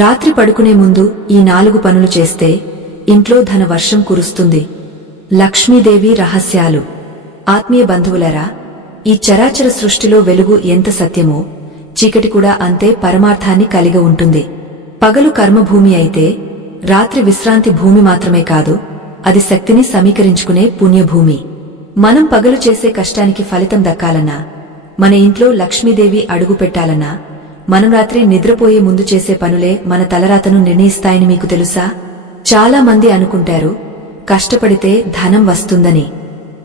రాత్రి పడుకునే ముందు ఈ 4 పనులు చేస్తే ఇంట్లో ధన వర్షం కురుస్తుంది. లక్ష్మీదేవి రహస్యాలు. ఆత్మీయ బంధువులరా, ఈ చరాచర సృష్టిలో వెలుగు ఎంత సత్యమో చీకటి కూడా అంతే పరమార్థాన్ని కలిగి ఉంటుంది. పగలు కర్మభూమి అయితే రాత్రి విశ్రాంతి భూమి మాత్రమే కాదు, అది శక్తిని సమీకరించుకునే పుణ్యభూమి. మనం పగలు చేసే కష్టానికి ఫలితం దక్కాలన్నా, మన ఇంట్లో లక్ష్మీదేవి అడుగు పెట్టాలన్నా, మనం రాత్రి నిద్రపోయే ముందు చేసే పనులే మన తలరాతను నిర్ణయిస్తాయని మీకు తెలుసా? చాలా మంది అనుకుంటారు కష్టపడితే ధనం వస్తుందని.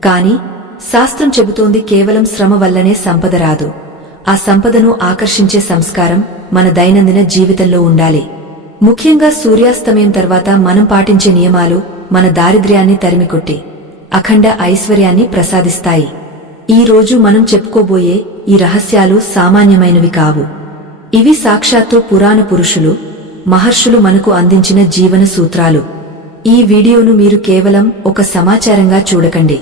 కాని శాస్త్రం చెబుతోంది కేవలం శ్రమ వల్లనే సంపద రాదు. ఆ సంపదను ఆకర్షించే సంస్కారం మన దైనందిన జీవితంలో ఉండాలి. ముఖ్యంగా సూర్యాస్తమయం తర్వాత మనం పాటించే నియమాలు మన దారిద్ర్యాన్ని తరిమికొట్టి అఖండ ఐశ్వర్యాన్ని ప్రసాదిస్తాయి. ఈ రోజు మనం చెప్పుకోబోయే ఈ రహస్యాలు సామాన్యమైనవి కావు. ఇవి సాక్షాత్తు పురాణ పురుషులు, మహర్షులు మనకు అందించిన జీవన సూత్రాలు. ఈ వీడియోను మీరు కేవలం ఒక సమాచారంగా చూడకండి.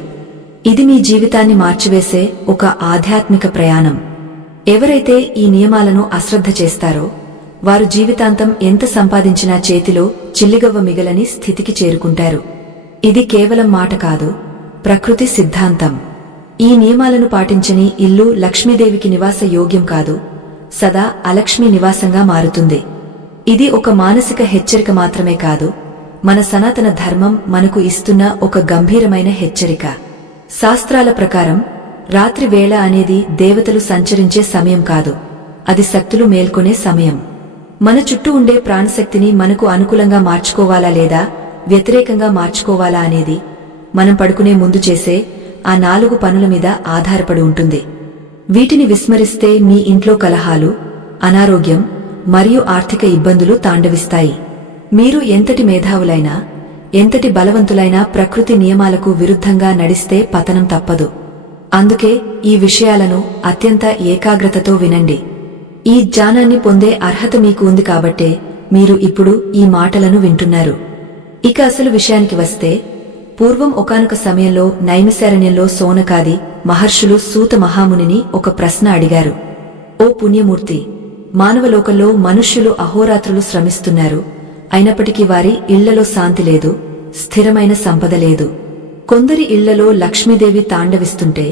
ఇది మీ జీవితాన్ని మార్చివేసే ఒక ఆధ్యాత్మిక ప్రయాణం. ఎవరైతే ఈ నియమాలను అశ్రద్ధ చేస్తారో వారు జీవితాంతం ఎంత సంపాదించినా చేతిలో చిల్లిగవ్వ మిగలని స్థితికి చేరుకుంటారు. ఇది కేవలం మాట కాదు, ప్రకృతి సిద్ధాంతం. ఈ నియమాలను పాటించని ఇల్లు లక్ష్మీదేవికి నివాస యోగ్యం కాదు, సదా అలక్ష్మి నివాసంగా మారుతుంది. ఇది ఒక మానసిక హెచ్చరిక మాత్రమే కాదు, మన సనాతన ధర్మం మనకు ఇస్తున్న ఒక గంభీరమైన హెచ్చరిక. శాస్త్రాల ప్రకారం రాత్రి వేళ అనేది దేవతలు సంచరించే సమయం కాదు, అది శక్తులు మేల్కొనే సమయం. మన చుట్టూ ఉండే ప్రాణశక్తిని మనకు అనుకూలంగా మార్చుకోవాలా లేదా వ్యతిరేకంగా మార్చుకోవాలా అనేది మనం పడుకునే ముందు చేసే ఆ 4 పనుల మీద ఆధారపడి ఉంటుంది. వీటిని విస్మరిస్తే మీ ఇంట్లో కలహాలు, అనారోగ్యం మరియు ఆర్థిక ఇబ్బందులు తాండవిస్తాయి. మీరు ఎంతటి మేధావులైనా, ఎంతటి బలవంతులైనా ప్రకృతి నియమాలకు విరుద్ధంగా నడిస్తే పతనం తప్పదు. అందుకే ఈ విషయాలను అత్యంత ఏకాగ్రతతో వినండి. ఈ జ్ఞానాన్ని పొందే అర్హత మీకు ఉంది కాబట్టే మీరు ఇప్పుడు ఈ మాటలను వింటున్నారు. ఇక అసలు విషయానికి వస్తే, పూర్వం ఒకానొక సమయంలో నైమిశారణ్యంలో సౌనకాది మహర్షులు సూత మహామునిని ఒక ప్రశ్న అడిగారు. ఓ పుణ్యమూర్తి, మానవలోకంలో మనుష్యులు అహోరాత్రులు శ్రమిస్తున్నారు, అయినప్పటికీ వారి ఇళ్లలో శాంతి లేదు, స్థిరమైన సంపద లేదు. కొందరి ఇళ్లలో లక్ష్మీదేవి తాండవిస్తుంటే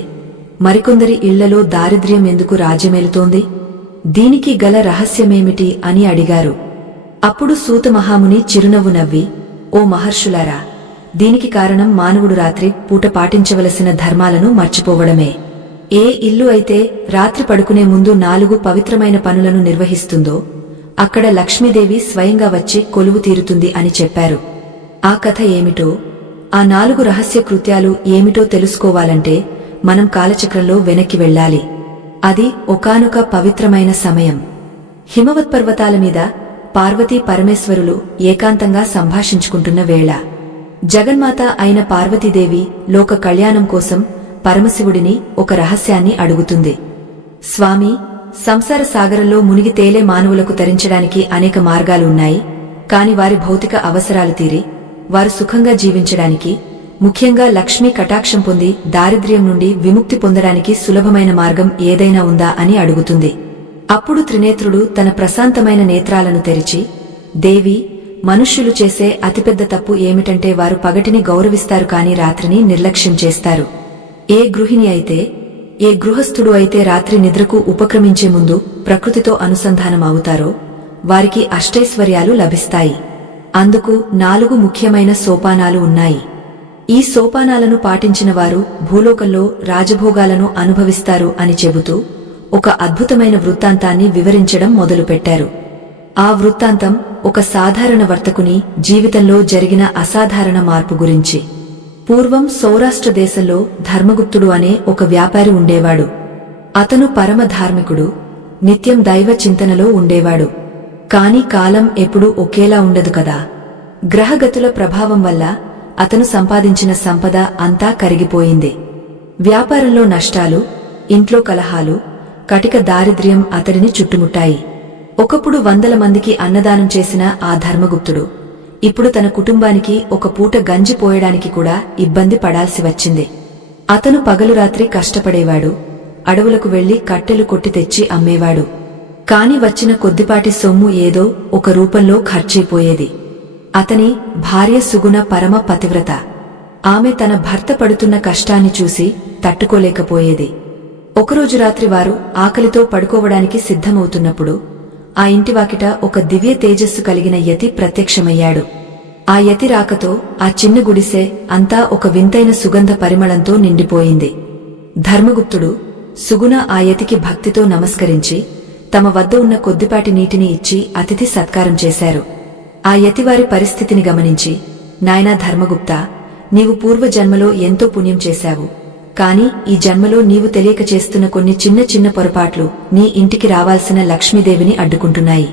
మరికొందరి ఇళ్లలో దారిద్ర్యం ఎందుకు రాజ్యమేలుతోంది? దీనికి గల రహస్యమేమిటి అని అడిగారు. అప్పుడు సూత మహాముని చిరునవ్వు నవ్వి, ఓ మహర్షులారా, దీనికి కారణం మానవుడు రాత్రి పూట పాటించవలసిన ధర్మాలను మర్చిపోవడమే. ఏ ఇల్లు అయితే రాత్రి పడుకునే ముందు 4 పవిత్రమైన పనులను నిర్వహిస్తుందో అక్కడ లక్ష్మీదేవి స్వయంగా వచ్చి కొలువు తీరుతుంది అని చెప్పారు. ఆ కథ ఏమిటో, ఆ 4 రహస్య కృత్యాలు ఏమిటో తెలుసుకోవాలంటే మనం కాలచక్రంలో వెనక్కి వెళ్ళాలి. అది ఒకానొక పవిత్రమైన సమయం. హిమవత్పర్వతాల మీద పార్వతీ పరమేశ్వరులు ఏకాంతంగా సంభాషించుకుంటున్న వేళ జగన్మాత అయిన పార్వతీదేవి లోక కళ్యాణం కోసం పరమశివుడిని ఒక రహస్యాన్ని అడుగుతుంది. స్వామి, సంసార సాగరంలో మునిగి తేలే మానవులకు తరించడానికి అనేక మార్గాలు ఉన్నాయి. కాని వారి భౌతిక అవసరాలు తీరి వారు సుఖంగా జీవించడానికి, ముఖ్యంగా లక్ష్మీ కటాక్షం పొంది దారిద్ర్యం నుండి విముక్తి పొందడానికి సులభమైన మార్గం ఏదైనా ఉందా అని అడుగుతుంది. అప్పుడు త్రినేత్రుడు తన ప్రశాంతమైన నేత్రాలను తెరిచి, దేవి, మనుష్యులు చేసే అతిపెద్ద తప్పు ఏమిటంటే వారు పగటిని గౌరవిస్తారు కాని రాత్రిని నిర్లక్ష్యం చేస్తారు. ఏ గృహిణి అయితే, ఏ గృహస్థుడు అయితే రాత్రి నిద్రకు ఉపక్రమించే ముందు ప్రకృతితో అనుసంధానం అవుతారో వారికి అష్టైశ్వర్యాలు లభిస్తాయి. అందుకు 4 ముఖ్యమైన సోపానాలు ఉన్నాయి. ఈ సోపానాలను పాటించిన వారు భూలోకంలో రాజభోగాలను అనుభవిస్తారు అని చెబుతూ ఒక అద్భుతమైన వృత్తాంతాన్ని వివరించడం మొదలుపెట్టారు. ఆ వృత్తాంతం ఒక సాధారణ వర్తకుని జీవితంలో జరిగిన అసాధారణ మార్పు గురించి. పూర్వం సౌరాష్ట్ర దేశంలో ధర్మగుప్తుడు అనే ఒక వ్యాపారి ఉండేవాడు. అతను పరమ ధార్మికుడు, నిత్యం దైవ చింతనలో ఉండేవాడు. కాని కాలం ఎప్పుడూ ఒకేలా ఉండదు కదా. గ్రహగతుల ప్రభావం వల్ల అతను సంపాదించిన సంపద అంతా కరిగిపోయింది. వ్యాపారంలో నష్టాలు, ఇంట్లో కలహాలు, కటిక దారిద్ర్యం అతడిని చుట్టుముట్టాయి. ఒకప్పుడు 100 మందికి అన్నదానం చేసిన ఆ ధర్మగుప్తుడు ఇప్పుడు తన కుటుంబానికి ఒక పూట గంజి పోయడానికి కూడా ఇబ్బంది పడాల్సి వచ్చింది. అతను పగలు రాత్రి కష్టపడేవాడు, అడవులకు వెళ్లి కట్టెలు కొట్టి తెచ్చి అమ్మేవాడు. కాని వచ్చిన కొద్దిపాటి సొమ్ము ఏదో ఒక రూపంలో ఖర్చయిపోయేది. అతని భార్య సుగుణ పరమ పతివ్రత. ఆమె తన భర్త పడుతున్న కష్టాన్ని చూసి తట్టుకోలేకపోయేది. ఒకరోజు రాత్రి వారు ఆకలితో పడుకోవడానికి సిద్ధమవుతున్నప్పుడు ఆ ఇంటివాకిట ఒక దివ్య తేజస్సు కలిగిన యతి ప్రత్యక్షమయ్యాడు. ఆ యతి రాకతో ఆ చిన్న గుడిసె అంతా ఒక వింతైన సుగంధ పరిమళంతో నిండిపోయింది. ధర్మగుప్తుడు, సుగుణ ఆ యతికి భక్తితో నమస్కరించి తమ వద్ద ఉన్న కొద్దిపాటి నీటిని ఇచ్చి అతిథి సత్కారం చేశారు. ఆ యతివారి పరిస్థితిని గమనించి, నాయనా ధర్మగుప్తా, నీవు పూర్వజన్మలో ఎంతో పుణ్యం చేశావు. కాని ఈ జన్మలో నీవు తెలియక చేస్తున్న కొన్ని చిన్న చిన్న పొరపాట్లు నీ ఇంటికి రావాల్సిన లక్ష్మీదేవిని అడ్డుకుంటున్నాయి.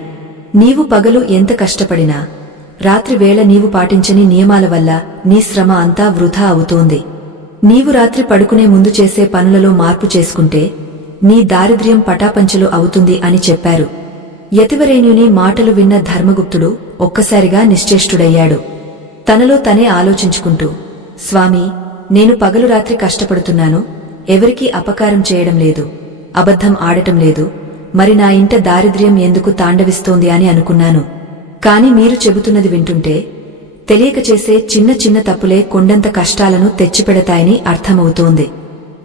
నీవు పగలు ఎంత కష్టపడినా రాత్రి వేళ నీవు పాటించని నియమాల వల్ల నీ శ్రమ అంతా వృధా అవుతోంది. నీవు రాత్రి పడుకునే ముందు చేసే పనులలో మార్పు చేసుకుంటే నీ దారిద్ర్యం పటాపంచలు అవుతుంది అని చెప్పారు. యతివరేణ్యుని మాటలు విన్న ధర్మగుప్తుడు ఒక్కసారిగా నిశ్చేష్టుడయ్యాడు. తనలో తనే ఆలోచించుకుంటూ, స్వామీ, నేను పగలు రాత్రి కష్టపడుతున్నాను, ఎవరికీ అపకారం చేయడం లేదు, అబద్ధం ఆడటం లేదు, మరి నా ఇంట దారిద్ర్యం ఎందుకు తాండవిస్తోంది అని అనుకున్నాను. కాని మీరు చెబుతున్నది వింటుంటే తెలియక చేసే చిన్న చిన్న తప్పులే కొండంత కష్టాలను తెచ్చిపెడతాయని అర్థమవుతోంది.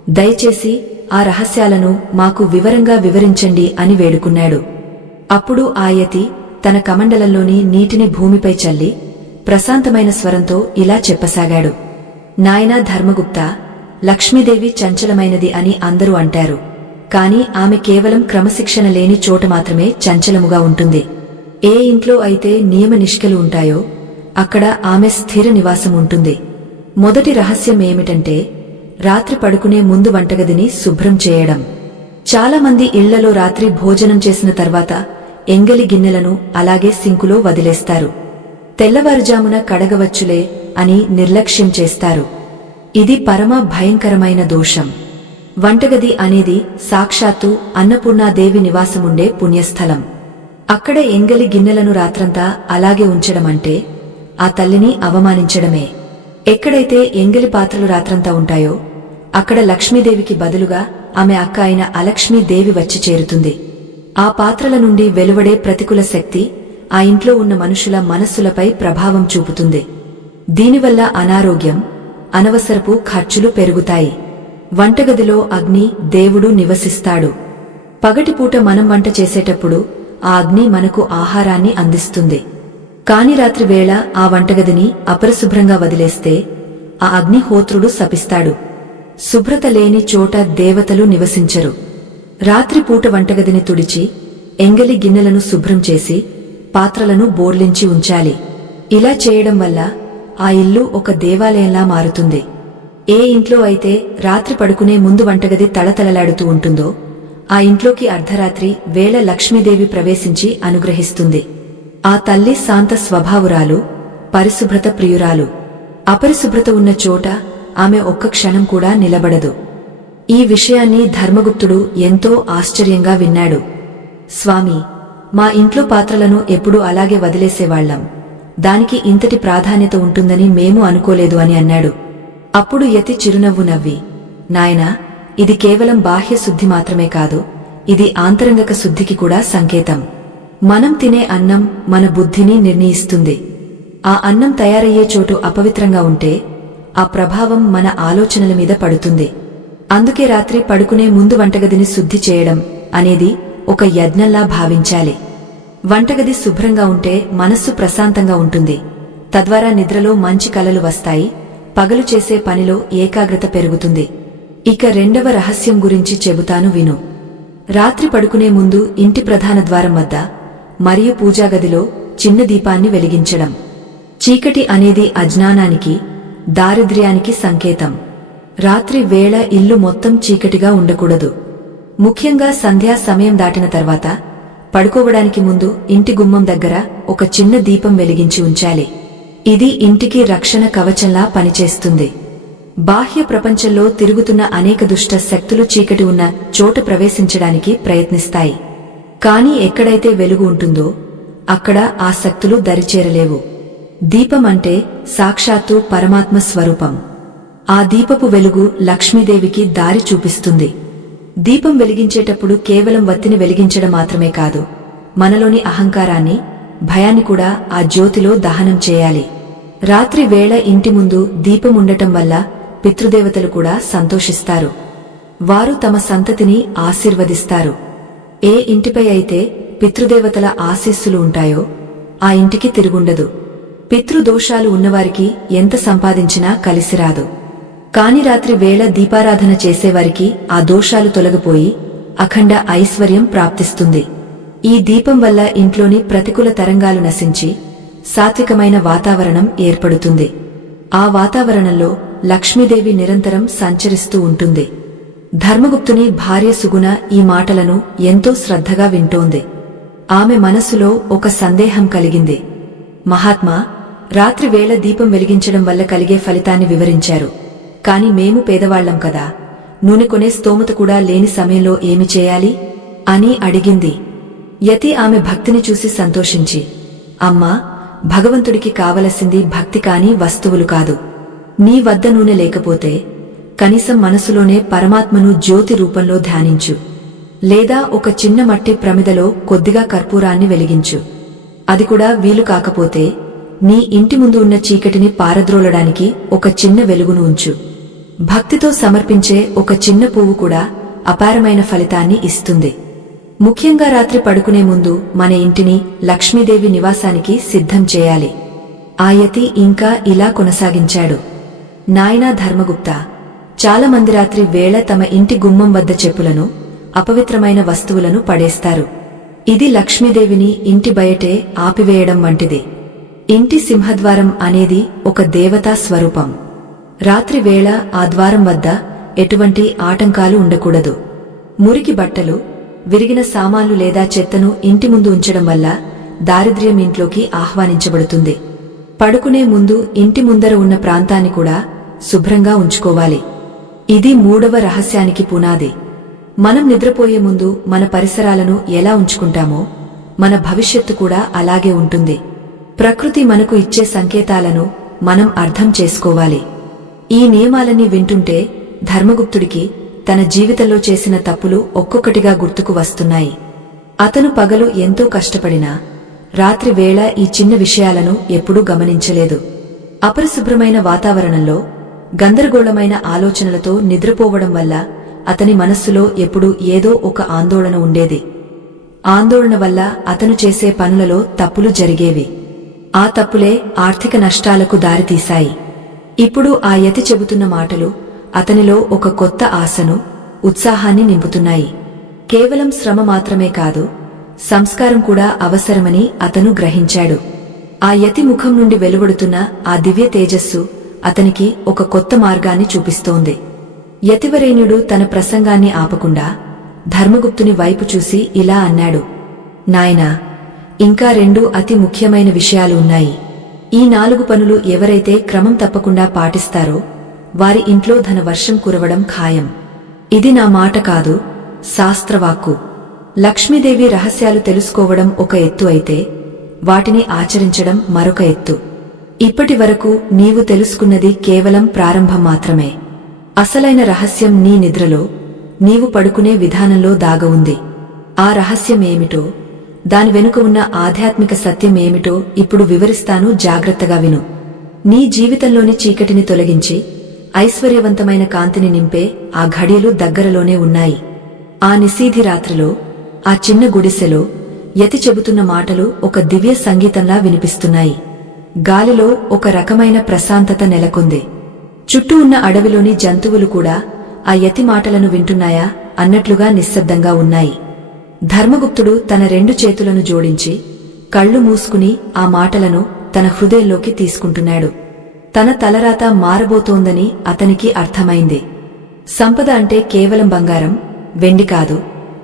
దయచేసి ఆ రహస్యాలను మాకు వివరంగా వివరించండి అని వేడుకున్నాడు. అప్పుడు ఆ యతి తన కమండలంలోని నీటిని భూమిపై చల్లి ప్రశాంతమైన స్వరంతో ఇలా చెప్పసాగాడు. నాయనా ధర్మగుప్తా, లక్ష్మీదేవి చంచలమైనది అని అందరూ అంటారు. కాని ఆమె కేవలం క్రమశిక్షణ లేని చోట మాత్రమే చంచలముగా ఉంటుంది. ఏ ఇంట్లో అయితే నియమ నిష్ఠలు ఉంటాయో అక్కడ ఆమె స్థిర నివాసం ఉంటుంది. మొదటి రహస్యం ఏమిటంటే రాత్రి పడుకునే ముందు వంటగదిని శుభ్రం చేయడం. చాలామంది ఇళ్లలో రాత్రి భోజనం చేసిన తర్వాత ఎంగలి గిన్నెలను అలాగే సింకులో వదిలేస్తారు. తెల్లవారుజామున కడగవచ్చులే అని నిర్లక్ష్యం చేస్తారు. ఇది పరమ భయంకరమైన దోషం. వంటగది అనేది సాక్షాత్తు అన్నపూర్ణాదేవి నివాసముండే పుణ్యస్థలం. అక్కడ ఎంగలి గిన్నెలను రాత్రంతా అలాగే ఉంచడమంటే ఆ తల్లిని అవమానించడమే. ఎక్కడైతే ఎంగలి పాత్రలు రాత్రంతా ఉంటాయో అక్కడ లక్ష్మీదేవికి బదులుగా ఆమె అక్క అయిన అలక్ష్మీదేవి వచ్చి చేరుతుంది. ఆ పాత్రల నుండి వెలువడే ప్రతికూల శక్తి ఆ ఇంట్లో ఉన్న మనుషుల మనస్సులపై ప్రభావం చూపుతుంది. దీనివల్ల అనారోగ్యం, అనవసరపు ఖర్చులు పెరుగుతాయి. వంటగదిలో అగ్ని దేవుడు నివసిస్తాడు. పగటిపూట మనం వంట చేసేటప్పుడు ఆ అగ్ని మనకు ఆహారాన్ని అందిస్తుంది. కాని రాత్రి వేళ ఆ వంటగదిని అపరిశుభ్రంగా వదిలేస్తే ఆ అగ్నిహోత్రుడు శపిస్తాడు. శుభ్రత లేని చోట దేవతలు నివసించరు. రాత్రిపూట వంటగదిని తుడిచి ఎంగలి గిన్నెలను శుభ్రం చేసి పాత్రలను బోర్లించి ఉంచాలి. ఇలా చేయడం వల్ల ఆ ఇల్లు ఒక దేవాలయంలా మారుతుంది. ఏ ఇంట్లో అయితే రాత్రి పడుకునే ముందు వంటగది తళతళలాడుతూ ఉంటుందో ఆ ఇంట్లోకి అర్ధరాత్రి వేళ లక్ష్మీదేవి ప్రవేశించి అనుగ్రహిస్తుంది. ఆ తల్లి శాంత స్వభావురాలు, పరిశుభ్రత ప్రియురాలు. అపరిశుభ్రత ఉన్న చోట ఆమె ఒక్క క్షణం కూడా నిలబడదు. ఈ విషయాన్ని ధర్మగుప్తుడు ఎంతో ఆశ్చర్యంగా విన్నాడు. స్వామీ, మా ఇంట్లో పాత్రలను ఎప్పుడూ అలాగే వదిలేసేవాళ్లం. దానికి ఇంతటి ప్రాధాన్యత ఉంటుందని మేము అనుకోలేదు అని అన్నాడు. అప్పుడు యతి చిరునవ్వు నవ్వి, నాయనా, ఇది కేవలం బాహ్య శుద్ధి మాత్రమే కాదు, ఇది ఆంతరంగక శుద్ధికి కూడా సంకేతం. మనం తినే అన్నం మన బుద్ధిని నిర్ణయిస్తుంది. ఆ అన్నం తయారయ్యే చోటు అపవిత్రంగా ఉంటే ఆ ప్రభావం మన ఆలోచనల మీద పడుతుంది. అందుకే రాత్రి పడుకునే ముందు వంటగదిని శుద్ధి చేయడం అనేది ఒక యజ్ఞంలా భావించాలి. వంటగది శుభ్రంగా ఉంటే మనస్సు ప్రశాంతంగా ఉంటుంది. తద్వారా నిద్రలో మంచి కలలు వస్తాయి. పగలు చేసే పనిలో ఏకాగ్రత పెరుగుతుంది. ఇక రెండవ రహస్యం గురించి చెబుతాను విను. రాత్రి పడుకునే ముందు ఇంటి ప్రధాన ద్వారం వద్ద మరియు పూజాగదిలో చిన్న దీపాన్ని వెలిగించడం. చీకటి అనేది అజ్ఞానానికి, దారిద్ర్యానికి సంకేతం. రాత్రి వేళ ఇల్లు మొత్తం చీకటిగా ఉండకూడదు. ముఖ్యంగా సంధ్యా సమయం దాటిన తర్వాత పడుకోవడానికి ముందు ఇంటి గుమ్మం దగ్గర ఒక చిన్న దీపం వెలిగించి ఉంచాలి. ఇది ఇంటికి రక్షణ కవచంలా పనిచేస్తుంది. బాహ్య ప్రపంచంలో తిరుగుతున్న అనేక దుష్ట శక్తులు చీకటి ఉన్న చోట ప్రవేశించడానికి ప్రయత్నిస్తాయి. కాని ఎక్కడైతే వెలుగు ఉంటుందో అక్కడ ఆ శక్తులు దరిచేరలేవు. దీపం అంటే సాక్షాత్తు పరమాత్మ స్వరూపం. ఆ దీపపు వెలుగు లక్ష్మీదేవికి దారి చూపిస్తుంది. దీపం వెలిగించేటప్పుడు కేవలం వత్తిని వెలిగించడం మాత్రమే కాదు, మనలోని అహంకారాన్ని, భయాన్ని కూడా ఆ జ్యోతిలో దహనం చేయాలి. రాత్రి వేళ ఇంటి ముందు దీపం ఉండటం వల్ల పితృదేవతలు కూడా సంతోషిస్తారు. వారు తమ సంతతిని ఆశీర్వదిస్తారు. ఏ ఇంటిపై అయితే పితృదేవతల ఆశీస్సులు ఉంటాయో ఆ ఇంటికి తిరుగుండదు. పితృదోషాలు ఉన్నవారికి ఎంత సంపాదించినా కలిసిరాదు. కాని రాత్రి వేళ దీపారాధన చేసేవారికి ఆ దోషాలు తొలగిపోయి అఖండ ఐశ్వర్యం ప్రాప్తిస్తుంది. ఈ దీపం వల్ల ఇంట్లోని ప్రతికూల తరంగాలు నశించి సాత్వికమైన వాతావరణం ఏర్పడుతుంది. ఆ వాతావరణంలో లక్ష్మీదేవి నిరంతరం సంచరిస్తూ ఉంటుంది. ధర్మగుప్తుని భార్య సుగుణ ఈ మాటలను ఎంతో శ్రద్ధగా వింటోంది. ఆమె మనసులో ఒక సందేహం కలిగింది. మహాత్మా, రాత్రి వేళ దీపం వెలిగించడం వల్ల కలిగే ఫలితాన్ని వివరించారు. కాని మేము పేదవాళ్లం కదా, నూనె కొనే స్తోమత కూడా లేని సమయంలో ఏమి చేయాలి అని అడిగింది. యతి ఆమె భక్తిని చూసి సంతోషించి, అమ్మా, భగవంతుడికి కావలసింది భక్తి కాని వస్తువులు కాదు. నీ వద్ద నూనె లేకపోతే కనీసం మనసులోనే పరమాత్మను జ్యోతి రూపంలో ధ్యానించు. లేదా ఒక చిన్న మట్టి ప్రమిదలో కొద్దిగా కర్పూరాన్ని వెలిగించు. అది కూడా వీలు కాకపోతే నీ ఇంటి ముందు ఉన్న చీకటిని పారద్రోలడానికి ఒక చిన్న వెలుగును ఉంచు. భక్తితో సమర్పించే ఒక చిన్న పువ్వు కూడా అపారమైన ఫలితాన్ని ఇస్తుంది. ముఖ్యంగా రాత్రి పడుకునే ముందు మన ఇంటిని లక్ష్మీదేవి నివాసానికి సిద్ధం చేయాలి. ఆ యతి ఇంకా ఇలా కొనసాగించాడు. నాయనా ధర్మగుప్తా, చాలా మంది రాత్రి వేళ తమ ఇంటి గుమ్మం వద్ద చెప్పులను, అపవిత్రమైన వస్తువులను పడేస్తారు. ఇది లక్ష్మీదేవిని ఇంటి బయటే ఆపివేయడం వంటిది. ఇంటి సింహద్వారం అనేది ఒక దేవతా స్వరూపం. రాత్రి వేళ ఆ ద్వారం వద్ద ఎటువంటి ఆటంకాలు ఉండకూడదు. మురికి బట్టలు, విరిగిన సామాన్లు లేదా చెత్తను ఇంటి ముందు ఉంచడం వల్ల దారిద్ర్యం ఇంట్లోకి ఆహ్వానించబడుతుంది. పడుకునే ముందు ఇంటి ముందర ఉన్న ప్రాంతాన్ని కూడా శుభ్రంగా ఉంచుకోవాలి. ఇది 3వ రహస్యానికి పునాది. మనం నిద్రపోయే ముందు మన పరిసరాలను ఎలా ఉంచుకుంటామో మన భవిష్యత్తు కూడా అలాగే ఉంటుంది. ప్రకృతి మనకు ఇచ్చే సంకేతాలను మనం అర్థం చేసుకోవాలి. ఈ నియమాలన్నీ వింటుంటే ధర్మగుప్తుడికి తన జీవితంలో చేసిన తప్పులు ఒక్కొక్కటిగా గుర్తుకు వస్తున్నాయి. అతను పగలు ఎంతో కష్టపడినా రాత్రి వేళ ఈ చిన్న విషయాలను ఎప్పుడూ గమనించలేదు. అపరిశుభ్రమైన వాతావరణంలో గందరగోళమైన ఆలోచనలతో నిద్రపోవడం వల్ల అతని మనస్సులో ఎప్పుడూ ఏదో ఒక ఆందోళన ఉండేది. ఆందోళన వల్ల అతను చేసే పనులలో తప్పులు జరిగేవి. ఆ తప్పులే ఆర్థిక నష్టాలకు దారితీశాయి. ఇప్పుడు ఆ యతి చెబుతున్న మాటలు అతనిలో ఒక కొత్త ఆశను, ఉత్సాహాన్ని నింపుతున్నాయి. కేవలం శ్రమ మాత్రమే కాదు, సంస్కారం కూడా అవసరమని అతను గ్రహించాడు. ఆ యతి ముఖం నుండి వెలువడుతున్న ఆ దివ్య తేజస్సు అతనికి ఒక కొత్త మార్గాన్ని చూపిస్తోంది. యతివరేణ్యుడు తన ప్రసంగాన్ని ఆపకుండా ధర్మగుప్తుని వైపు చూసి ఇలా అన్నాడు. నాయనా, ఇంకా 2 అతి ముఖ్యమైన విషయాలు ఉన్నాయి. ఈ 4 పనులు ఎవరైతే క్రమం తప్పకుండా పాటిస్తారో వారి ఇంట్లో ధనవర్షం కురవడం ఖాయం. ఇది నా మాట కాదు, శాస్త్రవాక్కు. లక్ష్మీదేవి రహస్యాలు తెలుసుకోవడం ఒక ఎత్తు అయితే వాటిని ఆచరించడం మరొక ఎత్తు. ఇప్పటి వరకు నీవు తెలుసుకున్నది కేవలం ప్రారంభం మాత్రమే. అసలైన రహస్యం నీ నిద్రలో, నీవు పడుకునే విధానంలో దాగ ఉంది. ఆ రహస్యం ఏమిటో, దాని వెనుక ఉన్న ఆధ్యాత్మిక సత్యం ఏమిటో ఇప్పుడు వివరిస్తాను, జాగ్రత్తగా విను. నీ జీవితంలోని చీకటిని తొలగించి ఐశ్వర్యవంతమైన కాంతిని నింపే ఆ ఘడియలు దగ్గరలోనే ఉన్నాయి. ఆ నిశీధి రాత్రిలో, ఆ చిన్న గుడిసెలో యతి చెబుతున్న మాటలు ఒక దివ్య సంగీతంలా వినిపిస్తున్నాయి. గాలిలో ఒక రకమైన ప్రశాంతత నెలకొంది. చుట్టూ ఉన్న అడవిలోని జంతువులు కూడా ఆ యతి మాటలను వింటున్నాయా అన్నట్లుగా నిశ్శబ్దంగా ఉన్నాయి. ధర్మగుప్తుడు తన 2 చేతులను జోడించి కళ్ళు మూసుకుని ఆ మాటలను తన హృదయంలోకి తీసుకుంటున్నాడు. తన తలరాత మారబోతోందని అతనికి అర్థమైంది. సంపద అంటే కేవలం బంగారం, వెండి కాదు,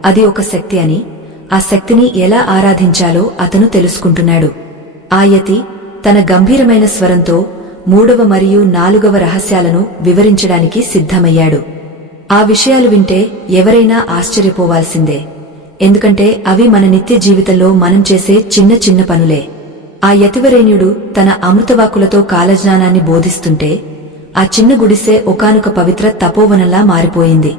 అది ఒక శక్తి అని, ఆ శక్తిని ఎలా ఆరాధించాలో అతను తెలుసుకుంటున్నాడు. ఆ యతి తన గంభీరమైన స్వరంతో 3వ మరియు 4వ రహస్యాలను వివరించడానికి సిద్ధమయ్యాడు. ఆ విషయాలు వింటే ఎవరైనా ఆశ్చర్యపోవాల్సిందే. ఎందుకంటే అవి మన నిత్య జీవితంలో మనం చేసే చిన్న చిన్న పనులే. ఆ యతివరేణ్యుడు తన అమృతవాక్కులతో కాలజ్ఞానాన్ని బోధిస్తుంటే ఆ చిన్న గుడిసె ఒకానొక పవిత్ర తపోవనంలా మారిపోయింది.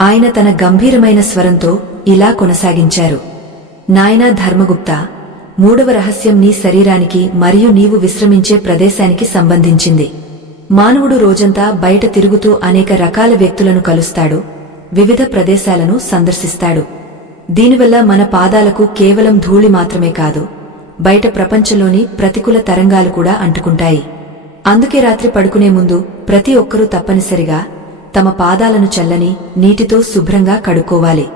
ఆయన తన గంభీరమైన స్వరంతో ఇలా కొనసాగించారు. నాయనా ధర్మగుప్తా, మూడవ రహస్యం నీ శరీరానికి మరియు నీవు విశ్రమించే ప్రదేశానికి సంబంధించింది. మానవుడు రోజంతా బయట తిరుగుతూ అనేక రకాల వ్యక్తులను కలుస్తాడు, వివిధ ప్రదేశాలను సందర్శిస్తాడు. దీనివల్ల మన పాదాలకు కేవలం ధూళి మాత్రమే కాదు, బయట ప్రపంచంలోని ప్రతికూల తరంగాలు కూడా అంటుకుంటాయి. అందుకే రాత్రి పడుకునే ముందు ప్రతి ఒక్కరూ తప్పనిసరిగా తమ పాదాలను చల్లని నీటితో శుభ్రంగా కడుక్కోవాలి.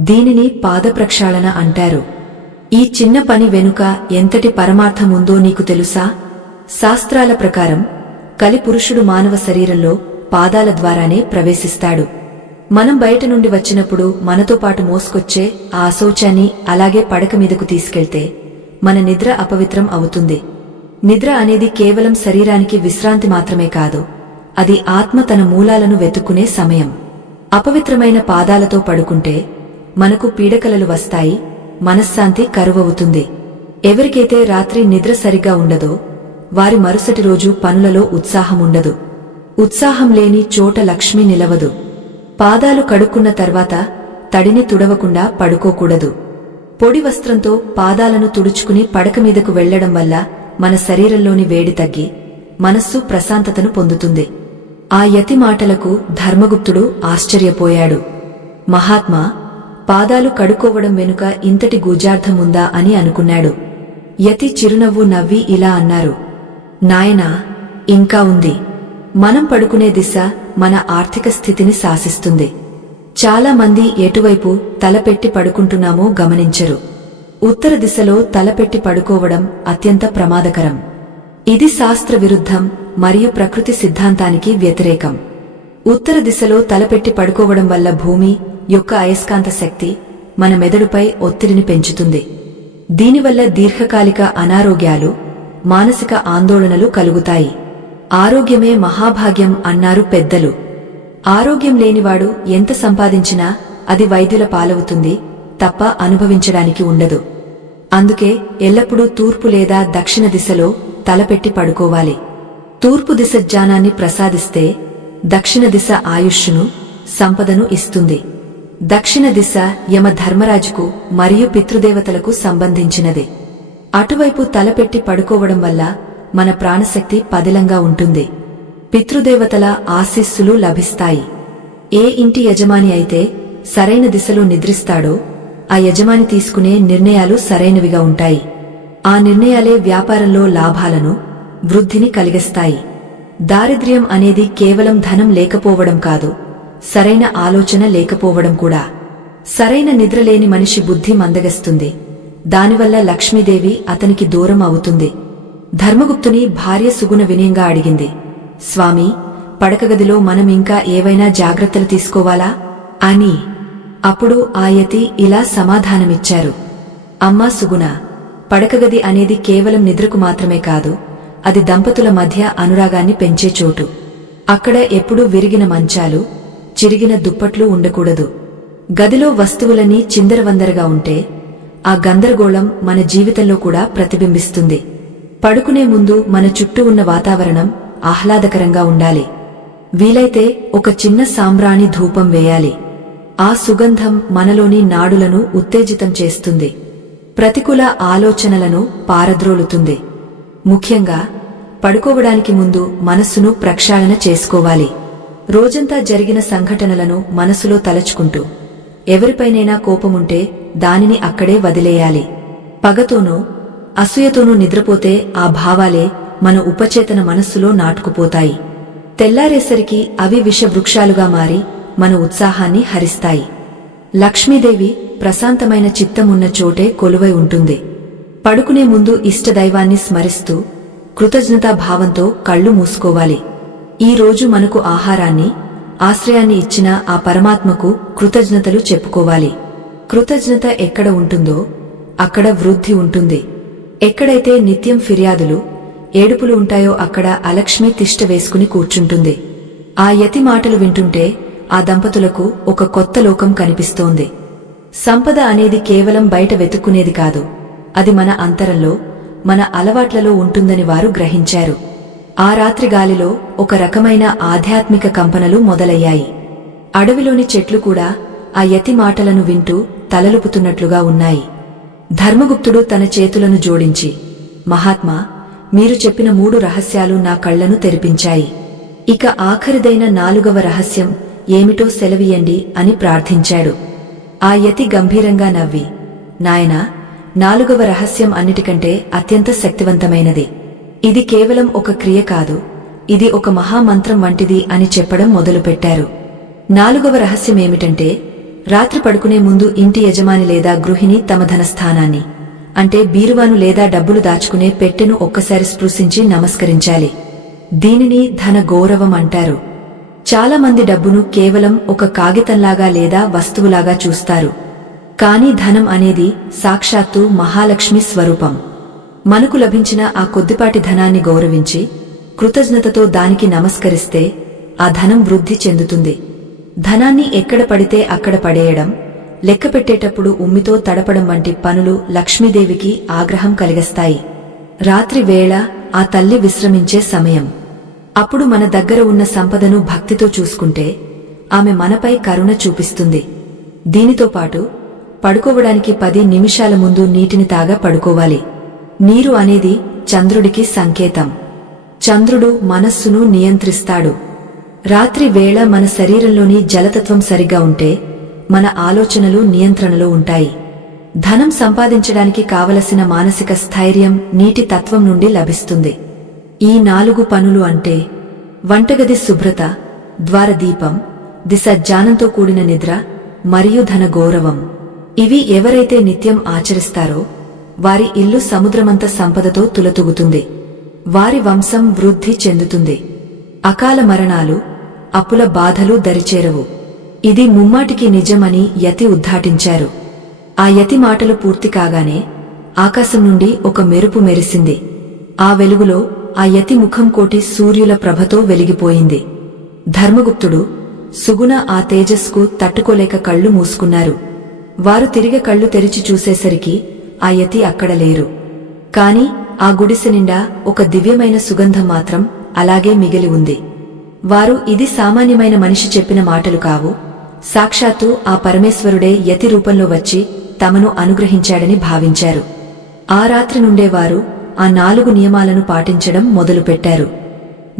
దీనిని పాదప్రక్షాళన అంటారు. ఈ చిన్న పని వెనుక ఎంతటి పరమార్థముందో నీకు తెలుసా? శాస్త్రాల ప్రకారం కలిపురుషుడు మానవ శరీరంలో పాదాల ద్వారానే ప్రవేశిస్తాడు. మనం బయట నుండి వచ్చినప్పుడు మనతో పాటు మోసుకొచ్చే ఆ అశౌచాన్ని అలాగే పడక మీదకు తీసుకెళ్తే మన నిద్ర అపవిత్రం అవుతుంది. నిద్ర అనేది కేవలం శరీరానికి విశ్రాంతి మాత్రమే కాదు, అది ఆత్మ తన మూలాలను వెతుక్కునే సమయం. అపవిత్రమైన పాదాలతో పడుకుంటే మనకు పీడకలలు వస్తాయి, మనశ్శాంతి కరువవుతుంది. ఎవరికైతే రాత్రి నిద్ర సరిగా ఉండదో వారి మరుసటి రోజు పనులలో ఉత్సాహముండదు. ఉత్సాహం లేని చోట లక్ష్మి నిలవదు. పాదాలు కడుక్కున్న తర్వాత తడిని తుడవకుండా పడుకోకూడదు. పొడి వస్త్రంతో పాదాలను తుడుచుకుని పడక మీదకు వెళ్లడం వల్ల మన శరీరంలోని వేడి తగ్గి మనస్సు ప్రశాంతతను పొందుతుంది. ఆ యతి మాటలకు ధర్మగుప్తుడు ఆశ్చర్యపోయాడు. మహాత్మా, పాదాలు కడుక్కోవడం వెనుక ఇంతటి గూజార్థముందా అని అనుకున్నాడు. యతి చిరునవ్వు నవ్వి ఇలా అన్నారు. నాయనా, ఇంకా ఉంది. మనం పడుకునే దిశ మన ఆర్థిక స్థితిని శాసిస్తుంది. చాలా మంది ఎటువైపు తలపెట్టి పడుకుంటున్నామో గమనించరు. ఉత్తర దిశలో తలపెట్టి పడుకోవడం అత్యంత ప్రమాదకరం. ఇది శాస్త్ర విరుద్ధం మరియు ప్రకృతి సిద్ధాంతానికి వ్యతిరేకం. ఉత్తర దిశలో తలపెట్టి పడుకోవడం వల్ల భూమి యొక్క అయస్కాంత శక్తి మన మెదడుపై ఒత్తిడిని పెంచుతుంది. దీనివల్ల దీర్ఘకాలిక అనారోగ్యాలు, మానసిక ఆందోళనలు కలుగుతాయి. ఆరోగ్యమే మహాభాగ్యం అన్నారు పెద్దలు. ఆరోగ్యం లేనివాడు ఎంత సంపాదించినా అది వైద్యుల పాలవుతుంది తప్ప అనుభవించడానికి ఉండదు. అందుకే ఎల్లప్పుడూ తూర్పు లేదా దక్షిణ దిశలో తలపెట్టి పడుకోవాలి. తూర్పు దిశ జ్ఞానాన్ని ప్రసాదిస్తే దక్షిణ దిశ ఆయుష్ను, సంపదను ఇస్తుంది. దక్షిణ దిశ యమ ధర్మరాజుకు మరియు పితృదేవతలకు సంబంధించినది. అటువైపు తలపెట్టి పడుకోవడం వల్ల మన ప్రాణశక్తి పదిలంగా ఉంటుంది. పితృదేవతల ఆశీస్సులు లభిస్తాయి. ఏ ఇంటి యజమాని అయితే సరైన దిశలో నిద్రిస్తాడో ఆ యజమాని తీసుకునే నిర్ణయాలు సరైనవిగా ఉంటాయి. ఆ నిర్ణయాలే వ్యాపారంలో లాభాలను, వృద్ధిని కలిగిస్తాయి. దారిద్ర్యం అనేది కేవలం ధనం లేకపోవడం కాదు, సరైన ఆలోచన లేకపోవడం కూడా. సరైన నిద్రలేని మనిషి బుద్ధి మందగిస్తుంది. దానివల్ల లక్ష్మీదేవి అతనికి దూరం అవుతుంది. ధర్మగుప్తుని భార్య సుగుణ వినయంగా అడిగింది. స్వామీ, పడకగదిలో మనం ఇంకా ఏవైనా జాగ్రత్తలు తీసుకోవాలా అని. అప్పుడు ఆ యతి ఇలా సమాధానమిచ్చారు. అమ్మా సుగుణ, పడకగది అనేది కేవలం నిద్రకు మాత్రమే కాదు, అది దంపతుల మధ్య అనురాగాన్ని పెంచే చోటు. అక్కడ ఎప్పుడూ విరిగిన మంచాలు, చిరిగిన దుప్పట్లు ఉండకూడదు. గదిలో వస్తువులన్నీ చిందరవందరగా ఉంటే ఆ గందరగోళం మన జీవితంలో కూడా ప్రతిబింబిస్తుంది. పడుకునే ముందు మన చుట్టూ ఉన్న వాతావరణం ఆహ్లాదకరంగా ఉండాలి. వీలైతే ఒక చిన్న సాంబ్రాణి ధూపం వేయాలి. ఆ సుగంధం మనలోని నాడులను ఉత్తేజితం చేస్తుంది, ప్రతికూల ఆలోచనలను పారద్రోలుతుంది. ముఖ్యంగా పడుకోవడానికి ముందు మనస్సును ప్రక్షాళన చేసుకోవాలి. రోజంతా జరిగిన సంఘటనలను మనసులో తలచుకుంటూ ఎవరిపైనైనా కోపముంటే దానిని అక్కడే వదిలేయాలి. పగతోనూ అసూయతోనూ నిద్రపోతే ఆ భావాలే మన ఉపచేతన మనస్సులో నాటుకుపోతాయి. తెల్లారేసరికి అవి విషవృక్షాలుగా మారి మన ఉత్సాహాన్ని హరిస్తాయి. లక్ష్మీదేవి ప్రశాంతమైన చిత్తమున్న చోటే కొలువై ఉంటుంది. పడుకునే ముందు ఇష్టదైవాన్ని స్మరిస్తూ కృతజ్ఞతాభావంతో కళ్ళు మూసుకోవాలి. ఈ రోజు మనకు ఆహారాన్ని, ఆశ్రయాన్ని ఇచ్చిన ఆ పరమాత్మకు కృతజ్ఞతలు చెప్పుకోవాలి. కృతజ్ఞత ఎక్కడ ఉంటుందో అక్కడ వృద్ధి ఉంటుంది. ఎక్కడైతే నిత్యం ఫిర్యాదులు, ఏడుపులు ఉంటాయో అక్కడ అలక్ష్మి తిష్ట వేసుకుని కూర్చుంటుంది. ఆ యతి మాటలు వింటుంటే ఆ దంపతులకు ఒక కొత్త లోకం కనిపిస్తోంది. సంపద అనేది కేవలం బయట వెతుక్కునేది కాదు, అది మన అంతరంలో, మన అలవాట్లలో ఉంటుందని వారు గ్రహించారు. ఆ రాత్రి గాలిలో ఒక రకమైన ఆధ్యాత్మిక కంపనలు మొదలయ్యాయి. అడవిలోని చెట్లు కూడా ఆ యతి మాటలను వింటూ తలలుపుతున్నట్లుగా ఉన్నాయి. ధర్మగుప్తుడు తన చేతులను జోడించి, మహాత్మా, మీరు చెప్పిన 3 రహస్యాలు నా కళ్లను తెరిపించాయి. ఇక ఆఖరిదైన 4వ రహస్యం ఏమిటో సెలవియండి అని ప్రార్థించాడు. ఆ యతి గంభీరంగా నవ్వి, నాయనా, 4వ రహస్యం అన్నిటికంటే అత్యంత శక్తివంతమైనది. ఇది కేవలం ఒక క్రియ కాదు, ఇది ఒక మహామంత్రం వంటిది అని చెప్పడం మొదలుపెట్టారు. 4వ రహస్యమేమిటంటే, రాత్రి పడుకునే ముందు ఇంటి యజమాని లేదా గృహిణి తమ ధనస్థానాన్ని, అంటే బీరువాను లేదా డబ్బులు దాచుకునే పెట్టెను ఒక్కసారి స్పృశించి నమస్కరించాలి. దీనిని ధన గౌరవం అంటారు. చాలా మంది డబ్బును కేవలం ఒక కాగితంలాగా లేదా వస్తువులాగా చూస్తారు. కానీ ధనం అనేది సాక్షాత్తు మహాలక్ష్మి స్వరూపం. మనకు లభించిన ఆ కొద్దిపాటి ధనాన్ని గౌరవించి కృతజ్ఞతతో దానికి నమస్కరిస్తే ఆ ధనం వృద్ధి చెందుతుంది. ధనాన్ని ఎక్కడ పడితే అక్కడ పడేయడం, లెక్కపెట్టేటప్పుడు ఉమ్మితో తడపడం వంటి పనులు లక్ష్మీదేవికి ఆగ్రహం కలిగిస్తాయి. రాత్రి వేళ ఆ తల్లి విశ్రమించే సమయం. అప్పుడు మన దగ్గర ఉన్న సంపదను భక్తితో చూసుకుంటే ఆమె మనపై కరుణ చూపిస్తుంది. దీనితో పాటు పడుకోవడానికి 10 నిమిషాల ముందు నీటిని తాగా పడుకోవాలి. నీరు అనేది చంద్రుడికి సంకేతం. చంద్రుడు మనస్సును నియంత్రిస్తాడు. రాత్రి వేళ మన శరీరంలోని జలతత్వం సరిగా ఉంటే మన ఆలోచనలు నియంత్రణలో ఉంటాయి. ధనం సంపాదించడానికి కావలసిన మానసిక స్థైర్యం నీటి తత్వం నుండి లభిస్తుంది. ఈ 4 పనులు అంటే వంటగది శుభ్రత, ద్వారదీపం, దిశ జ్ఞానంతో కూడిన నిద్ర మరియు ధన గౌరవం. ఇవి ఎవరైతే నిత్యం ఆచరిస్తారో వారి ఇల్లు సముద్రమంత సంపదతో తులతూగుతుంది. వారి వంశం వృద్ధి చెందుతుంది. అకాల మరణాలు, అప్పుల బాధలు దరిచేరవు. ఇది ముమ్మాటికి నిజమని యతి ఉద్ఘాటించారు. ఆ యతి మాటలు పూర్తి కాగానే ఆకాశం నుండి ఒక మెరుపు మెరిసింది. ఆ వెలుగులో ఆ యతి ముఖం కోటి సూర్యుల ప్రభతో వెలిగిపోయింది. ధర్మగుప్తుడు, సుగుణ ఆ తేజస్కు తట్టుకోలేక కళ్ళు మూసుకున్నారు. వారు తిరిగి కళ్ళు తెరిచి చూసేసరికి ఆ యతి అక్కడ లేరు. కాని ఆ గుడిసె నిండా ఒక దివ్యమైన సుగంధం మాత్రం అలాగే మిగిలి ఉంది. వారు, ఇది సామాన్యమైన మనిషి చెప్పిన మాటలు కావు, సాక్షాత్తు ఆ పరమేశ్వరుడే యతి రూపంలో వచ్చి తమను అనుగ్రహించాడని భావించారు. ఆ రాత్రి నుండే వారు ఆ 4 నియమాలను పాటించడం మొదలుపెట్టారు.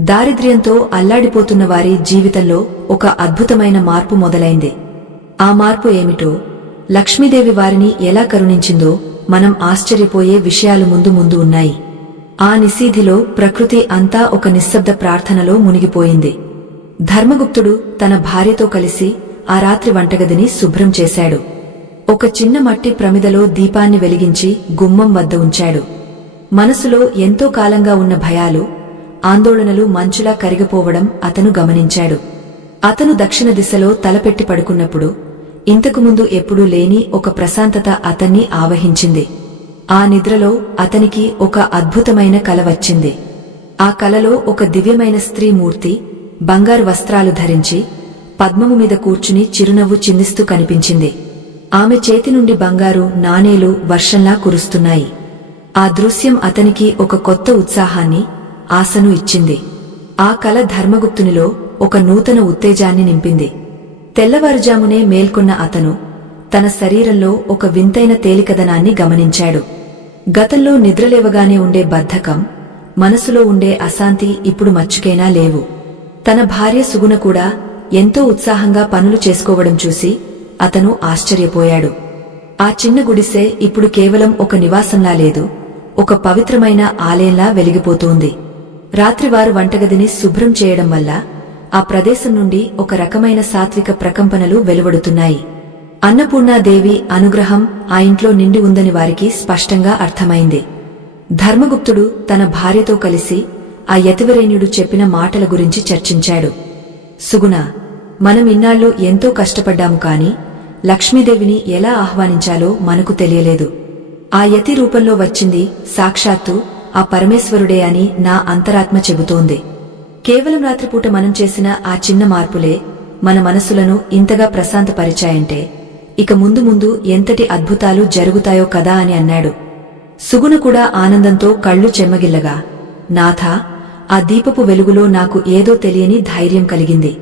దారిద్ర్యంతో అల్లాడిపోతున్న వారి జీవితంలో ఒక అద్భుతమైన మార్పు మొదలైంది. ఆ మార్పు ఏమిటో, లక్ష్మీదేవి వారిని ఎలా కరుణించిందో మనం ఆశ్చర్యపోయే విషయాలు ముందు ముందు ఉన్నాయి. ఆ నిశీధిలో ప్రకృతి అంతా ఒక నిశ్శబ్ద ప్రార్థనలో మునిగిపోయింది. ధర్మగుప్తుడు తన భార్యతో కలిసి ఆ రాత్రి వంటగదిని శుభ్రం చేశాడు. ఒక చిన్న మట్టి ప్రమిదలో దీపాన్ని వెలిగించి గుమ్మం వద్ద ఉంచాడు. మనసులో ఎంతో కాలంగా ఉన్న భయాలు, ఆందోళనలు మంచులా కరిగిపోవడం అతను గమనించాడు. అతను దక్షిణ దిశలో తలపెట్టి పడుకున్నప్పుడు ఇంతకుముందు ఎప్పుడూ లేని ఒక ప్రశాంతత అతన్ని ఆవహించింది. ఆ నిద్రలో అతనికి ఒక అద్భుతమైన కల వచ్చింది. ఆ కలలో ఒక దివ్యమైన స్త్రీ మూర్తి బంగారు వస్త్రాలు ధరించి పద్మము మీద కూర్చుని చిరునవ్వు చిందిస్తూ కనిపించింది. ఆమె చేతి నుండి బంగారు నాణేలు వర్షంలా కురుస్తున్నాయి. ఆ దృశ్యం అతనికి ఒక కొత్త ఉత్సాహాన్ని, ఆశను ఇచ్చింది. ఆ కల ధర్మగుప్తునిలో ఒక నూతన ఉత్తేజాన్ని నింపింది. తెల్లవారుజామునే మేల్కొన్న అతను తన శరీరంలో ఒక వింతైన తేలికదనాన్ని గమనించాడు. గతంలో నిద్రలేవగానే ఉండే బద్ధకం, మనసులో ఉండే అశాంతి ఇప్పుడు మచ్చుకైనా లేవు. తన భార్య సుగుణ కూడా ఎంతో ఉత్సాహంగా పనులు చేసుకోవడం చూసి అతను ఆశ్చర్యపోయాడు. ఆ చిన్న గుడిసె ఇప్పుడు కేవలం ఒక నివాసంలా లేదు, ఒక పవిత్రమైన ఆలయంలా వెలిగిపోతోంది. రాత్రివారు వంటగదిని శుభ్రం చేయడం వల్ల ఆ ప్రదేశం నుండి ఒక రకమైన సాత్విక ప్రకంపనలు వెలువడుతున్నాయి. అన్నపూర్ణాదేవి అనుగ్రహం ఆ ఇంట్లో నిండి ఉందని వారికి స్పష్టంగా అర్థమైంది. ధర్మగుప్తుడు తన భార్యతో కలిసి ఆ యతివరేణ్యుడు చెప్పిన మాటల గురించి చర్చించాడు. సుగుణ, మనం ఇన్నాళ్లు ఎంతో కష్టపడ్డాము కాని లక్ష్మీదేవిని ఎలా ఆహ్వానించాలో మనకు తెలియలేదు. ఆ యతి రూపంలో వచ్చింది సాక్షాత్తు ఆ పరమేశ్వరుడే అని నా అంతరాత్మ చెబుతోంది. కేవలం రాత్రిపూట మనం చేసిన ఆ చిన్న మార్పులే మన మనసులను ఇంతగా ప్రశాంతపరిచాయంటే ఇక ముందు ముందు ఎంతటి అద్భుతాలు జరుగుతాయో కదా అని అన్నాడు. సుగుణ కూడా ఆనందంతో కళ్ళు చెమ్మగిల్లగా, నాథా, ఆ దీపపు వెలుగులో నాకు ఏదో తెలియని ధైర్యం కలిగింది.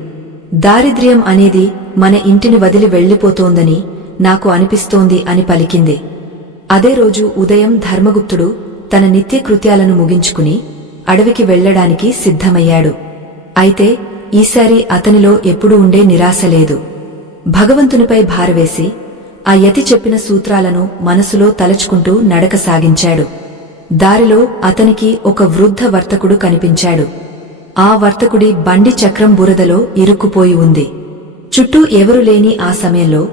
దారిద్ర్యం అనేది మన ఇంటిని వదిలి వెళ్లిపోతోందని నాకు అనిపిస్తోంది అని పలికింది. అదే రోజు ఉదయం ధర్మగుప్తుడు తన నిత్యకృత్యాలను ముగించుకుని అడవికి వెళ్లడానికి సిద్ధమయ్యాడు. అయితే ఈసారి అతనిలో ఎప్పుడూ ఉండే నిరాశ లేదు. భగవంతునిపై భారవేసి ఆ యతి చెప్పిన సూత్రాలను మనసులో తలచుకుంటూ నడక సాగించాడు. దారిలో అతనికి ఒక వృద్ధ వర్తకుడు కనిపించాడు. ఆ వర్తకుడి బండి చక్రం బురదలో ఇరుక్కుపోయి ఉంది. చుట్టూ ఎవరూ లేని ఆ సమయంలో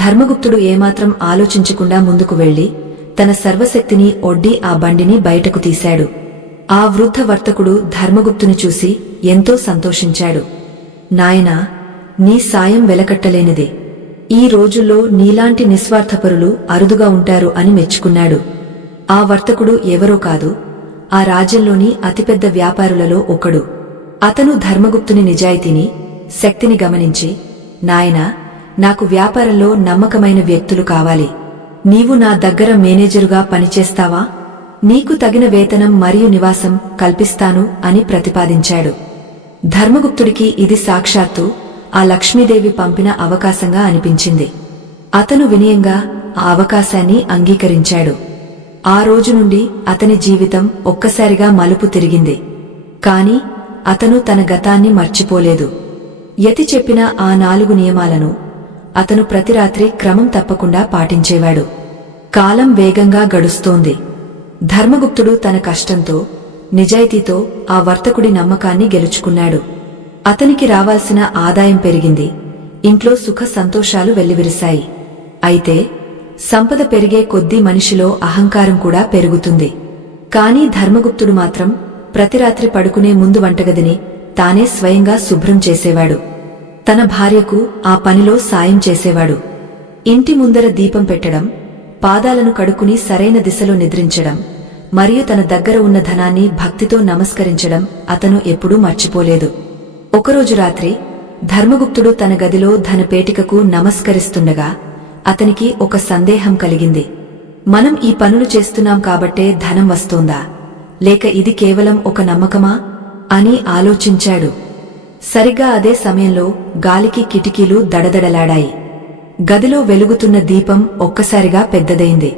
ధర్మగుప్తుడు ఏమాత్రం ఆలోచించకుండా ముందుకు వెళ్లి తన సర్వశక్తిని ఒడ్డి ఆ బండిని బయటకు తీశాడు. ఆ వృద్ధ వర్తకుడు ధర్మగుప్తుని చూసి ఎంతో సంతోషించాడు. నాయనా, నీ సాయం వెలకట్టలేనిదే. ఈ రోజుల్లో నీలాంటి నిస్వార్థపరులు అరుదుగా ఉంటారు అని మెచ్చుకున్నాడు. ఆ వర్తకుడు ఎవరో కాదు, ఆ రాజ్యంలోని అతిపెద్ద వ్యాపారులలో ఒకడు. అతను ధర్మగుప్తుని నిజాయితీని, శక్తిని గమనించి, నాయనా, నాకు వ్యాపారంలో నమ్మకమైన వ్యక్తులు కావాలి. నీవు నా దగ్గర మేనేజరుగా పనిచేస్తావా? నీకు తగిన వేతనం మరియు నివాసం కల్పిస్తాను అని ప్రతిపాదించాడు. ధర్మగుప్తుడికి ఇది సాక్షాత్తు ఆ లక్ష్మీదేవి పంపిన అవకాశంగా అనిపించింది. అతను వినయంగా ఆ అవకాశాన్ని అంగీకరించాడు. ఆ రోజు నుండి అతని జీవితం ఒక్కసారిగా మలుపు తిరిగింది. కాని అతను తన గతాన్ని మర్చిపోలేదు. యతి చెప్పిన ఆ 4 నియమాలను అతను ప్రతి రాత్రి క్రమం తప్పకుండా పాటించేవాడు. కాలం వేగంగా గడుస్తోంది. ధర్మగుప్తుడు తన కష్టంతో, నిజాయితీతో ఆ వర్తకుడి నమ్మకాన్ని గెలుచుకున్నాడు. అతనికి రావాల్సిన ఆదాయం పెరిగింది. ఇంట్లో సుఖ సంతోషాలు వెల్లివిరిశాయి. అయితే సంపద పెరిగే కొద్దీ మనిషిలో అహంకారం కూడా పెరుగుతుంది. కాని ధర్మగుప్తుడు మాత్రం ప్రతి రాత్రి పడుకునే ముందు వంటగదిని తానే స్వయంగా శుభ్రం చేసేవాడు. తన భార్యకు ఆ పనిలో సాయం చేసేవాడు. ఇంటి ముందర దీపం పెట్టడం, పాదాలను కడుక్కుని సరైన దిశలో నిద్రించడం మరియు తన దగ్గర ఉన్న ధనాన్ని భక్తితో నమస్కరించడం అతను ఎప్పుడూ మర్చిపోలేదు. ఒకరోజు రాత్రి ధర్మగుప్తుడు తన గదిలో ధనపేటికకు నమస్కరిస్తుండగా అతనికి ఒక సందేహం కలిగింది. మనం ఈ పనులు చేస్తున్నాం కాబట్టే ధనం వస్తోందా, లేక ఇది కేవలం ఒక నమ్మకమా అని ఆలోచించాడు. సరిగ్గా అదే సమయంలో గాలికి కిటికీలు దడదడలాడాయి. గదిలో వెలుగుతున్న దీపం ఒక్కసారిగా పెద్దదైంది.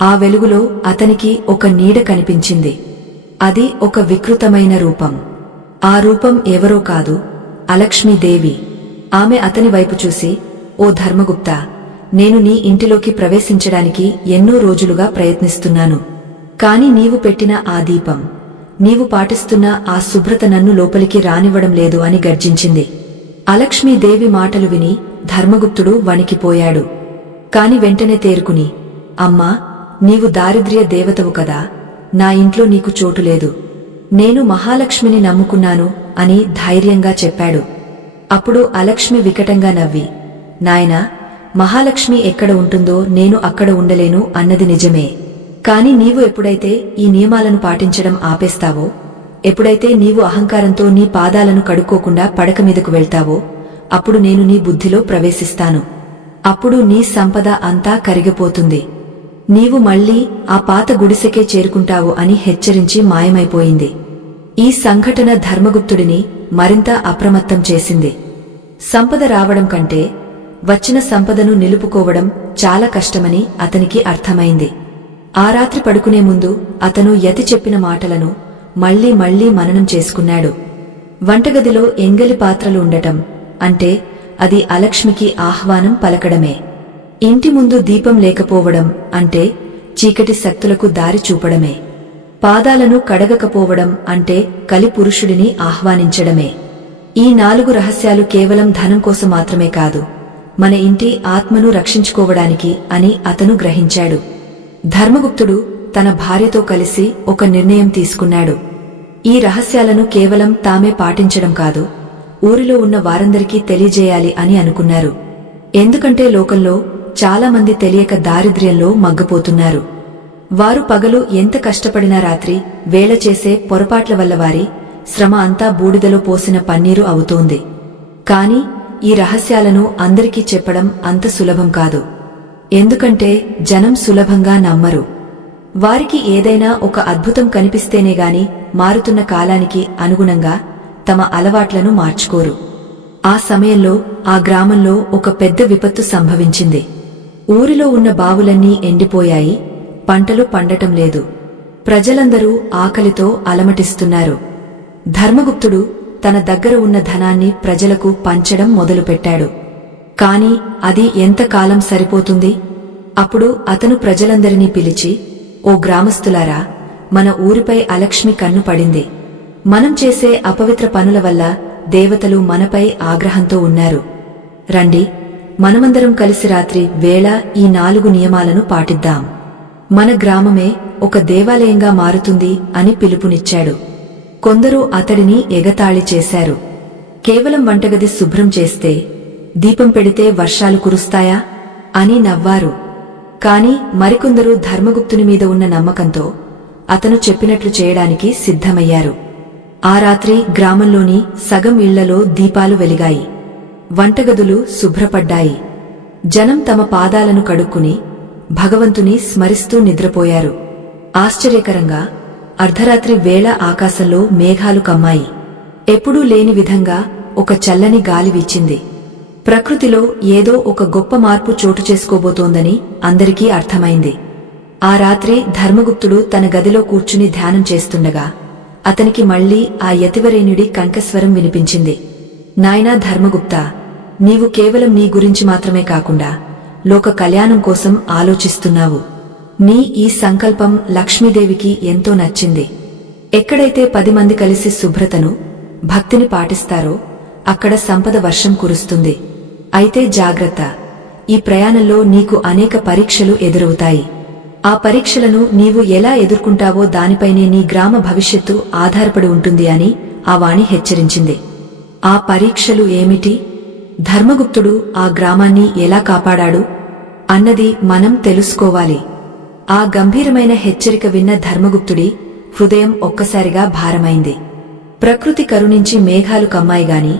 ఆ వెలుగులో అతనికి ఒక నీడ కనిపించింది. అది ఒక వికృతమైన రూపం. ఆ రూపం ఎవరో కాదు, అలక్ష్మీదేవి. ఆమె అతని వైపు చూసి, ఓ ధర్మగుప్తా, నేను నీ ఇంటిలోకి ప్రవేశించడానికి ఎన్నో రోజులుగా ప్రయత్నిస్తున్నాను. కాని నీవు పెట్టిన ఆ దీపం, నీవు పాటిస్తున్న ఆ శుభ్రత నన్ను లోపలికి రానివ్వడం లేదు అని గర్జించింది. అలక్ష్మీదేవి మాటలు విని ధర్మగుప్తుడు వణికిపోయాడు. కాని వెంటనే తేరుకుని, అమ్మా, నీవు దారిద్ర్య దేవతవు కదా, నా ఇంట్లో నీకు చోటు లేదు. నేను మహాలక్ష్మిని నమ్ముకున్నాను అని ధైర్యంగా చెప్పాడు. అప్పుడు అలక్ష్మి వికటంగా నవ్వి, నాయనా, మహాలక్ష్మి ఎక్కడ ఉంటుందో నేను అక్కడ ఉండలేను అన్నది నిజమే. కాని నీవు ఎప్పుడైతే ఈ నియమాలను పాటించడం ఆపేస్తావో, ఎప్పుడైతే నీవు అహంకారంతో నీ పాదాలను కడుక్కోకుండా పడక మీదకు వెళ్తావో, అప్పుడు నేను నీ బుద్ధిలో ప్రవేశిస్తాను. అప్పుడు నీ సంపద అంతా కరిగిపోతుంది. నీవు మళ్లీ ఆ పాత గుడిసెకే చేరుకుంటావు అని హెచ్చరించి మాయమైపోయింది. ఈ సంఘటన ధర్మగుప్తుడిని మరింత అప్రమత్తం చేసింది. సంపద రావడం కంటే వచ్చిన సంపదను నిలుపుకోవడం చాలా కష్టమని అతనికి అర్థమైంది. ఆ రాత్రి పడుకునే ముందు అతను యతి చెప్పిన మాటలను మళ్లీ మళ్లీ మననం చేసుకున్నాడు. వంటగదిలో ఎంగలి పాత్రలు ఉండటం అంటే అది అలక్ష్మికి ఆహ్వానం పలకడమే. ఇంటి ముందు దీపం లేకపోవడం అంటే చీకటి శక్తులకు దారి చూపడమే. పాదాలను కడగకపోవడం అంటే కలిపురుషుడిని ఆహ్వానించడమే. ఈ 4 రహస్యాలు కేవలం ధనం కోసం మాత్రమే కాదు, మన ఇంటి ఆత్మను రక్షించుకోవడానికి అని అతను గ్రహించాడు. ధర్మగుప్తుడు తన భార్యతో కలిసి ఒక నిర్ణయం తీసుకున్నాడు. ఈ రహస్యాలను కేవలం తామే పాటించడం కాదు, ఊరిలో ఉన్న వారందరికీ తెలియజేయాలి అని అనుకున్నారు. ఎందుకంటే లోకంలో చాలా మంది తెలియక దారిద్ర్యంలో మగ్గిపోతున్నారు. వారు పగలు ఎంత కష్టపడినా రాత్రి వేళ చేసే పొరపాట్ల వల్ల వారి శ్రమ అంతా బూడిదలో పోసిన పన్నీరు అవుతోంది. కాని ఈ రహస్యాలను అందరికీ చెప్పడం అంత సులభం కాదు. ఎందుకంటే జనం సులభంగా నమ్మరు. వారికి ఏదైనా ఒక అద్భుతం కనిపిస్తేనే గాని మారుతున్న కాలానికి అనుగుణంగా తమ అలవాట్లను మార్చుకోరు. ఆ సమయంలో ఆ గ్రామంలో ఒక పెద్ద విపత్తు సంభవించింది. ఊరిలో ఉన్న బావులన్నీ ఎండిపోయాయి, పంటలు పండటం లేదు. ప్రజలందరూ ఆకలితో అలమటిస్తున్నారు. ధర్మగుప్తుడు తన దగ్గర ఉన్న ధనాన్ని ప్రజలకు పంచడం మొదలుపెట్టాడు. కాని అది ఎంతకాలం సరిపోతుంది? అప్పుడు అతను ప్రజలందరినీ పిలిచి, ఓ గ్రామస్తులారా, మన ఊరిపై అలక్ష్మి కన్ను పడింది. మనం చేసే అపవిత్ర పనుల వల్ల దేవతలు మనపై ఆగ్రహంతో ఉన్నారు. రండి, మనమందరం కలిసి రాత్రి వేళ ఈ 4 నియమాలను పాటిద్దాం. మన గ్రామమే ఒక దేవాలయంగా మారుతుంది అని పిలుపునిచ్చాడు. కొందరు అతడిని ఎగతాళి చేశారు. కేవలం వంటగది శుభ్రం చేస్తే, దీపం పెడితే వర్షాలు కురుస్తాయా అని నవ్వారు. కాని మరికొందరు ధర్మగుప్తుని మీద ఉన్న నమ్మకంతో అతను చెప్పినట్లు చేయడానికి సిద్ధమయ్యారు. ఆ రాత్రి గ్రామంలోని సగం ఇళ్లలో దీపాలు వెలిగాయి. వంటగదులు శుభ్రపడ్డాయి. జనం తమ పాదాలను కడుక్కుని భగవంతుని స్మరిస్తూ నిద్రపోయారు. ఆశ్చర్యకరంగా అర్ధరాత్రి వేళ ఆకాశంలో మేఘాలు కమ్మాయి. ఎప్పుడూ లేని విధంగా ఒక చల్లని గాలి వీచింది. ప్రకృతిలో ఏదో ఒక గొప్ప మార్పు చోటు చేసుకోబోతోందని అందరికీ అర్థమైంది. ఆ రాత్రి ధర్మగుప్తుడు తన గదిలో కూర్చుని ధ్యానం చేస్తుండగా అతనికి మళ్లీ ఆ యతివరేణ్యుడి కంఠస్వరం వినిపించింది. నాయనా ధర్మగుప్తా, నీవు కేవలం నీ గురించి మాత్రమే కాకుండా లోక కళ్యాణం కోసం ఆలోచిస్తున్నావు. నీ ఈ సంకల్పం లక్ష్మీదేవికి ఎంతో నచ్చింది. ఎక్కడైతే 10 మంది కలిసి శుభ్రతను, భక్తిని పాటిస్తారో అక్కడ సంపద వర్షం కురుస్తుంది. అయితే జాగ్రత్త, ఈ ప్రయాణంలో నీకు అనేక పరీక్షలు ఎదురవుతాయి. ఆ పరీక్షలను నీవు ఎలా ఎదుర్కొంటావో దానిపైనే నీ గ్రామ భవిష్యత్తు ఆధారపడి ఉంటుంది అని ఆ వాణి హెచ్చరించింది. ఆ పరీక్షలు ఏమిటి? ధర్మగుప్తుడు ఆ గ్రామాన్ని ఎలా కాపాడాడు అన్నది మనం తెలుసుకోవాలి. ఆ గంభీరమైన హెచ్చరిక విన్న ధర్మగుప్తుడి హృదయం ఒక్కసారిగా భారమైంది. ప్రకృతి కరుణించి మేఘాలు కమ్మాయిగాని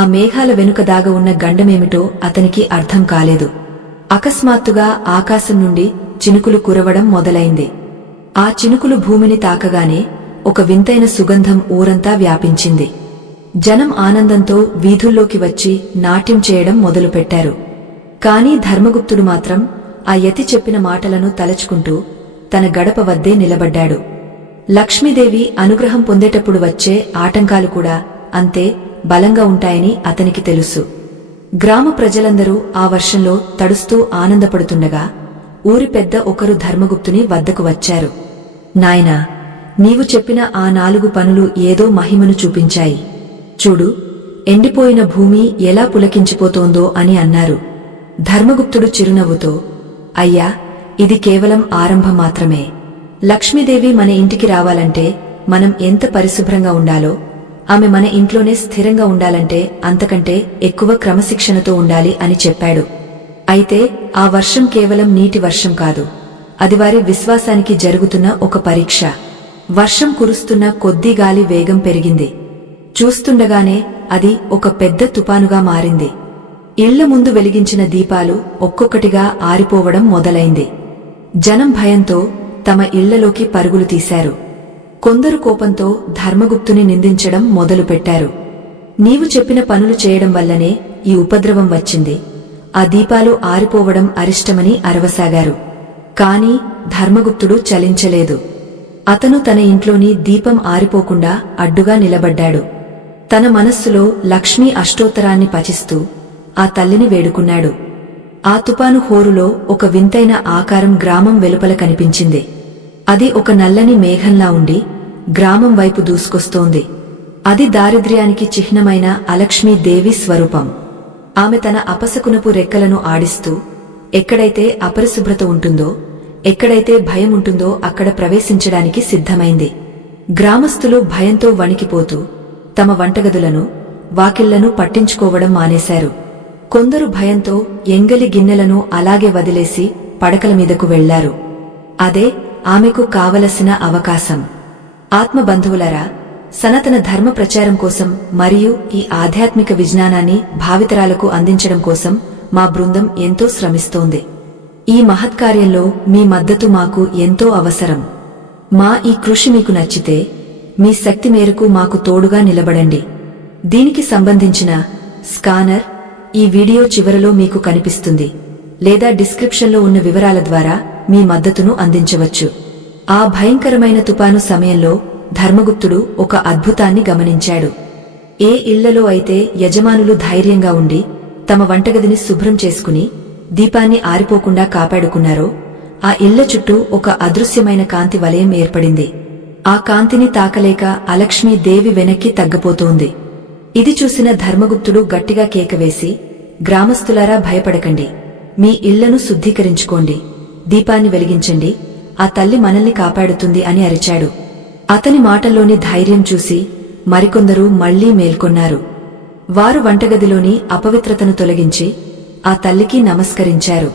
ఆ మేఘాల వెనుక దాగ ఉన్న గండమేమిటో అతనికి అర్థం కాలేదు. అకస్మాత్తుగా ఆకాశం నుండి చినుకులు కురవడం మొదలైంది. ఆ చినుకులు భూమిని తాకగానే ఒక వింతైన సుగంధం ఊరంతా వ్యాపించింది. జనం ఆనందంతో వీధుల్లోకి వచ్చి నాట్యం చేయడం మొదలుపెట్టారు. కాని ధర్మగుప్తుడు మాత్రం ఆ యతి చెప్పిన మాటలను తలచుకుంటూ తన గడప వద్దే నిలబడ్డాడు. లక్ష్మీదేవి అనుగ్రహం పొందేటప్పుడు వచ్చే ఆటంకాలు కూడా అంతే బలంగా ఉంటాయని అతనికి తెలుసు. గ్రామ ప్రజలందరూ ఆ వర్షంలో తడుస్తూ ఆనందపడుతుండగా ఊరి పెద్ద ఒకరు ధర్మగుప్తుని వద్దకు వచ్చారు. నాయనా, నీవు చెప్పిన ఆ 4 పనులు ఏదో మహిమను చూపించాయి. చూడు, ఎండిపోయిన భూమి ఎలా పులకించిపోతోందో అని అన్నారు. ధర్మగుప్తుడు చిరునవ్వుతో, అయ్యా, ఇది కేవలం ఆరంభం మాత్రమే. లక్ష్మీదేవి మన ఇంటికి రావాలంటే మనం ఎంత పరిశుభ్రంగా ఉండాలో, ఆమె మన ఇంట్లోనే స్థిరంగా ఉండాలంటే అంతకంటే ఎక్కువ క్రమశిక్షణతో ఉండాలి అని చెప్పాడు. అయితే ఆ వర్షం కేవలం నీటి వర్షం కాదు, అది వారి విశ్వాసానికి జరుగుతున్న ఒక పరీక్ష. వర్షం కురుస్తున్న కొద్దీ గాలి వేగం పెరిగింది. చూస్తుండగానే అది ఒక పెద్ద తుపానుగా మారింది. ఇళ్ల ముందు వెలిగించిన దీపాలు ఒక్కొక్కటిగా ఆరిపోవడం మొదలైంది. జనం భయంతో తమ ఇళ్లలోకి పరుగులు తీశారు. కొందరు కోపంతో ధర్మగుప్తుని నిందించడం మొదలుపెట్టారు. నీవు చెప్పిన పనులు చేయడం వల్లనే ఈ ఉపద్రవం వచ్చింది, ఆ దీపాలు ఆరిపోవడం అరిష్టమని అరవసాగారు. కాని ధర్మగుప్తుడు చలించలేదు. అతను తన ఇంట్లోని దీపం ఆరిపోకుండా అడ్డుగా నిలబడ్డాడు. తన మనస్సులో లక్ష్మీ అష్టోత్తరాన్ని పఠిస్తూ ఆ తల్లిని వేడుకున్నాడు. ఆ తుపాను హోరులో ఒక వింతైన ఆకారం గ్రామం వెలుపల కనిపించింది. అది ఒక నల్లని మేఘంలా ఉండి గ్రామం వైపు దూసుకొస్తోంది. అది దారిద్ర్యానికి చిహ్నమైన అలక్ష్మీదేవి స్వరూపం. ఆమె తన అపశకునపు రెక్కలను ఆడిస్తూ ఎక్కడైతే అపరిశుభ్రత ఉంటుందో, ఎక్కడైతే భయం ఉంటుందో అక్కడ ప్రవేశించడానికి సిద్ధమైంది. గ్రామస్తులు భయంతో వణికిపోతూ తమ వంటగదులను, వాకిళ్లను పట్టించుకోవడం మానేశారు. కొందరు భయంతో ఎంగలి గిన్నెలను అలాగే వదిలేసి పడకల మీదకు వెళ్లారు. అదే ఆమెకు కావలసిన అవకాశం. ఆత్మబంధువులరా, సనాతన ధర్మ ప్రచారం కోసం మరియు ఈ ఆధ్యాత్మిక విజ్ఞానాన్ని భావితరాలకు అందించడం కోసం మా బృందం ఎంతో శ్రమిస్తోంది. ఈ మహత్కార్యంలో మీ మద్దతు మాకు ఎంతో అవసరం. మా ఈ కృషి మీకు నచ్చితే మీ శక్తి మేరకు మాకు తోడుగా నిలబడండి. దీనికి సంబంధించిన స్కానర్ ఈ వీడియో చివరలో మీకు కనిపిస్తుంది లేదా డిస్క్రిప్షన్లో ఉన్న వివరాల ద్వారా మీ మద్దతును అందించవచ్చు. ఆ భయంకరమైన తుపాను సమయంలో ధర్మగుప్తుడు ఒక అద్భుతాన్ని గమనించాడు. ఏ ఇళ్లలో అయితే యజమానులు ధైర్యంగా ఉండి తమ వంటగదిని శుభ్రం చేసుకుని దీపాన్ని ఆరిపోకుండా కాపాడుకున్నారో ఆ ఇళ్ల చుట్టూ ఒక అదృశ్యమైన కాంతి వలయం ఏర్పడింది. ఆ కాంతిని తాకలేక అలక్ష్మీదేవి వెనక్కి తగ్గపోతోంది. ఇది చూసిన ధర్మగుప్తుడు గట్టిగా కేకవేసి, గ్రామస్తులారా భయపడకండి, మీ ఇళ్లను శుద్ధీకరించుకోండి, దీపాన్ని వెలిగించండి, ఆ తల్లి మనల్ని కాపాడుతుంది అని అరిచాడు. అతని మాటల్లోని ధైర్యం చూసి మరికొందరు మళ్లీ మేల్కొన్నారు. వారు వంటగదిలోని అపవిత్రతను తొలగించి ఆ తల్లికి నమస్కరించారు.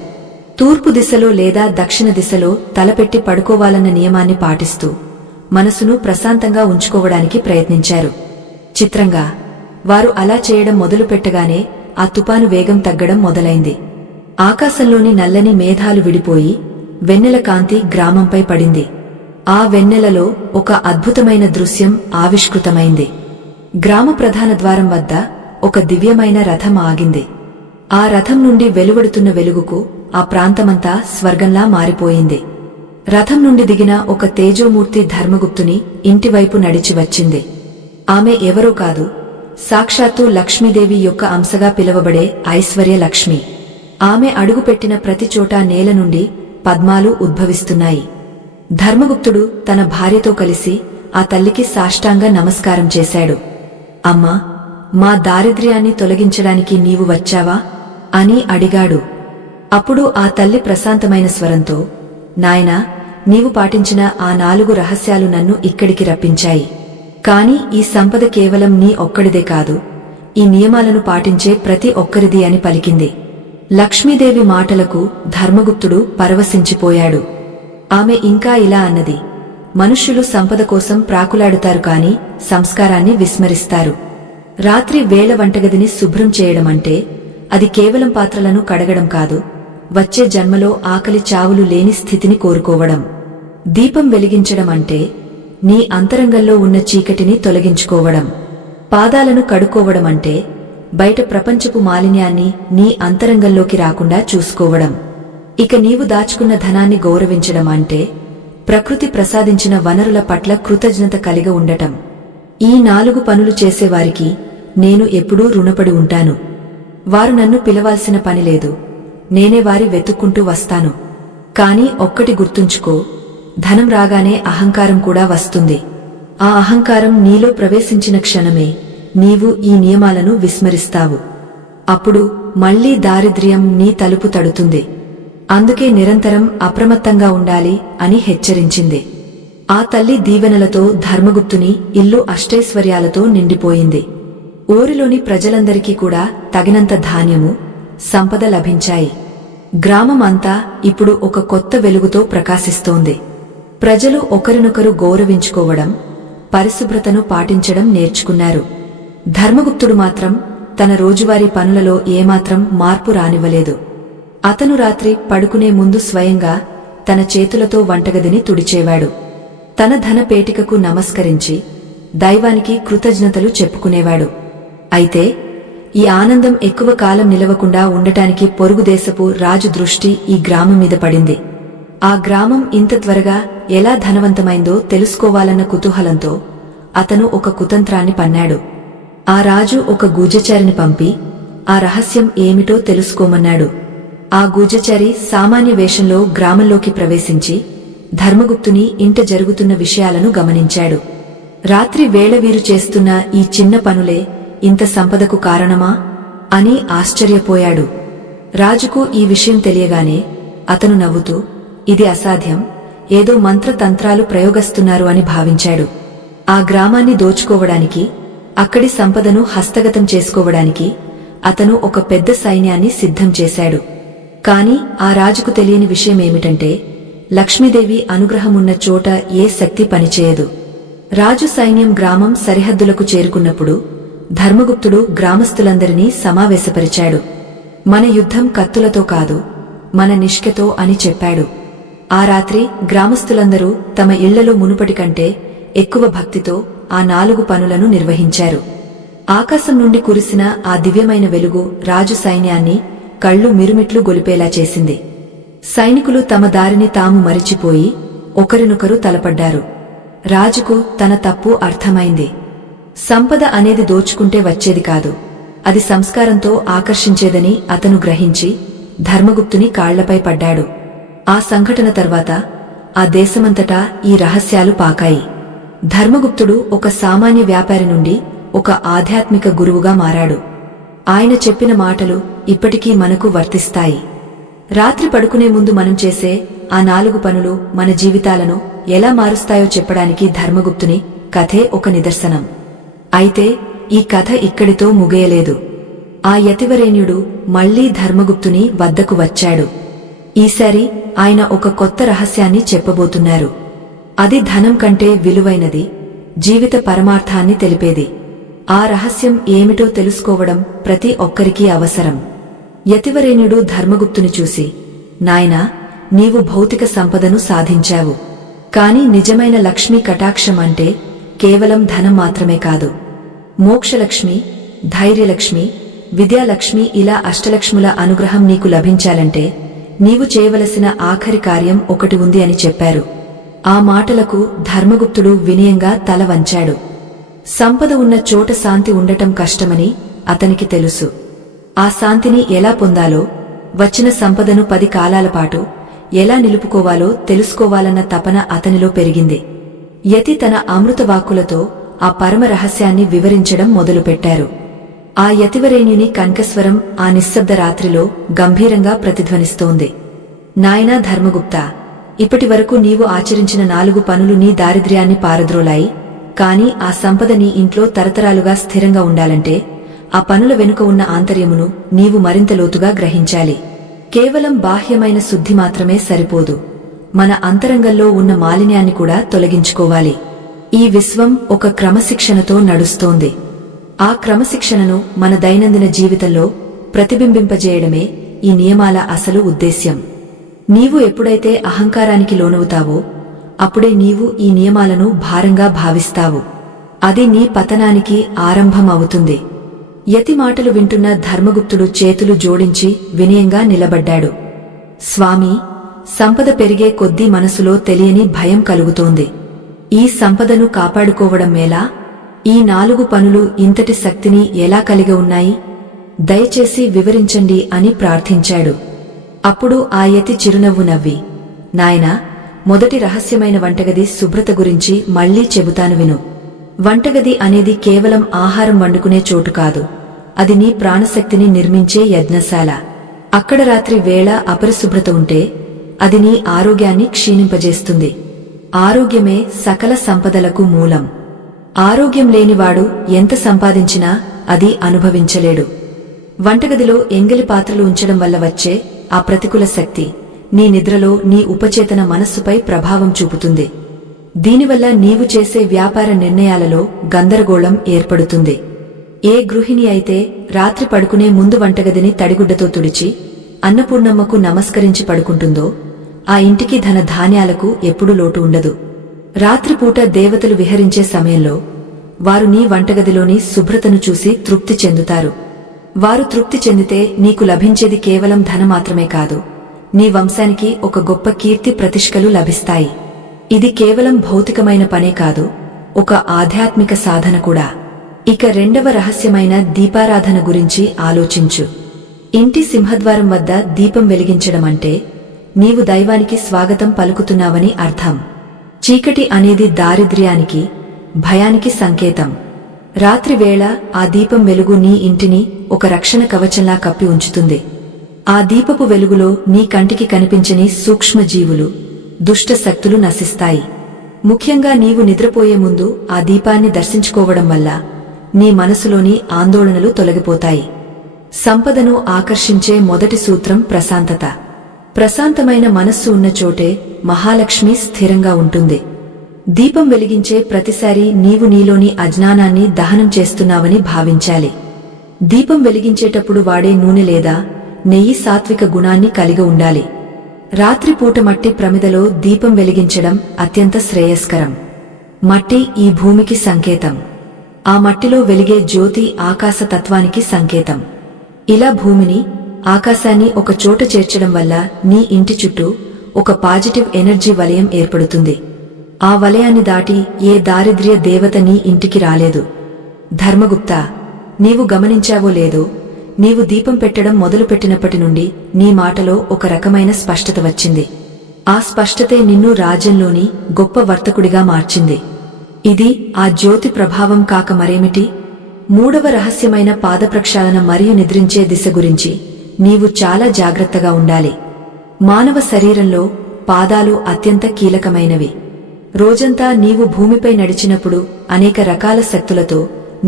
తూర్పు దిశలో లేదా దక్షిణ దిశలో తలపెట్టి పడుకోవాలన్న నియమాన్ని పాటిస్తూ మనసును ప్రశాంతంగా ఉంచుకోవడానికి ప్రయత్నించారు. చిత్రంగా వారు అలా చేయడం మొదలుపెట్టగానే ఆ తుపాను వేగం తగ్గడం మొదలైంది. ఆకాశంలోని నల్లని మేఘాలు విడిపోయి వెన్నెల కాంతి గ్రామంపై పడింది. ఆ వెన్నెలలో ఒక అద్భుతమైన దృశ్యం ఆవిష్కృతమైంది. గ్రామ ప్రధాన ద్వారం వద్ద ఒక దివ్యమైన రథం ఆగింది. ఆ రథం నుండి వెలువడుతున్న వెలుగుకు ఆ ప్రాంతమంతా స్వర్గంలా మారిపోయింది. రథం నుండి దిగిన ఒక తేజోమూర్తి ధర్మగుప్తుని ఇంటివైపు నడిచి వచ్చింది. ఆమె ఎవరో కాదు, సాక్షాత్తు లక్ష్మీదేవి యొక్క అంశగా పిలువబడే ఐశ్వర్య లక్ష్మి. ఆమె అడుగుపెట్టిన ప్రతి చోటా నేల నుండి పద్మాలు ఉద్భవిస్తున్నాయి. ధర్మగుప్తుడు తన భార్యతో కలిసి ఆ తల్లికి సాష్టాంగ నమస్కారం చేశాడు. అమ్మా, మా దారిద్ర్యాన్ని తొలగించడానికి నీవు వచ్చావా అని అడిగాడు. అప్పుడు ఆ తల్లి ప్రశాంతమైన స్వరంతో, నాయనా, నీవు పాటించిన ఆ 4 రహస్యాలు నన్ను ఇక్కడికి రప్పించాయి. కాని ఈ సంపద కేవలం నీ ఒక్కడిదే కాదు, ఈ నియమాలను పాటించే ప్రతి ఒక్కరిది అని పలికింది. లక్ష్మీదేవి మాటలకు ధర్మగుప్తుడు పరవశించిపోయాడు. ఆమె ఇంకా ఇలా అన్నది, మనుష్యులు సంపద కోసం ప్రాకులాడుతారు కాని సంస్కారాన్ని విస్మరిస్తారు. రాత్రి వేళ వంటగదిని శుభ్రం చేయడమంటే అది కేవలం పాత్రలను కడగడం కాదు, వచ్చే జన్మలో ఆకలి చావులు లేని స్థితిని కోరుకోవడం. దీపం వెలిగించడం అంటే నీ అంతరంగంలో ఉన్న చీకటిని తొలగించుకోవడం. పాదాలను కడుక్కోవడమంటే బయట ప్రపంచపు మాలిన్యాన్ని నీ అంతరంగంలోకి రాకుండా చూసుకోవడం. ఇక నీవు దాచుకున్న ధనాన్ని గౌరవించడం అంటే ప్రకృతి ప్రసాదించిన వనరుల పట్ల కృతజ్ఞత కలిగి ఉండటం. ఈ 4 పనులు చేసేవారికి నేను ఎప్పుడూ రుణపడి ఉంటాను. వారు నన్ను పిలవాల్సిన పనిలేదు, నేనే వారి వెతుక్కుంటూ వస్తాను. కాని ఒక్కటి గుర్తుంచుకో, ధనం రాగానే అహంకారం కూడా వస్తుంది. ఆ అహంకారం నీలో ప్రవేశించిన క్షణమే నీవు ఈ నియమాలను విస్మరిస్తావు. అప్పుడు మళ్లీ దారిద్ర్యం నీ తలుపు తడుతుంది. అందుకే నిరంతరం అప్రమత్తంగా ఉండాలి అని హెచ్చరించింది. ఆ తల్లి దీవెనలతో ధర్మగుప్తుని ఇల్లు అష్టైశ్వర్యాలతో నిండిపోయింది. ఊరిలోని ప్రజలందరికీ కూడా తగినంత ధాన్యము, సంపద లభించాయి. గ్రామం అంతా ఇప్పుడు ఒక కొత్త వెలుగుతో ప్రకాశిస్తోంది. ప్రజలు ఒకరినొకరు గౌరవించుకోవడం, పరిశుభ్రతను పాటించడం నేర్చుకున్నారు. ధర్మగుప్తుడు మాత్రం తన రోజువారీ పనులలో ఏమాత్రం మార్పు రానివ్వలేదు. అతను రాత్రి పడుకునే ముందు స్వయంగా తన చేతులతో వంటగదిని తుడిచేవాడు. తన ధన పేటికకు నమస్కరించి దైవానికి కృతజ్ఞతలు చెప్పుకునేవాడు. అయితే ఈ ఆనందం ఎక్కువ కాలం నిలవకుండా ఉండటానికి పొరుగుదేశపు రాజు దృష్టి ఈ గ్రామం మీద పడింది. ఆ గ్రామం ఇంత త్వరగా ఎలా ధనవంతమైందో తెలుసుకోవాలన్న కుతూహలంతో అతను ఒక కుతంత్రాన్ని పన్నాడు. ఆ రాజు ఒక గూఢచారిని పంపి ఆ రహస్యం ఏమిటో తెలుసుకోమన్నాడు. ఆ గూఢచారి సామాన్య వేషంలో గ్రామంలోకి ప్రవేశించి ధర్మగుప్తుని ఇంట జరుగుతున్న విషయాలను గమనించాడు. రాత్రి వేళ వీరు చేస్తున్న ఈ చిన్న పనులే ఇంత సంపదకు కారణమా అని ఆశ్చర్యపోయాడు. రాజుకు ఈ విషయం తెలియగానే అతను నవ్వుతూ, ఇది అసాధ్యం, ఏదో మంత్రతంత్రాలు ప్రయోగిస్తున్నారు అని భావించాడు. ఆ గ్రామాన్ని దోచుకోవడానికి, అక్కడి సంపదను హస్తగతం చేసుకోవడానికి అతను ఒక పెద్ద సైన్యాన్ని సిద్ధం చేశాడు. కాని ఆ రాజుకు తెలియని విషయమేమిటంటే లక్ష్మీదేవి అనుగ్రహమున్న చోట ఏ శక్తి పనిచేయదు. రాజు సైన్యం గ్రామం సరిహద్దులకు చేరుకున్నప్పుడు ధర్మగుప్తుడు గ్రామస్తులందరినీ సమావేశపరిచాడు. మన యుద్ధం కత్తులతో కాదు, మన నిష్ఠతో అని చెప్పాడు. ఆ రాత్రి గ్రామస్తులందరూ తమ ఇళ్లలో మునుపటి కంటే ఎక్కువ భక్తితో ఆ 4 పనులను నిర్వహించారు. ఆకాశం నుండి కురిసిన ఆ దివ్యమైన వెలుగు రాజు సైన్యాన్ని కళ్ళు మిరుమిట్లు గొలిపేలా చేసింది. సైనికులు తమ దారిని తాము మరిచిపోయి ఒకరినొకరు తలపడ్డారు. రాజుకు తన తప్పు అర్థమైంది. సంపద అనేది దోచుకుంటే వచ్చేది కాదు, అది సంస్కారంతో ఆకర్షించేదని అతను గ్రహించి ధర్మగుప్తుని కాళ్లపై పడ్డాడు. ఆ సంఘటన తర్వాత ఆ దేశమంతటా ఈ రహస్యాలు పాకాయి. ధర్మగుప్తుడు ఒక సామాన్య వ్యాపారి నుండి ఒక ఆధ్యాత్మిక గురువుగా మారాడు. ఆయన చెప్పిన మాటలు ఇప్పటికీ మనకు వర్తిస్తాయి. రాత్రి పడుకునే ముందు మనం చేసే ఆ 4 పనులు మన జీవితాలను ఎలా మారుస్తాయో చెప్పడానికి ధర్మగుప్తుని కథే ఒక నిదర్శనం. అయితే ఈ కథ ఇక్కడితో ముగియలేదు. ఆ యతివరేణ్యుడు మళ్లీ ధర్మగుప్తుని వద్దకు వచ్చాడు. ఈసారి ఆయన ఒక కొత్త రహస్యాన్ని చెప్పబోతున్నారు. అది ధనం కంటే విలువైనది, జీవిత పరమార్థాన్ని తెలిపేది. ఆ రహస్యం ఏమిటో తెలుసుకోవడం ప్రతి ఒక్కరికీ అవసరం. యతివరేణ్యుడు ధర్మగుప్తుని చూసి, నాయనా, నీవు భౌతిక సంపదను సాధించావు. కాని నిజమైన లక్ష్మీ కటాక్షం అంటే కేవలం ధనం మాత్రమే కాదు. మోక్షలక్ష్మి, ధైర్యలక్ష్మి, విద్యాలక్ష్మి, ఇలా అష్టలక్ష్ముల అనుగ్రహం నీకు లభించాలంటే నీవు చేయవలసిన ఆఖరి కార్యం ఒకటి ఉంది అని చెప్పారు. ఆ మాటలకు ధర్మగుప్తుడు వినయంగా తల వంచాడు. సంపద ఉన్న చోట శాంతి ఉండటం కష్టమని అతనికి తెలుసు. ఆ శాంతిని ఎలా పొందాలో, వచ్చిన సంపదను 10 కాలాల పాటు ఎలా నిలుపుకోవాలో తెలుసుకోవాలన్న తపన అతనిలో పెరిగింది. యతి తన అమృతవాక్కులతో ఆ పరమ రహస్యాన్ని వివరించడం మొదలుపెట్టారు. ఆ యతివరేణ్యుని కంఠస్వరం ఆ నిశ్శబ్ద రాత్రిలో గంభీరంగా ప్రతిధ్వనిస్తోంది. నాయనా ధర్మగుప్తా, ఇప్పటివరకు నీవు ఆచరించిన 4 పనులు నీ దారిద్ర్యాన్ని పారద్రోలాయి. కాని ఆ సంపద నీ ఇంట్లో తరతరాలుగా స్థిరంగా ఉండాలంటే ఆ పనుల వెనుక ఉన్న ఆంతర్యమును నీవు మరింత లోతుగా గ్రహించాలి. కేవలం బాహ్యమైన శుద్ధి మాత్రమే సరిపోదు, మన అంతరంగంలో ఉన్న మాలిన్యాన్ని కూడా తొలగించుకోవాలి. ఈ విశ్వం ఒక క్రమశిక్షణతో నడుస్తోంది. ఆ క్రమశిక్షణను మన దైనందిన జీవితంలో ప్రతిబింబింపజేయడమే ఈ నియమాల అసలు ఉద్దేశ్యం. నీవు ఎప్పుడైతే అహంకారానికి లోనవుతావో అప్పుడే నీవు ఈ నియమాలను భారంగా భావిస్తావు. అది నీ పతనానికి ఆరంభం అవుతుంది. యతి మాటలు వింటున్న ధర్మగుప్తుడు చేతులు జోడించి వినయంగా నిలబడ్డాడు. స్వామీ, సంపద పెరిగే కొద్దీ మనసులో తెలియని భయం కలుగుతోంది. ఈ సంపదను కాపాడుకోవడం మేలా? ఈ 4 పనులు ఇంతటి శక్తిని ఎలా కలిగి ఉన్నాయి? దయచేసి వివరించండి అని ప్రార్థించాడు. అప్పుడు ఆ యతి చిరునవ్వు నవ్వి, నాయనా, మొదటి రహస్యమైన వంటగది శుభ్రత గురించి మళ్లీ చెబుతాను విను. వంటగది అనేది కేవలం ఆహారం వండుకునే చోటు కాదు, అది నీ ప్రాణశక్తిని నిర్మించే యజ్ఞశాల. అక్కడ రాత్రి వేళ అపరిశుభ్రత ఉంటే అది నీ ఆరోగ్యాన్ని క్షీణింపజేస్తుంది. ఆరోగ్యమే సకల సంపదలకు మూలం. ఆరోగ్యం లేనివాడు ఎంత సంపాదించినా అది అనుభవించలేడు. వంటగదిలో ఎంగిలి పాత్రలు ఉంచడం వల్ల వచ్చే ఆ ప్రతికూల శక్తి నీ నిద్రలో నీ ఉపచేతన మనస్సుపై ప్రభావం చూపుతుంది. దీనివల్ల నీవు చేసే వ్యాపార నిర్ణయాలలో గందరగోళం ఏర్పడుతుంది. ఏ గృహిణి అయితే రాత్రి పడుకునే ముందు వంటగదిని తడిగుడ్డతో తుడిచి అన్నపూర్ణమ్మకు నమస్కరించి పడుకుంటుందో ఆ ఇంటికి ధన ధాన్యాలకు ఎప్పుడూ లోటు ఉండదు. రాత్రిపూట దేవతలు విహరించే సమయంలో వారు నీ వంటగదిలోని శుభ్రతను చూసి తృప్తి చెందుతారు. వారు తృప్తి చెందితే నీకు లభించేది కేవలం ధన మాత్రమే కాదు, నీ వంశానికి ఒక గొప్ప కీర్తి ప్రతిష్ఠలు లభిస్తాయి. ఇది కేవలం భౌతికమైన పనే కాదు, ఒక ఆధ్యాత్మిక సాధన కూడా. ఇక 2వ రహస్యమైన దీపారాధన గురించి ఆలోచించు. ఇంటి సింహద్వారం వద్ద దీపం వెలిగించడం అంటే నీవు దైవానికి స్వాగతం పలుకుతున్నావని అర్థం. చీకటి అనేది దారిద్ర్యానికి, భయానికి సంకేతం. రాత్రివేళ ఆ దీపం వెలుగు నీ ఇంటిని ఒక రక్షణ కవచంలా కప్పి ఉంచుతుంది. ఆ దీపపు వెలుగులో నీ కంటికి కనిపించని సూక్ష్మజీవులు, దుష్ట శక్తులు నశిస్తాయి. ముఖ్యంగా నీవు నిద్రపోయే ముందు ఆ దీపాన్ని దర్శించుకోవడం వల్ల నీ మనసులోని ఆందోళనలు తొలగిపోతాయి. సంపదను ఆకర్షించే మొదటి సూత్రం ప్రశాంతత. ప్రశాంతమైన మనస్సు ఉన్న చోటే మహాలక్ష్మి స్థిరంగా ఉంటుంది. దీపం వెలిగించే ప్రతిసారి నీవు నీలోని అజ్ఞానాన్ని దహనం చేస్తున్నావని భావించాలి. దీపం వెలిగించేటప్పుడు వాడే నూనె లేదా నెయ్యి సాత్విక గుణాన్ని కలిగి ఉండాలి. రాత్రిపూట మట్టి ప్రమిదలో దీపం వెలిగించడం అత్యంత శ్రేయస్కరం. మట్టి ఈ భూమికి సంకేతం. ఆ మట్టిలో వెలిగే జ్యోతి ఆకాశతత్వానికి సంకేతం. ఇలా భూమిని, ఆకాశాన్ని ఒక చోట చేర్చడం వల్ల నీ ఇంటి చుట్టూ ఒక పాజిటివ్ ఎనర్జీ వలయం ఏర్పడుతుంది. ఆ వలయాన్ని దాటి ఏ దారిద్ర్య దేవత నీ ఇంటికి రాలేదు. ధర్మగుప్త, నీవు గమనించావో లేదో, నీవు దీపం పెట్టడం మొదలుపెట్టినప్పటి నుండి నీ మాటలో ఒక రకమైన స్పష్టత వచ్చింది. ఆ స్పష్టతే నిన్ను రాజ్యంలోని గొప్ప వర్తకుడిగా మార్చింది. ఇది ఆ జ్యోతి ప్రభావం కాక మరేమిటి? మూడవ రహస్యమైన పాదప్రక్షాళన మరియు నిద్రించే దిశ గురించి నీవు చాలా జాగ్రత్తగా ఉండాలి. మానవ శరీరంలో పాదాలు అత్యంత కీలకమైనవి. రోజంతా నీవు భూమిపై నడిచినప్పుడు అనేక రకాల శక్తులతో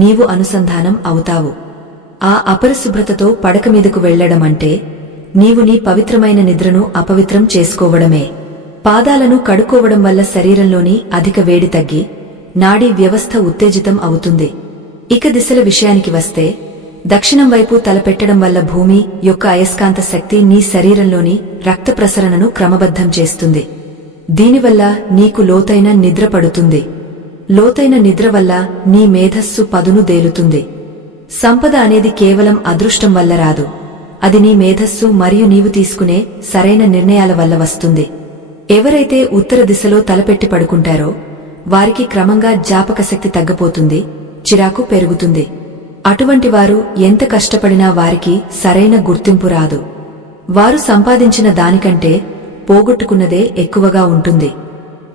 నీవు అనుసంధానం అవుతావు. ఆ అపరిశుభ్రతతో పడక మీదకు వెళ్లడమంటే నీవు నీ పవిత్రమైన నిద్రను అపవిత్రం చేసుకోవడమే. పాదాలను కడుక్కోవడం వల్ల శరీరంలోని అధిక వేడి తగ్గి నాడీ వ్యవస్థ ఉత్తేజితం అవుతుంది. ఇక దిశల విషయానికి వస్తే, దక్షిణం వైపు తలపెట్టడం వల్ల భూమి యొక్క అయస్కాంత శక్తి నీ శరీరంలోని రక్త ప్రసరణను క్రమబద్ధం చేస్తుంది. దీనివల్ల నీకు లోతైన నిద్ర పడుతుంది. లోతైన నిద్ర వల్ల నీ మేధస్సు పదును దేలుతుంది. సంపద అనేది కేవలం అదృష్టం వల్ల రాదు. అది నీ మేధస్సు మరియు నీవు తీసుకునే సరైన నిర్ణయాల వల్ల వస్తుంది. ఎవరైతే ఉత్తర దిశలో తలపెట్టి పడుకుంటారో వారికి క్రమంగా జ్ఞాపకశక్తి తగ్గపోతుంది, చిరాకు పెరుగుతుంది. అటువంటి వారు ఎంత కష్టపడినా వారికి సరైన గుర్తింపు రాదు. వారు సంపాదించిన దానికంటే పోగొట్టుకున్నదే ఎక్కువగా ఉంటుంది.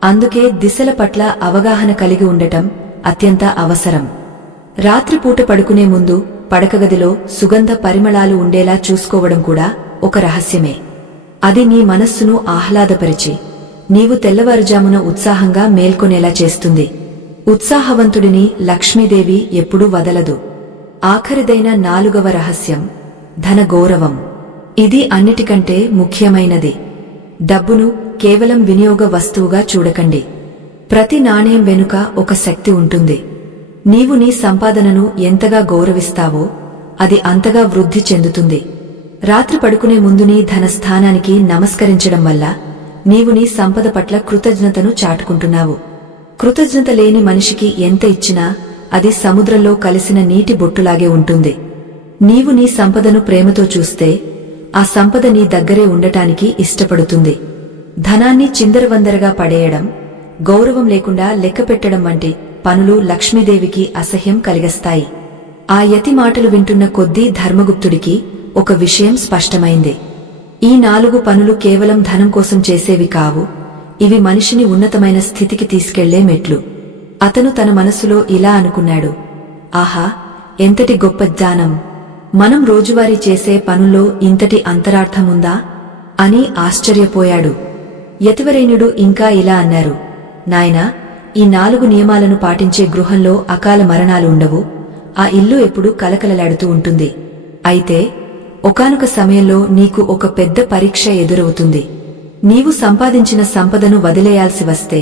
అందుకే దిశల పట్ల అవగాహన కలిగి ఉండటం అత్యంత అవసరం. రాత్రిపూట పడుకునే ముందు పడకగదిలో సుగంధ పరిమళాలు ఉండేలా చూసుకోవడం కూడా ఒక రహస్యమే. అది నీ మనస్సును ఆహ్లాదపరిచి నీవు తెల్లవారుజామున ఉత్సాహంగా మేల్కొనేలా చేస్తుంది. ఉత్సాహవంతుడిని లక్ష్మీదేవి ఎప్పుడూ వదలదు. ఆఖరిదైన నాలుగవ రహస్యం ధన గౌరవం. ఇది అన్నిటికంటే ముఖ్యమైనది. డబ్బును కేవలం వినియోగ వస్తువుగా చూడకండి. ప్రతి నాణ్యం వెనుక ఒక శక్తి ఉంటుంది. నీవు నీ సంపాదనను ఎంతగా గౌరవిస్తావో అది అంతగా వృద్ధి చెందుతుంది. రాత్రి పడుకునే ముందు నీ ధనస్థానానికి నమస్కరించడం వల్ల నీవు నీ సంపద పట్ల కృతజ్ఞతను చాటుకుంటున్నావు. కృతజ్ఞత లేని మనిషికి ఎంత ఇచ్చినా అది సముద్రంలో కలిసిన నీటి బొట్టులాగే ఉంటుంది. నీవు నీ సంపదను ప్రేమతో చూస్తే ఆ సంపద నీ దగ్గరే ఉండటానికి ఇష్టపడుతుంది. ధనాన్ని చిందరవందరగా పడేయడం, గౌరవం లేకుండా లెక్కపెట్టడం వంటి పనులు లక్ష్మీదేవికి అసహ్యం కలిగస్తాయి. ఆ యతి మాటలు వింటున్న కొద్దీ ధర్మగుప్తుడికి ఒక విషయం స్పష్టమైంది. ఈ 4 పనులు కేవలం ధనం కోసం చేసేవి కావు. ఇవి మనిషిని ఉన్నతమైన స్థితికి తీసుకెళ్లే మెట్లు. అతను తన మనసులో ఇలా అనుకున్నాడు, ఆహా, ఎంతటి గొప్ప జ్ఞానం! మనం రోజువారీ చేసే పనుల్లో ఇంతటి అంతరార్థముందా అని ఆశ్చర్యపోయాడు. యతివరేణ్యుడు ఇంకా ఇలా అన్నారు, నాయనా, ఈ 4 నియమాలను పాటించే గృహంలో అకాల మరణాలు ఉండవు. ఆ ఇల్లు ఎప్పుడూ కలకలలాడుతూ ఉంటుంది. అయితే ఒకానొక సమయంలో నీకు ఒక పెద్ద పరీక్ష ఎదురవుతుంది. నీవు సంపాదించిన సంపదను వదిలేయాల్సి వస్తే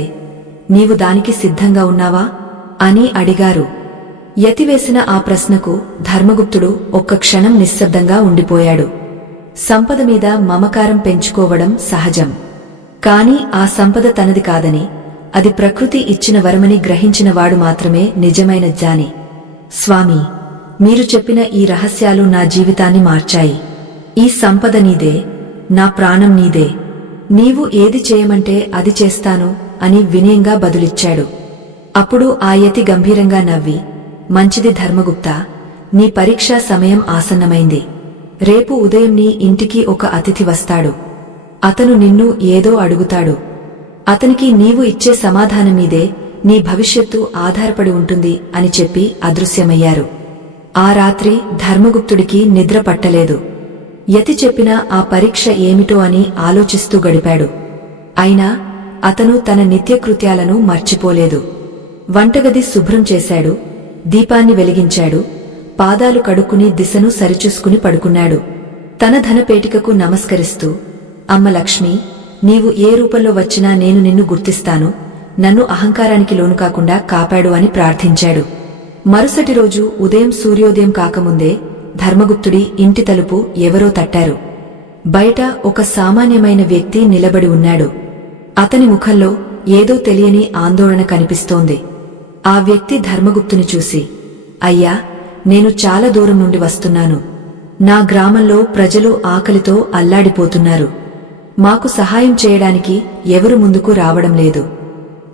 నీవు దానికి సిద్ధంగా ఉన్నావా అని అడిగారు. యతివేసిన ఆ ప్రశ్నకు ధర్మగుప్తుడు ఒక్క క్షణం నిశ్శబ్దంగా ఉండిపోయాడు. సంపద మీద మమకారం పెంచుకోవడం సహజం. కాని ఆ సంపద తనది కాదని, అది ప్రకృతి ఇచ్చిన వరమని గ్రహించినవాడు మాత్రమే నిజమైన జ్ఞాని. స్వామి, మీరు చెప్పిన ఈ రహస్యాలు నా జీవితాన్ని మార్చాయి. ఈ సంపద నీదే, నా ప్రాణం నీదే. నీవు ఏది చేయమంటే అది చేస్తాను అని వినయంగా బదులిచ్చాడు. అప్పుడు ఆ యతి గంభీరంగా నవ్వి, మంచిది ధర్మగుప్తా, నీ పరీక్షా సమయం ఆసన్నమైంది. రేపు ఉదయం నీ ఇంటికి ఒక అతిథి వస్తాడు. అతను నిన్ను ఏదో అడుగుతాడు. అతనికి నీవు ఇచ్చే సమాధానం మీదే నీ భవిష్యత్తు ఆధారపడి ఉంటుంది అని చెప్పి అదృశ్యమయ్యారు. ఆ రాత్రి ధర్మగుప్తుడికి నిద్ర పట్టలేదు. యతి చెప్పిన ఆ పరీక్ష ఏమిటో అని ఆలోచిస్తూ గడిపాడు. అయినా అతను తన నిత్యకృత్యాలను మర్చిపోలేదు. వంటగది శుభ్రం చేశాడు, దీపాన్ని వెలిగించాడు, పాదాలు కడుక్కుని దిశను సరిచూసుకుని పడుకున్నాడు. తన ధనపేటికకు నమస్కరిస్తూ, అమ్మ లక్ష్మి, నీవు ఏ రూపంలో వచ్చినా నేను నిన్ను గుర్తిస్తాను. నన్ను అహంకారానికి లోను కాకుండా కాపాడు అని ప్రార్థించాడు. మరుసటి రోజు ఉదయం సూర్యోదయం కాకముందే ధర్మగుప్తుడి ఇంటి తలుపు ఎవరో తట్టారు. బయట ఒక సామాన్యమైన వ్యక్తి నిలబడి ఉన్నాడు. అతని ముఖంలో ఏదో తెలియని ఆందోళన కనిపిస్తోంది. ఆ వ్యక్తి ధర్మగుప్తుని చూసి, అయ్యా, నేను చాలా దూరం నుండి వస్తున్నాను. నా గ్రామంలో ప్రజలు ఆకలితో అల్లాడిపోతున్నారు. మాకు సహాయం చేయడానికి ఎవరు ముందుకు రావడం లేదు.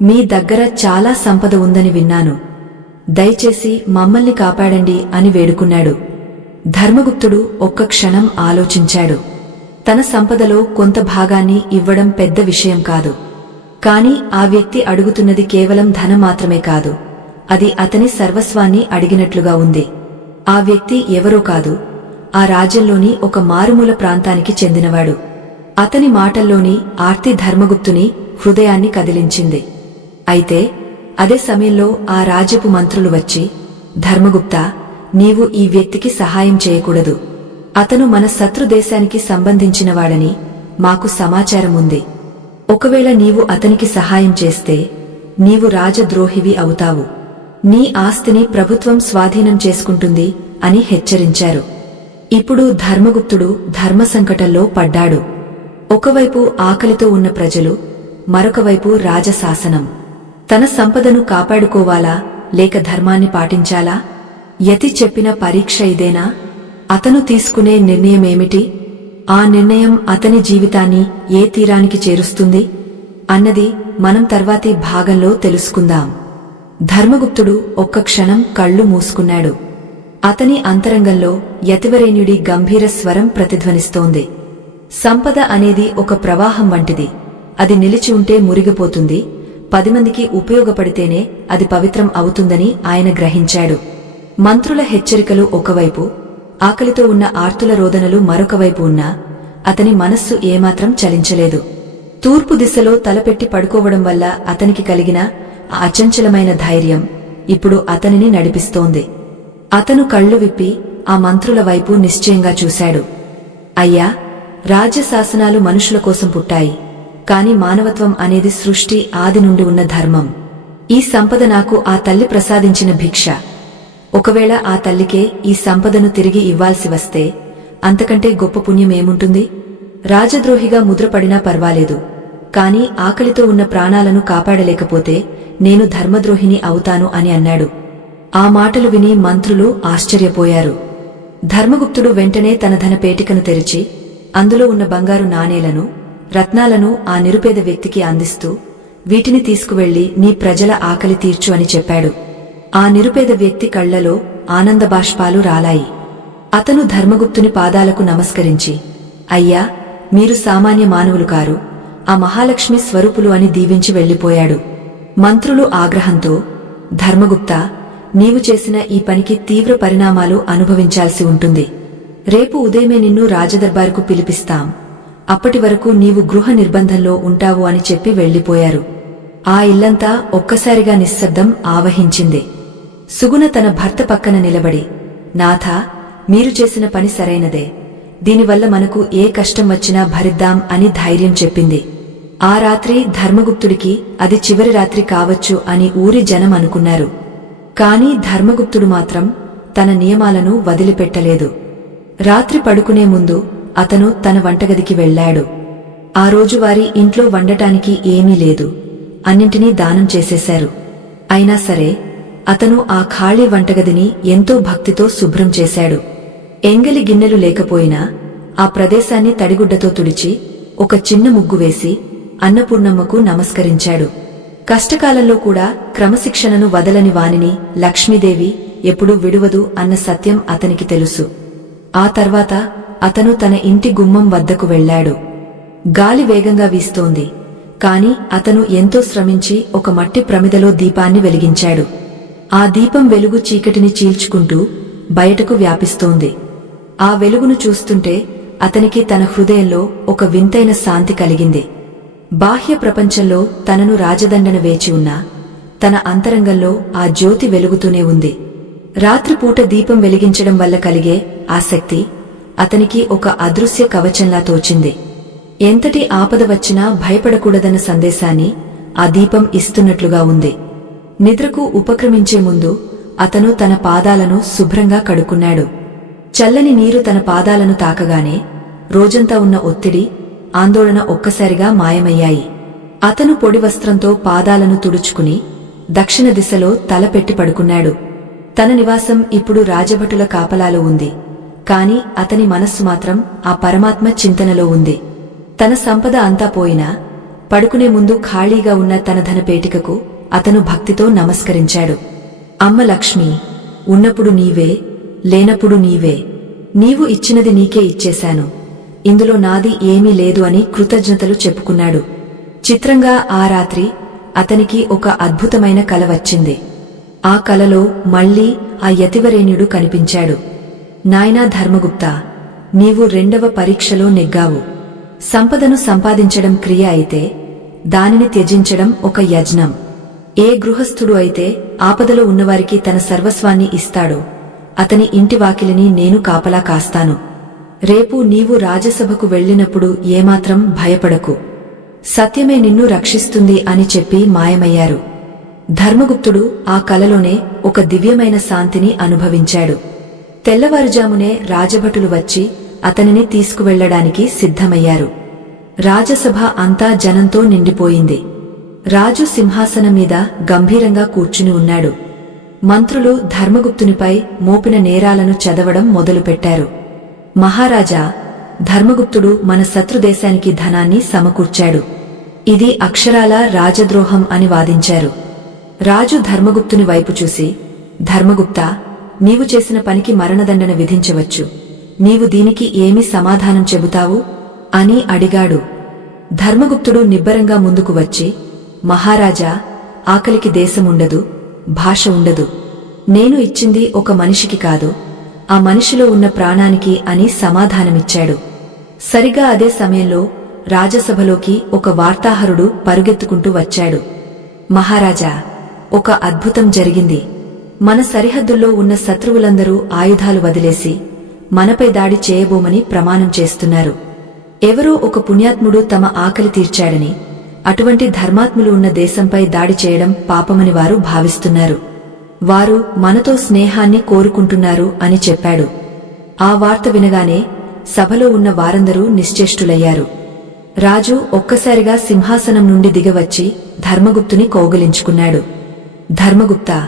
మీ దగ్గర చాలా సంపద ఉందని విన్నాను. దయచేసి మమ్మల్ని కాపాడండి అని వేడుకున్నాడు. ధర్మగుప్తుడు ఒక్క క్షణం ఆలోచించాడు. తన సంపదలో కొంత భాగాన్ని ఇవ్వడం పెద్ద విషయం కాదు. కాని ఆ వ్యక్తి అడుగుతున్నది కేవలం ధనం మాత్రమే కాదు, అది అతని సర్వస్వాన్ని అడిగినట్లుగా ఉంది. ఆ వ్యక్తి ఎవరో కాదు, ఆ రాజ్యంలోని ఒక మారుమూల ప్రాంతానికి చెందినవాడు. అతని మాటల్లోని ఆర్తి ధర్మగుప్తుని హృదయాన్ని కదిలించింది. అయితే అదే సమయంలో ఆ రాజ్యపు మంత్రులు వచ్చి, ధర్మగుప్తా, నీవు ఈ వ్యక్తికి సహాయం చేయకూడదు. అతను మన శత్రు దేశానికి సంబంధించినవాడని మాకు సమాచారం ఉంది. ఒకవేళ నీవు అతనికి సహాయం చేస్తే నీవు రాజద్రోహివి అవుతావు. నీ ఆస్తిని ప్రభుత్వం స్వాధీనం చేసుకుంటుంది అని హెచ్చరించారు. ఇప్పుడు ధర్మగుప్తుడు ధర్మసంకటంలో పడ్డాడు. ఒకవైపు ఆకలితో ఉన్న ప్రజలు, మరొకవైపు రాజశాసనం. తన సంపదను కాపాడుకోవాలా లేక ధర్మాన్ని పాటించాలా? యతి చెప్పిన పరీక్ష ఇదేనా? అతను తీసుకునే నిర్ణయమేమిటి? ఆ నిర్ణయం అతని జీవితాన్ని ఏ తీరానికి చేరుస్తుంది అన్నది మనం తర్వాతి భాగంలో తెలుసుకుందాం. ధర్మగుప్తుడు ఒక్క క్షణం కళ్ళు మూసుకున్నాడు. అతని అంతరంగంలో యతివరేణ్యుడి గంభీర స్వరం ప్రతిధ్వనిస్తోంది. సంపద అనేది ఒక ప్రవాహం వంటిది. అది నిలిచి ఉంటే మురిగిపోతుంది, 10 మందికి ఉపయోగపడితేనే అది పవిత్రం అవుతుందని ఆయన గ్రహించాడు. మంత్రుల హెచ్చరికలు ఒకవైపు, ఆకలితో ఉన్న ఆర్తుల రోదనలు మరొకవైపు ఉన్నా అతని మనస్సు ఏమాత్రం చలించలేదు. తూర్పు దిశలో తలపెట్టి పడుకోవడం వల్ల అతనికి కలిగిన ఆ అచంచలమైన ధైర్యం ఇప్పుడు అతనిని నడిపిస్తోంది. అతను కళ్ళు విప్పి ఆ మంత్రుల వైపు నిశ్చయంగా చూశాడు. అయ్యా, రాజ్యశాసనాలు మనుషుల కోసం పుట్టాయి, కాని మానవత్వం అనేది సృష్టి ఆది నుండి ఉన్న ధర్మం. ఈ సంపద నాకు ఆ తల్లి ప్రసాదించిన భిక్ష. ఒకవేళ ఆ తల్లికే ఈ సంపదను తిరిగి ఇవ్వాల్సి వస్తే అంతకంటే గొప్ప పుణ్యమేముంటుంది? రాజద్రోహిగా ముద్రపడినా పర్వాలేదు, కాని ఆకలితో ఉన్న ప్రాణాలను కాపాడలేకపోతే నేను ధర్మద్రోహిని అవుతాను అని అన్నాడు. ఆ మాటలు విని మంత్రులు ఆశ్చర్యపోయారు. ధర్మగుప్తుడు వెంటనే తన ధన పేటికను తెరిచి అందులో ఉన్న బంగారు నాణేలను, రత్నాలను ఆ నిరుపేద వ్యక్తికి అందిస్తూ, వీటిని తీసుకువెళ్లి నీ ప్రజల ఆకలి తీర్చు అని చెప్పాడు. ఆ నిరుపేద వ్యక్తి కళ్లలో ఆనందబాష్పాలు రాలాయి. అతను ధర్మగుప్తుని పాదాలకు నమస్కరించి, అయ్యా, మీరు సామాన్య మానవులు కారు, ఆ మహాలక్ష్మి స్వరూపులు అని దీవించి వెళ్లిపోయాడు. మంత్రులు ఆగ్రహంతో, ధర్మగుప్తా, నీవు చేసిన ఈ పనికి తీవ్ర పరిణామాలు అనుభవించాల్సి ఉంటుంది. రేపు ఉదయమే నిన్ను రాజదర్బారుకు పిలిపిస్తాం. అప్పటి వరకు నీవు గృహ నిర్బంధంలో ఉంటావు అని చెప్పి వెళ్లిపోయారు. ఆ ఇల్లంతా ఒక్కసారిగా నిశ్శబ్దం ఆవహించింది. సుగుణ తన భర్త పక్కన నిలబడి, నాథా, మీరు చేసిన పని సరైనదే. దీనివల్ల మనకు ఏ కష్టం వచ్చినా భరిద్దాం అని ధైర్యం చెప్పింది. ఆ రాత్రి ధర్మగుప్తుడికి అది చివరి రాత్రి కావచ్చు అని ఊరి జనం అనుకున్నారు. కాని ధర్మగుప్తుడు మాత్రం తన నియమాలను వదిలిపెట్టలేదు. రాత్రి పడుకునే ముందు అతను తన వంటగదికి వెళ్లాడు. ఆ రోజు వారి ఇంట్లో వండటానికి ఏమీ లేదు, అన్నింటినీ దానం చేసేశారు. అయినా సరే అతను ఆ ఖాళీ వంటగదిని ఎంతో భక్తితో శుభ్రం చేశాడు. ఎంగలి గిన్నెలు లేకపోయినా ఆ ప్రదేశాన్ని తడిగుడ్డతో తుడిచి ఒక చిన్న ముగ్గు వేసి అన్నపూర్ణమ్మకు నమస్కరించాడు. కష్టకాలంలో కూడా క్రమశిక్షణను వదలని వానిని లక్ష్మీదేవి ఎప్పుడూ విడువదు అన్న సత్యం అతనికి తెలుసు. ఆ తర్వాత అతను తన ఇంటి గుమ్మం వద్దకు వెళ్లాడు. గాలి వేగంగా వీస్తోంది, కాని అతను ఎంతో శ్రమించి ఒక మట్టి ప్రమిదలో దీపాన్ని వెలిగించాడు. ఆ దీపం వెలుగు చీకటిని చీల్చుకుంటూ బయటకు వ్యాపిస్తోంది. ఆ వెలుగును చూస్తుంటే అతనికి తన హృదయంలో ఒక వింతైన శాంతి కలిగింది. బాహ్య ప్రపంచంలో తనను రాజదండన వేచి ఉన్నా తన అంతరంగంలో ఆ జ్యోతి వెలుగుతూనే ఉంది. రాత్రిపూట దీపం వెలిగించడం వల్ల కలిగే ఆసక్తి అతనికి ఒక అదృశ్య కవచంలా తోచింది. ఎంతటి ఆపద వచ్చినా భయపడకూడదన్న సందేశాన్ని ఆ దీపం ఇస్తున్నట్లుగా ఉంది. నిద్రకు ఉపక్రమించే ముందు అతను తన పాదాలను శుభ్రంగా కడుక్కున్నాడు. చల్లని నీరు తన పాదాలను తాకగానే రోజంతా ఉన్న ఒత్తిడి, ఆందోళన ఒక్కసారిగా మాయమయ్యాయి. అతను పొడి వస్త్రంతో పాదాలను తుడుచుకుని దక్షిణ దిశలో తల పెట్టి పడుకున్నాడు. తన నివాసం ఇప్పుడు రాజభటుల కాపలాలో ఉంది. కాని అతని మనస్సు మాత్రం ఆ పరమాత్మ చింతనలో ఉంది. తన సంపద అంతా పోయినా పడుకునే ముందు ఖాళీగా ఉన్న తన ధనపేటికకు అతను భక్తితో నమస్కరించాడు. అమ్మ లక్ష్మి, ఉన్నప్పుడు నీవే, లేనప్పుడు నీవే. నీవు ఇచ్చినది నీకే ఇచ్చేశాను. ఇందులో నాది ఏమీ లేదు అని కృతజ్ఞతలు చెప్పుకున్నాడు. చిత్రంగా ఆ రాత్రి అతనికి ఒక అద్భుతమైన కల వచ్చింది. ఆ కలలో మళ్లీ ఆ యతివరేణ్యుడు కనిపించాడు. నాయనా ధర్మగుప్తా, నీవు 2వ పరీక్షలో నెగ్గావు. సంపదను సంపాదించడం క్రియ అయితే దానిని త్యజించడం ఒక యజ్ఞం. ఏ గృహస్థుడు అయితే ఆపదలో ఉన్నవారికి తన సర్వస్వాన్ని ఇస్తాడో అతని ఇంటి వాకిలిని నేను కాపలా కాస్తాను. రేపు నీవు రాజసభకు వెళ్లినప్పుడు ఏమాత్రం భయపడకు. సత్యమే నిన్ను రక్షిస్తుంది అని చెప్పి మాయమయ్యారు. ధర్మగుప్తుడు ఆ కలలోనే ఒక దివ్యమైన శాంతిని అనుభవించాడు. తెల్లవారుజామునే రాజభటులు వచ్చి అతనిని తీసుకువెళ్లడానికి సిద్ధమయ్యారు. రాజసభ అంతా జనంతో నిండిపోయింది. రాజు సింహాసనం మీద గంభీరంగా కూర్చుని ఉన్నాడు. మంత్రులు ధర్మగుప్తునిపై మోపిన నేరాలను చదవడం మొదలుపెట్టారు. మహారాజా, ధర్మగుప్తుడు మన శత్రుదేశానికి ధనాన్ని సమకూర్చాడు. ఇది అక్షరాలా రాజద్రోహం అని వాదించారు. రాజు ధర్మగుప్తుని వైపు చూసి, ధర్మగుప్తా, నీవు చేసిన పనికి మరణదండన విధించవచ్చు. నీవు దీనికి ఏమి సమాధానం చెబుతావు అని అడిగాడు. ధర్మగుప్తుడు నిబ్బరంగా ముందుకు వచ్చి, మహారాజా, ఆకలికి దేశముండదు, భాష ఉండదు. నేను ఇచ్చింది ఒక మనిషికి కాదు, ఆ మనిషిలో ఉన్న ప్రాణానికి అని సమాధానమిచ్చాడు. సరిగా అదే సమయంలో రాజసభలోకి ఒక వార్తాహరుడు పరుగెత్తుకుంటూ వచ్చాడు. మహారాజా, ఒక అద్భుతం జరిగింది. మన సరిహద్దుల్లో ఉన్న శత్రువులందరూ ఆయుధాలు వదిలేసి మనపై దాడి చేయబోమని ప్రమాణం చేస్తున్నారు. ఎవరో ఒక పుణ్యాత్ముడు తమ ఆకలి తీర్చాడని, అటువంటి ధర్మాత్ములు ఉన్న దేశంపై దాడి చేయడం పాపమని వారు భావిస్తున్నారు. వారు మనతో స్నేహాన్ని కోరుకుంటున్నారు అని చెప్పాడు. ఆ వార్త వినగానే సభలో ఉన్న వారందరూ నిశ్చేష్టులయ్యారు. రాజు ఒక్కసారిగా సింహాసనం నుండి దిగవచ్చి ధర్మగుప్తుని కౌగిలించుకున్నాడు. ధర్మగుప్తా,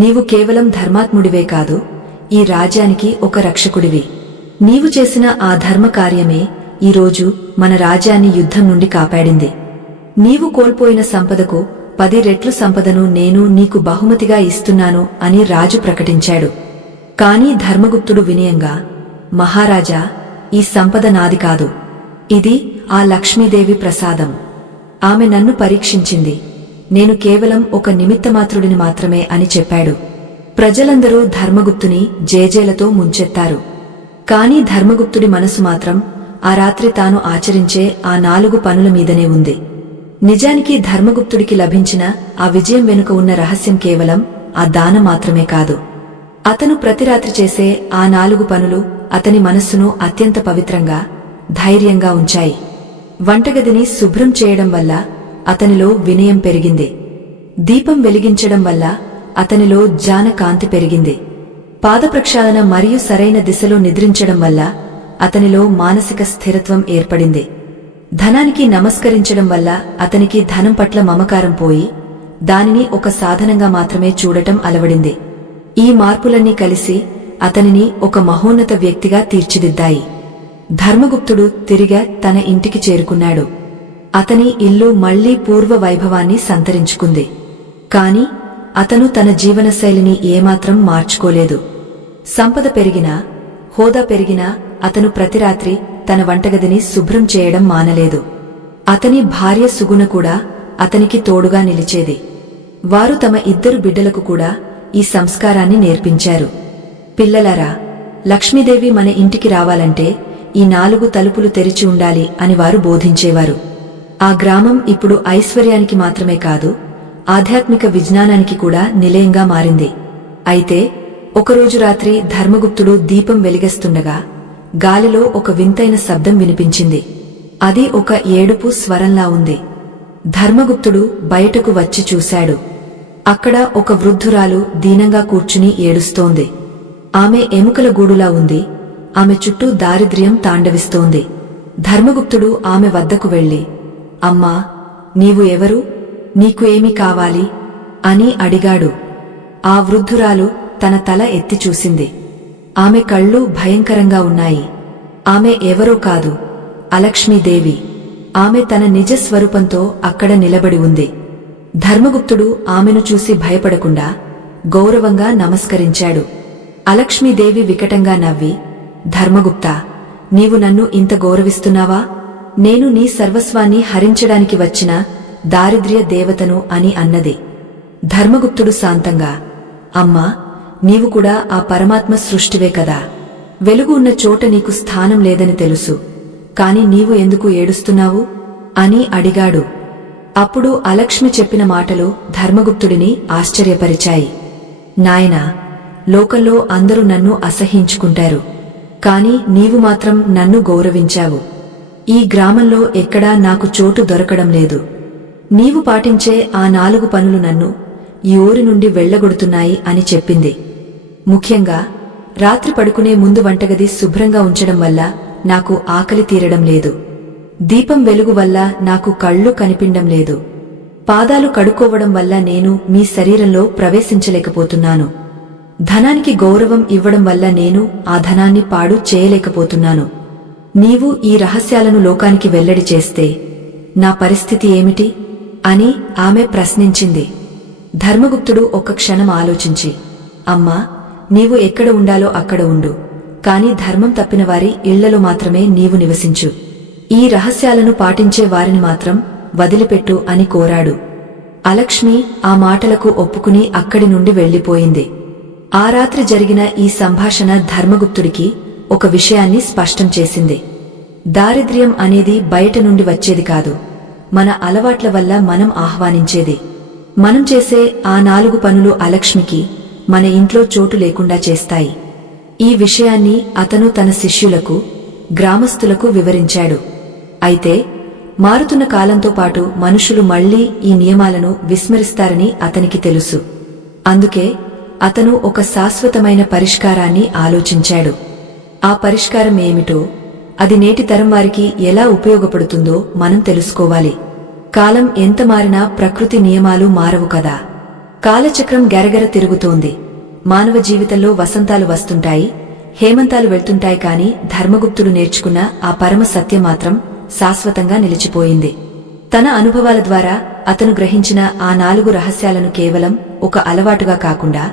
నీవు కేవలం ధర్మాత్ముడివే కాదు, ఈ రాజ్యానికి ఒక రక్షకుడివి. నీవు చేసిన ఆ ధర్మకార్యమే ఈరోజు మన రాజ్యాన్ని యుద్ధం నుండి కాపాడింది. నీవు కోల్పోయిన సంపదకు 10 రెట్లు సంపదను నేను నీకు బహుమతిగా ఇస్తున్నాను అని రాజు ప్రకటించాడు. కాని ధర్మగుప్తుడు వినయంగా, మహారాజా, ఈ సంపద నాది కాదు. ఇది ఆ లక్ష్మీదేవి ప్రసాదం. ఆమె నన్ను పరీక్షించింది. నేను కేవలం ఒక నిమిత్తమాత్రుడిని మాత్రమే అని చెప్పాడు. ప్రజలందరూ ధర్మగుప్తుని జేజేలతో ముంచెత్తారు. కాని ధర్మగుప్తుడి మనసు మాత్రం ఆ రాత్రి తాను ఆచరించే ఆ 4 పనుల మీదనే ఉంది. నిజానికి ధర్మగుప్తుడికి లభించిన ఆ విజయం వెనుక ఉన్న రహస్యం కేవలం ఆ దానం మాత్రమే కాదు. అతను ప్రతి రాత్రి చేసే ఆ 4 పనులు అతని మనస్సును అత్యంత పవిత్రంగా, ధైర్యంగా ఉంచాయి. వంటగదిని శుభ్రం చేయడం వల్ల అతనిలో వినయం పెరిగింది. దీపం వెలిగించడం వల్ల అతనిలో జ్ఞాన కాంతి పెరిగింది. పాదప్రక్షాళన మరియు సరైన దిశలో నిద్రించడం వల్ల అతనిలో మానసిక స్థిరత్వం ఏర్పడింది. ధనానికి నమస్కరించడం వల్ల అతనికి ధనం పట్ల మమకారం పోయి దానిని ఒక సాధనంగా మాత్రమే చూడటం అలవడింది. ఈ మార్పులన్నీ కలిసి అతనిని ఒక మహోన్నత వ్యక్తిగా తీర్చిదిద్దాయి. ధర్మగుప్తుడు తిరిగా తన ఇంటికి చేరుకున్నాడు. అతని ఇల్లు మళ్లీ పూర్వ వైభవాన్ని సంతరించుకుంది. కాని అతను తన జీవనశైలిని ఏమాత్రం మార్చుకోలేదు. సంపద పెరిగినా, హోదా పెరిగినా అతను ప్రతి రాత్రి తన వంటగదిని శుభ్రం చేయడం మానలేదు. అతని భార్య సుగుణ కూడా అతనికి తోడుగా నిలిచేది. వారు తమ 2 బిడ్డలకు కూడా ఈ సంస్కారాన్ని నేర్పించారు. పిల్లలారా, లక్ష్మీదేవి మన ఇంటికి రావాలంటే ఈ 4 తలుపులు తెరిచి ఉండాలి అని వారు బోధించేవారు. ఆ గ్రామం ఇప్పుడు ఐశ్వర్యానికి మాత్రమే కాదు, ఆధ్యాత్మిక విజ్ఞానానికి కూడా నిలయంగా మారింది. అయితే ఒకరోజు రాత్రి ధర్మగుప్తుడు దీపం వెలిగిస్తుండగా గాలిలో ఒక వింతైన శబ్దం వినిపించింది. అది ఒక ఏడుపు స్వరంలా ఉంది. ధర్మగుప్తుడు బయటకు వచ్చి చూశాడు. అక్కడ ఒక వృద్ధురాలు దీనంగా కూర్చుని ఏడుస్తోంది. ఆమె ఎముకల గూడులా ఉంది. ఆమె చుట్టూ దారిద్ర్యం తాండవిస్తోంది. ధర్మగుప్తుడు ఆమె వద్దకు వెళ్లి, అమ్మా, నీవు ఎవరు? నీకు ఏమి కావాలి అని అడిగాడు. ఆ వృద్ధురాలు తన తల ఎత్తి చూసింది. ఆమె కళ్ళు భయంకరంగా ఉన్నాయి. ఆమె ఎవరో కాదు, అలక్ష్మీదేవి. ఆమె తన నిజ స్వరూపంతో అక్కడ నిలబడి ఉంది. ధర్మగుప్తుడు ఆమెను చూసి భయపడకుండా గౌరవంగా నమస్కరించాడు. అలక్ష్మీదేవి వికటంగా నవ్వి, ధర్మగుప్తా, నీవు నన్ను ఇంత గౌరవిస్తున్నావా? నేను నీ సర్వస్వాన్ని హరించడానికి వచ్చిన దారిద్ర్య దేవతను అని అన్నది. ధర్మగుప్తుడు శాంతంగా, అమ్మా, నీవు కూడా ఆ పరమాత్మ సృష్టివే కదా. వెలుగు ఉన్న చోట నీకు స్థానం లేదని తెలుసు, కాని నీవు ఎందుకు ఏడుస్తున్నావు అని అడిగాడు. అప్పుడు అలక్ష్మి చెప్పిన మాటలు ధర్మగుప్తుడిని ఆశ్చర్యపరిచాయి. నాయనా, లోకంలో అందరూ నన్ను అసహ్యించుకుంటారు, కాని నీవు మాత్రం నన్ను గౌరవించావు. ఈ గ్రామంలో ఎక్కడా నాకు చోటు దొరకడం లేదు. నీవు పాటించే ఆ 4 పనులు నన్ను ఈ ఊరి నుండి వెళ్లగొడుతున్నాయి అని చెప్పింది. ముఖ్యంగా రాత్రి పడుకునే ముందు వంటగది శుభ్రంగా ఉంచడం వల్ల నాకు ఆకలి తీరడం లేదు. దీపం వెలుగు వల్ల నాకు కళ్ళు కనిపించడం లేదు. పాదాలు కడుక్కోవడం వల్ల నేను మీ శరీరంలో ప్రవేశించలేకపోతున్నాను. ధనానికి గౌరవం ఇవ్వడం వల్ల నేను ఆ ధనాన్ని పాడు చేయలేకపోతున్నాను. నీవు ఈ రహస్యాలను లోకానికి వెల్లడి చేస్తే నా పరిస్థితి ఏమిటి అని ఆమె ప్రశ్నించింది. ధర్మగుప్తుడు ఒక్క క్షణం ఆలోచించి, అమ్మా, నీవు ఎక్కడ ఉండాలో అక్కడ ఉండు, కాని ధర్మం తప్పిన వారి ఇళ్లలో మాత్రమే నీవు నివసించు. ఈ రహస్యాలను పాటించే వారిని మాత్రం వదిలిపెట్టు అని కోరాడు. అలక్ష్మి ఆ మాటలకు ఒప్పుకుని అక్కడి నుండి వెళ్లిపోయింది. ఆ రాత్రి జరిగిన ఈ సంభాషణ ధర్మగుప్తుడికి ఒక విషయాన్ని స్పష్టం చేసింది. దారిద్ర్యం అనేది బయట నుండి వచ్చేది కాదు, మన అలవాట్ల వల్ల మనం ఆహ్వానించేది. మనం చేసే ఆ 4 పనులు అలక్ష్మికి మన ఇంట్లో చోటు లేకుండా చేస్తాయి. ఈ విషయాన్ని అతను తన శిష్యులకు, గ్రామస్తులకు వివరించాడు. అయితే మారుతున్న కాలంతో పాటు మనుషులు మళ్లీ ఈ నియమాలను విస్మరిస్తారని అతనికి తెలుసు. అందుకే అతను ఒక శాశ్వతమైన పరిష్కారాన్ని ఆలోచించాడు. ఆ పరిష్కారం ఏమిటో, అది నేటి తరం వారికి ఎలా ఉపయోగపడుతుందో మనం తెలుసుకోవాలి. కాలం ఎంత మారినా ప్రకృతి నియమాలు మారవు కదా. కాలచక్రం గెరగెర తిరుగుతోంది. మానవ జీవితంలో వసంతాలు వస్తుంటాయి, హేమంతాలు వెళ్తుంటాయి, కాని ధర్మగుప్తుడు నేర్చుకున్న ఆ పరమ సత్యం మాత్రం శాశ్వతంగా నిలిచిపోయింది. తన అనుభవాల ద్వారా అతను గ్రహించిన ఆ 4 రహస్యాలను కేవలం ఒక అలవాటుగా కాకుండా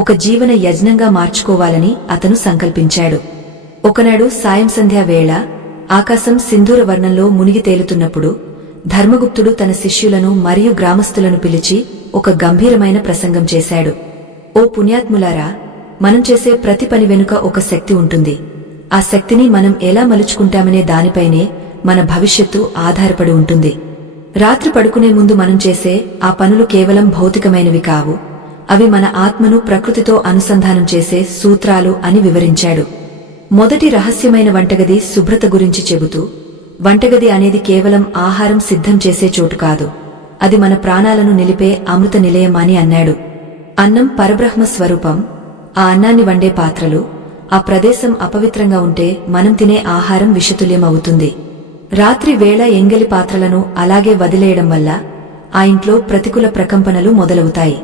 ఒక జీవన యజ్ఞంగా మార్చుకోవాలని అతను సంకల్పించాడు. ఒకనాడు సాయం సంధ్యా వేళ ఆకాశం సింధూర వర్ణంలో మునిగి తేలుతున్నప్పుడు ధర్మగుప్తుడు తన శిష్యులను మరియు గ్రామస్తులను పిలిచి ఒక గంభీరమైన ప్రసంగం చేశాడు. ఓ పుణ్యాత్ములారా, మనం చేసే ప్రతి పని వెనుక ఒక శక్తి ఉంటుంది. ఆ శక్తిని మనం ఎలా మలుచుకుంటామనే దానిపైనే మన భవిష్యత్తు ఆధారపడి ఉంటుంది. రాత్రి పడుకునే ముందు మనం చేసే ఆ పనులు కేవలం భౌతికమైనవి కావు, అవి మన ఆత్మను ప్రకృతితో అనుసంధానం చేసే సూత్రాలు అని వివరించాడు. మొదటి రహస్యమైన వంటగది శుభ్రత గురించి చెబుతూ, వంటగది అనేది కేవలం ఆహారం సిద్ధం చేసే చోటు కాదు, అది మన ప్రాణాలను నిలిపే అమృత నిలయం అని అన్నాడు. అన్నం పరబ్రహ్మ స్వరూపం. ఆ అన్నాన్ని వండే పాత్రలు, ఆ ప్రదేశం అపవిత్రంగా ఉంటే మనం తినే ఆహారం విషతుల్యం అవుతుంది. రాత్రి వేళ ఎంగలి పాత్రలను అలాగే వదిలేయడం వల్ల ఆ ఇంట్లో ప్రతికూల ప్రకంపనలు మొదలవుతాయి.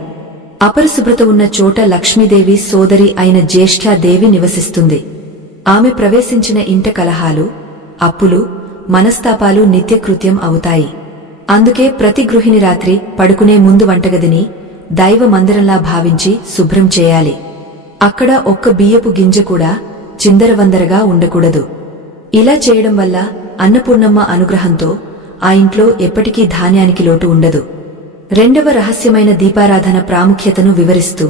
అపరిశుభ్రత ఉన్న చోట లక్ష్మీదేవి సోదరి అయిన జ్యేష్ఠాదేవి నివసిస్తుంది. ఆమె ప్రవేశించిన ఇంట కలహాలు, అప్పులు, మనస్తాపాలు నిత్యకృత్యం అవుతాయి. అందుకే ప్రతి గృహిణి రాత్రి పడుకునే ముందు వంటగదిని దైవ మందిరంలా భావించి శుభ్రం చేయాలి. అక్కడ ఒక్క బియ్యపు గింజ కూడా చిందరవందరగా ఉండకూడదు. ఇలా చేయడం వల్ల అన్నపూర్ణమ్మ అనుగ్రహంతో ఆ ఇంట్లో ఎప్పటికీ ధాన్యానికి లోటు ఉండదు. రెండవ రహస్యమైన దీపారాధన ప్రాముఖ్యతను వివరిస్తూ,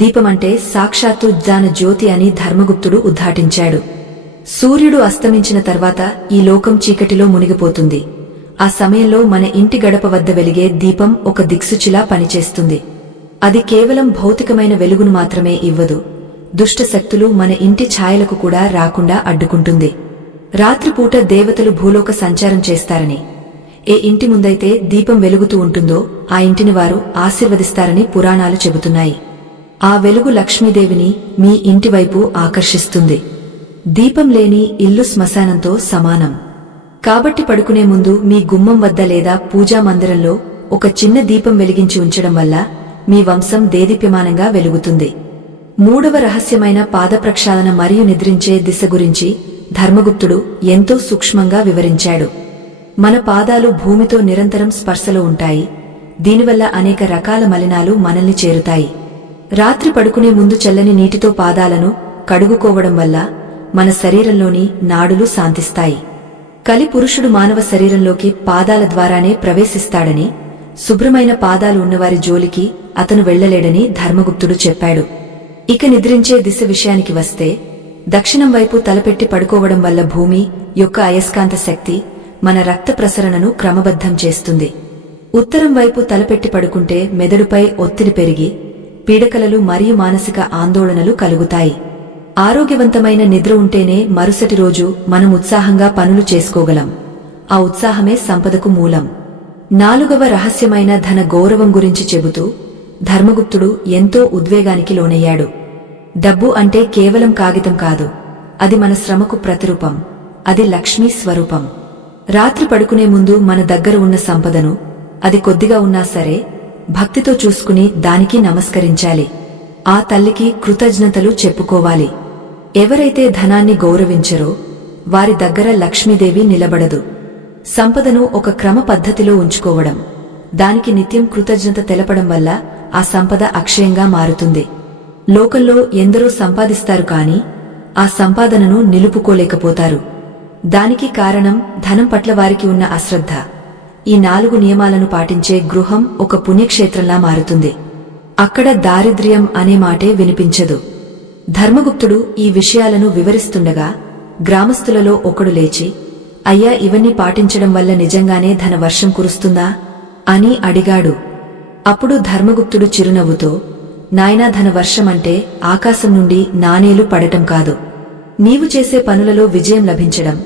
దీపమంటే సాక్షాత్తు జ్ఞాన జ్యోతి అని ధర్మగుప్తుడు ఉద్ఘాటించాడు. సూర్యుడు అస్తమించిన తర్వాత ఈ లోకం చీకటిలో మునిగిపోతుంది. ఆ సమయంలో మన ఇంటి గడప వద్ద వెలిగే దీపం ఒక దిక్సూచిలా పనిచేస్తుంది. అది కేవలం భౌతికమైన వెలుగును మాత్రమే ఇవ్వదు, దుష్ట శక్తులు మన ఇంటి ఛాయలకు కూడా రాకుండా అడ్డుకుంటుంది. రాత్రిపూట దేవతలు భూలోక సంచారం చేస్తారని, ఏ ఇంటి ముందైతే దీపం వెలుగుతూ ఉంటుందో ఆ ఇంటిని వారు ఆశీర్వదిస్తారని పురాణాలు చెబుతున్నాయి. ఆ వెలుగు లక్ష్మీదేవిని మీ ఇంటివైపు ఆకర్షిస్తుంది. దీపం లేని ఇల్లు శ్మశానంతో సమానం. కాబట్టి పడుకునే ముందు మీ గుమ్మం వద్ద లేదా పూజా మందిరంలో ఒక చిన్న దీపం వెలిగించి ఉంచడం వల్ల మీ వంశం దేదీప్యమానంగా వెలుగుతుంది. మూడవ రహస్యమైన పాదప్రక్షాళన మరియు నిద్రించే దిశ గురించి ధర్మగుప్తుడు ఎంతో సూక్ష్మంగా వివరించాడు. మన పాదాలు భూమితో నిరంతరం స్పర్శలో ఉంటాయి. దీనివల్ల అనేక రకాల మలినాలు మనల్ని చేరుతాయి. రాత్రి పడుకునే ముందు చల్లని నీటితో పాదాలను కడుగుకోవడం వల్ల మన శరీరంలోని నాడులు శాంతిస్తాయి. కలి పురుషుడు మానవ శరీరంలోకి పాదాల ద్వారానే ప్రవేశిస్తాడని, శుభ్రమైన పాదాలు ఉన్నవారి జోలికి అతను వెళ్లలేడని ధర్మగుప్తుడు చెప్పాడు. ఇక నిద్రించే దిశ విషయానికి వస్తే, దక్షిణం వైపు తలపెట్టి పడుకోవడం వల్ల భూమి యొక్క అయస్కాంత శక్తి మన రక్త ప్రసరణను క్రమబద్ధం చేస్తుంది. ఉత్తరం వైపు తలపెట్టి పడుకుంటే మెదడుపై ఒత్తిడి పెరిగి పీడకలలు మరియు మానసిక ఆందోళనలు కలుగుతాయి. ఆరోగ్యవంతమైన నిద్ర ఉంటేనే మరుసటి రోజు మనం ఉత్సాహంగా పనులు చేసుకోగలం. ఆ ఉత్సాహమే సంపదకు మూలం. నాలుగవ రహస్యమైన ధన గౌరవం గురించి చెబుతూ ధర్మగుప్తుడు ఎంతో ఉద్వేగానికి లోనయ్యాడు. డబ్బు అంటే కేవలం కాగితం కాదు, అది మన శ్రమకు ప్రతిరూపం. అది లక్ష్మీ స్వరూపం. రాత్రి పడుకునే ముందు మన దగ్గర ఉన్న సంపదను, అది కొద్దిగా ఉన్నా సరే, భక్తితో చూసుకుని దానికి నమస్కరించాలి. ఆ తల్లికి కృతజ్ఞతలు చెప్పుకోవాలి. ఎవరైతే ధనాన్ని గౌరవించరో వారి దగ్గర లక్ష్మీదేవి నిలబడదు. సంపదను ఒక క్రమ పద్ధతిలో ఉంచుకోవడం, దానికి నిత్యం కృతజ్ఞత తెలపడం వల్ల ఆ సంపద అక్షయంగా మారుతుంది. లోకంలో ఎందరో సంపాదిస్తారు కాని ఆ సంపాదనను నిలుపుకోలేకపోతారు. దానికి కారణం ధనం పట్ల వారికి ఉన్న అశ్రద్ధ. ఈ 4 నియమాలను పాటించే గృహం ఒక పుణ్యక్షేత్రంలా మారుతుంది. అక్కడ దారిద్ర్యం అనే మాటే వినిపించదు. ధర్మగుప్తుడు ఈ విషయాలను వివరిస్తుండగా గ్రామస్తులలో ఒకడు లేచి, అయ్యా, ఇవన్నీ పాటించడం వల్ల నిజంగానే ధన వర్షం కురుస్తుందా అని అడిగాడు. అప్పుడు ధర్మగుప్తుడు చిరునవ్వుతో, నాయనా, ధన వర్షమంటే ఆకాశం నుండి నాణేలు పడటం కాదు. నీవు చేసే పనులలో విజయం లభించడం,